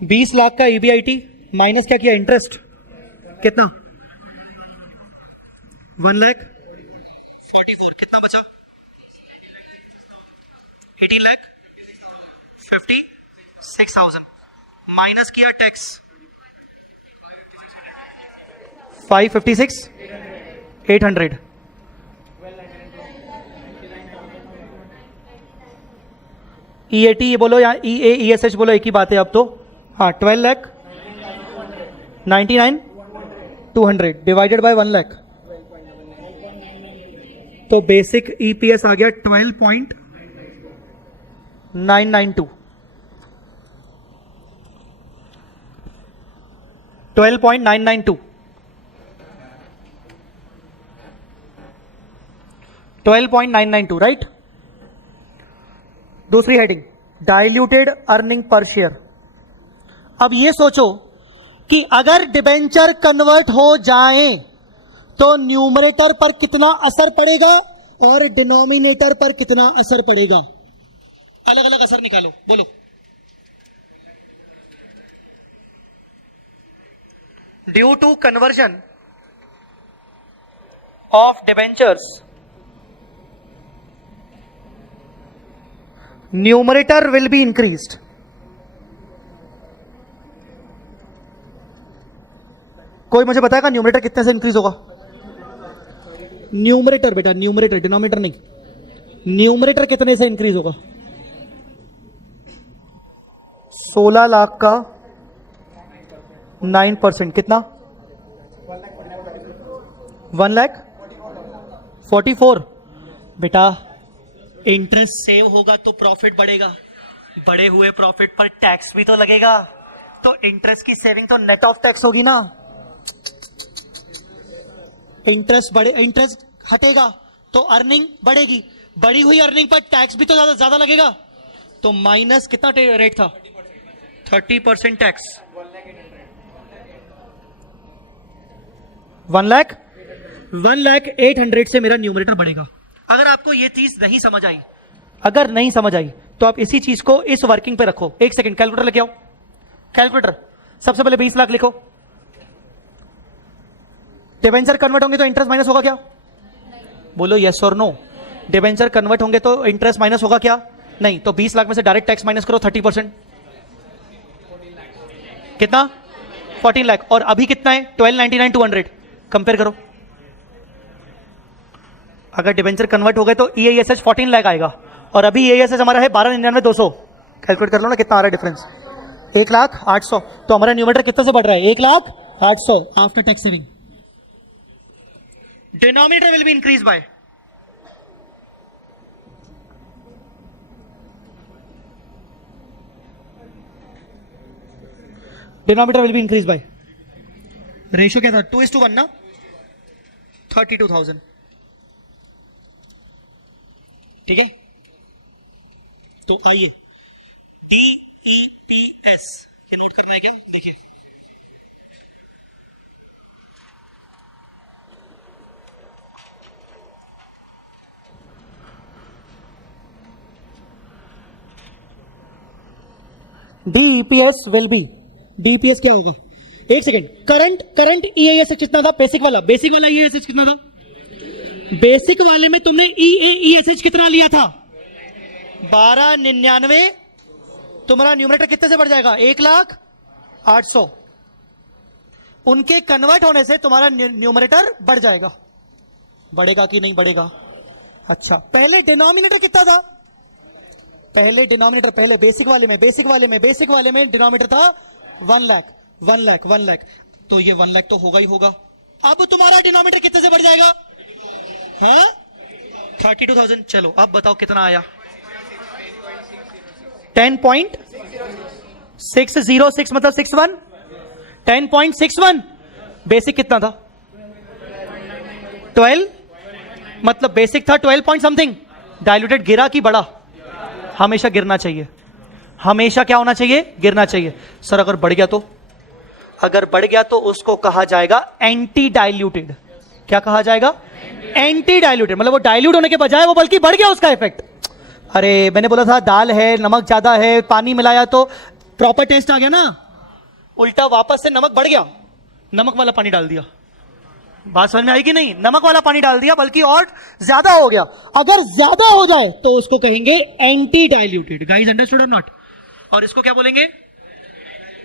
बीस लाख का EBIT माइनस क्या किया, इंटरेस्ट कितना 1,44,000, कितना बचा 18,56,000 माइनस किया टैक्स 556,800। EAT ये बोलो या EASH बोलो, एक ही बात है अब तो। हाँ 12,99,200 डिवाइडेड बाय 1 लाख, तो बेसिक EPS आ गया 12.992। 12.992 12.992 राइट। दूसरी heading diluted earning per share. अब ये सोचो कि अगर डिबेंचर कन्वर्ट हो जाए तो न्यूमरेटर पर कितना असर पड़ेगा और डिनोमिनेटर पर कितना असर पड़ेगा। अलग अलग असर निकालो, बोलो। Due to conversion of debentures, numerator will be increased. कोई मुझे बताएगा न्यूमरेटर कितने से इंक्रीज होगा? न्यूमरेटर बेटा, न्यूमरेटर, डिनोमिनेटर नहीं। न्यूमरेटर कितने से इंक्रीज होगा? 16 लाख का 9%, कितना 1,44,000। बेटा इंटरेस्ट सेव होगा तो प्रॉफिट बढ़ेगा, बढ़े हुए प्रॉफिट पर टैक्स भी तो लगेगा, तो इंटरेस्ट की सेविंग तो नेट ऑफ टैक्स होगी ना। इंटरेस्ट हटेगा तो अर्निंग बढ़ेगी, बढ़ी हुई अर्निंग पर टैक्स भी तो ज्यादा लगेगा, तो माइनस कितना रेट था? 30% टैक्स। 1,08,000 से मेरा न्यूमरेटर बढ़ेगा। अगर आपको ये चीज नहीं समझ आई, तो आप इसी चीज को इस वर्किंग पे रखो। एक सेकंड कैलकुलेटर लेके आओ। कैलकुलेटर, सबसे पहले 20 लाख लिखो। डिबेंचर कन्वर्ट होंगे तो इंटरेस्ट माइनस होगा क्या? बोलो यस और नो। डिबेंचर कन्वर्ट होंगे तो इंटरेस्ट माइनस होगा क्या? नहीं। तो 20 लाख में से डायरेक्ट टैक्स माइनस करो 30%, कितना? 14 लाख। और अभी कितना है? 1299,200। कंपेयर करो। अगर डिबेंचर कन्वर्ट हो गए तो EISH 14 लाख आएगा, और अभी EISH हमारा है 12,99,200। कैलकुलेट कर लो ना कितना आ रहा है डिफरेंस। 1,08,000। तो हमारा न्यूमरेटर कितना से बढ़ रहा है? 1,08,000 after tax saving. Denominator will be increase by ratio क्या था? 2:1 ना? 32,000। ठीक है, तो आइए DEPS ये नोट करना है क्या? देखिए DEPS विल बी, DEPS क्या होगा? एक सेकेंड। करंट EISH कितना था? बेसिक वाला EISH कितना था? बेसिक वाले में तुमने EISH कितना लिया था? 12,99। तुम्हारा न्यूमरेटर कितने से बढ़ जाएगा? 1,08,000। उनके कन्वर्ट होने से तुम्हारा न्यूमरेटर बढ़ जाएगा। बढ़ेगा कि नहीं बढ़ेगा? अच्छा, पहले डिनोमिनेटर कितना था? पहले बेसिक वाले में डिनोमिनेटर था 1 लाख। तो ये 1 लाख तो होगा ही होगा। अब तुम्हारा डिनोमिनेटर कितने से बढ़ जाएगा? हाँ, 32,000। चलो अब बताओ कितना आया? 10.606 मतलब 61। 10.61। बेसिक कितना था? 12 मतलब बेसिक था 12 पॉइंट समथिंग। डाइल्यूटेड गिरा कि बढ़ा? हमेशा गिरना चाहिए। हमेशा क्या होना चाहिए? गिरना चाहिए। सर अगर बढ़ गया तो? अगर बढ़ गया तो उसको कहा जाएगा एंटी डाइल्यूटेड। क्या कहा जाएगा? Anti diluted. मतलब वो डाइल्यूट होने के बजाय वो बल्कि बढ़ गया उसका इफेक्ट। अरे मैंने बोला था दाल है, नमक ज्यादा है, पानी मिलाया तो प्रॉपर टेस्ट आ गया ना। उल्टा वापस से नमक बढ़ गया, नमक वाला पानी डाल दिया। बात समझ में आई कि नहीं? नमक वाला पानी डाल दिया बल्कि और ज्यादा हो गया। अगर ज्यादा हो जाए तो उसको कहेंगे एंटी डाइल्यूटेड। गाइस अंडरस्टूड और नॉट? और इसको क्या बोलेंगे?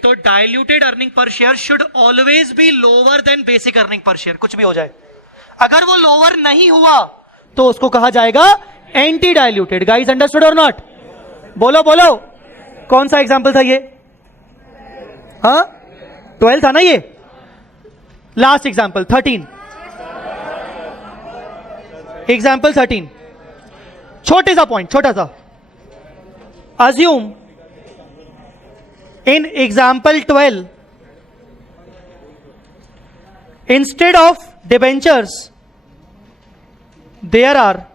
तो diluted earning per share should always be lower than basic earning per share. कुछ भी हो जाए, अगर वो लोअर नहीं हुआ तो उसको कहा जाएगा एंटी डाइल्यूटेड। गाइस अंडरस्टूड और नॉट? बोलो बोलो, कौन सा एग्जाम्पल था ये? हाँ 12 था ना ये। Last example 13। एग्जाम्पल 13, छोटे सा पॉइंट, छोटा सा। Assume in example 12 instead of debentures there are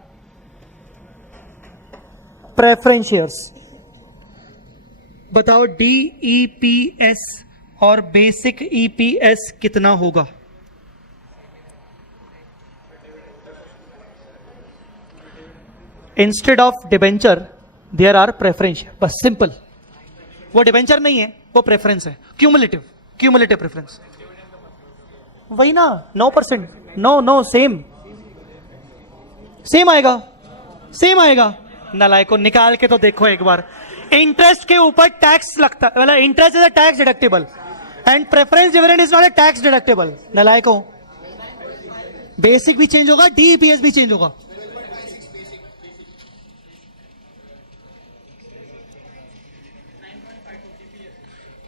preference shares। बताओ DEPS और बेसिक EPS कितना होगा? Instead of debenture there are preference. बस सिंपल। वो डिबेंचर नहीं है, वो प्रेफरेंस है। Cumulative preference. वही ना 9%। नो सेम आएगा। नालायकों निकाल के तो देखो एक बार। इंटरेस्ट के ऊपर टैक्स लगता है, मतलब interest is a tax deductible and preference dividend is not a tax deductible. नालायकों, बेसिक भी चेंज होगा, DEPS भी चेंज होगा।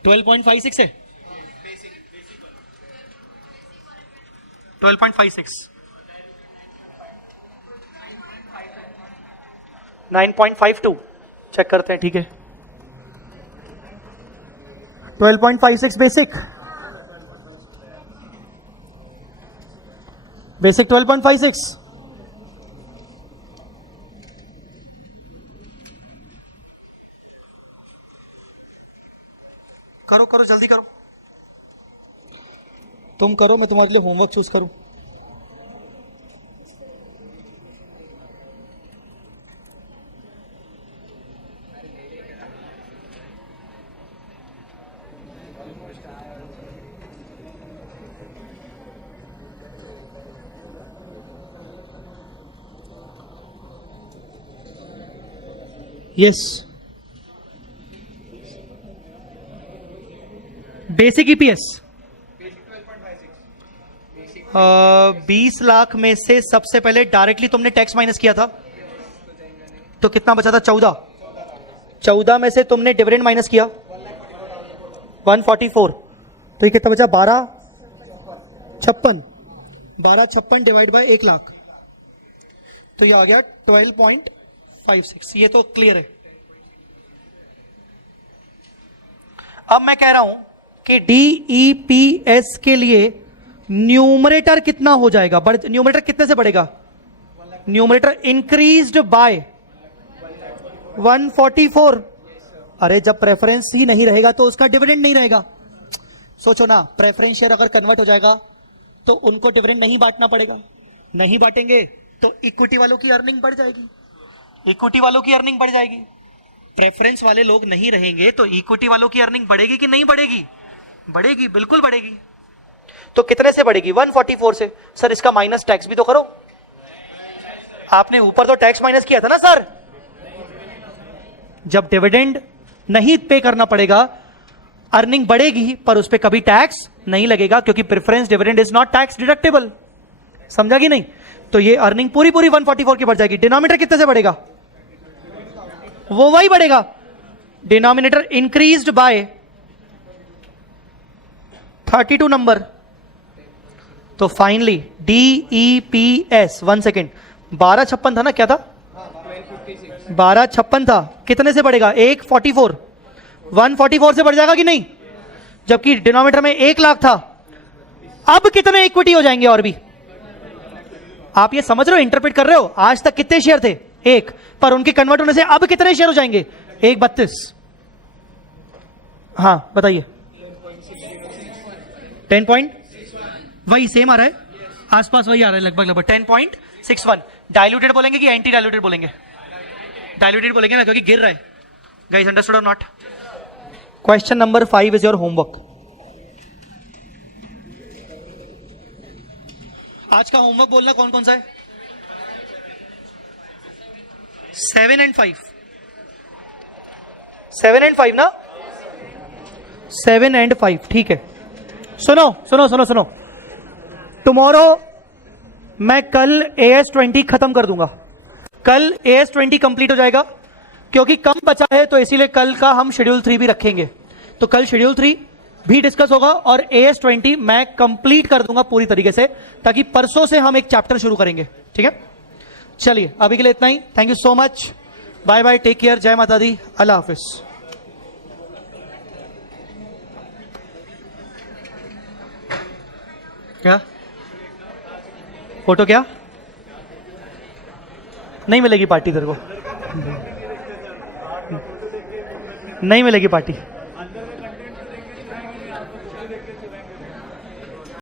$12.56 है। 12.56 9.52 चेक करते हैं, ठीक है। 12.56 बेसिक, बेसिक 12.56, करो करो जल्दी करो, तुम करो, मैं तुम्हारे लिए होमवर्क चूज करूं। यस, बेसिक ईपीएस 20 लाख में से सबसे पहले डायरेक्टली तुमने टैक्स माइनस किया था, तो कितना बचा था? 14 में से तुमने डिविडेंड माइनस किया 144, तो ये कितना बचा? 1256 डिवाइड बाय 1 लाख, तो ये आ गया 12.56। ये तो क्लियर है। अब मैं कह रहा हूं कि डीईपीएस के लिए न्यूमरेटर कितना हो जाएगा? न्यूमरेटर कितने से बढ़ेगा? Numerator increased by 144। अरे जब प्रेफरेंस ही नहीं रहेगा तो उसका डिविडेंड नहीं रहेगा। सोचो ना, प्रेफरेंस शेयर अगर कन्वर्ट हो जाएगा तो उनको डिविडेंड नहीं बांटना पड़ेगा, नहीं बांटेंगे तो इक्विटी वालों की अर्निंग बढ़ जाएगी, इक्विटी वालों की अर्निंग बढ़ जाएगी। प्रेफरेंस वाले लोग नहीं रहेंगे तो इक्विटी वालों की अर्निंग बढ़ेगी कि नहीं बढ़ेगी? बढ़ेगी, बिल्कुल बढ़ेगी। तो कितने से बढ़ेगी? 144 से। सर इसका माइनस टैक्स भी तो करो, आपने ऊपर तो टैक्स माइनस किया था ना सर। जब डिविडेंड नहीं पे करना पड़ेगा, अर्निंग बढ़ेगी पर उस पर कभी टैक्स नहीं लगेगा, क्योंकि preference dividend is not tax deductible. समझा कि नहीं? तो ये अर्निंग पूरी 144 की बढ़ जाएगी। डिनोमिनेटर कितने से बढ़ेगा? वो वही बढ़ेगा, डिनोमिनेटर इंक्रीज्ड बाय 32 नंबर। तो फाइनली डीईपीएस 1 सेकेंड 1256 था ना, क्या था? 1256 था, कितने से बढ़ेगा? 144 से बढ़ जाएगा कि नहीं? जबकि डिनोमिनेटर में 1 लाख था, अब कितने इक्विटी हो जाएंगे? और भी आप ये समझ रहे हो, इंटरप्रेट कर रहे हो? आज तक कितने शेयर थे? 1, पर उनके कन्वर्ट होने से अब कितने शेयर हो जाएंगे? 132। हाँ बताइए। 10 पॉइंट, वही सेम आ रहा है, आसपास वही आ रहा है, लगभग 10.61। डाइल्यूटेड बोलेंगे कि एंटी डाइल्यूटेड बोलेंगे? डाइल्यूटेड बोलेंगे ना, क्योंकि गिर रहा है। गाइस अंडरस्टूड और not? Question number 5 is your homework. आज का होमवर्क बोलना कौन कौन सा है? 7 and 5। 7 and 5 ना? 7 and 5, ठीक है। सुनो सुनो सुनो सुनो, टुमारो मैं कल AS20 खत्म कर दूंगा। कल AS20 कंप्लीट हो जाएगा, क्योंकि कम बचा है, तो इसीलिए कल का हम शेड्यूल 3 भी रखेंगे। तो कल शेड्यूल 3 भी डिस्कस होगा और AS20 मैं कंप्लीट कर दूंगा पूरी तरीके से, ताकि परसों से हम एक चैप्टर शुरू करेंगे। ठीक है, चलिए अभी के लिए इतना ही। Thank you so much, bye bye, take care, जय माता दी, अल्लाह हाफिज। क्या फोटो? क्या नहीं मिलेगी पार्टी तेरे को? नहीं मिलेगी पार्टी।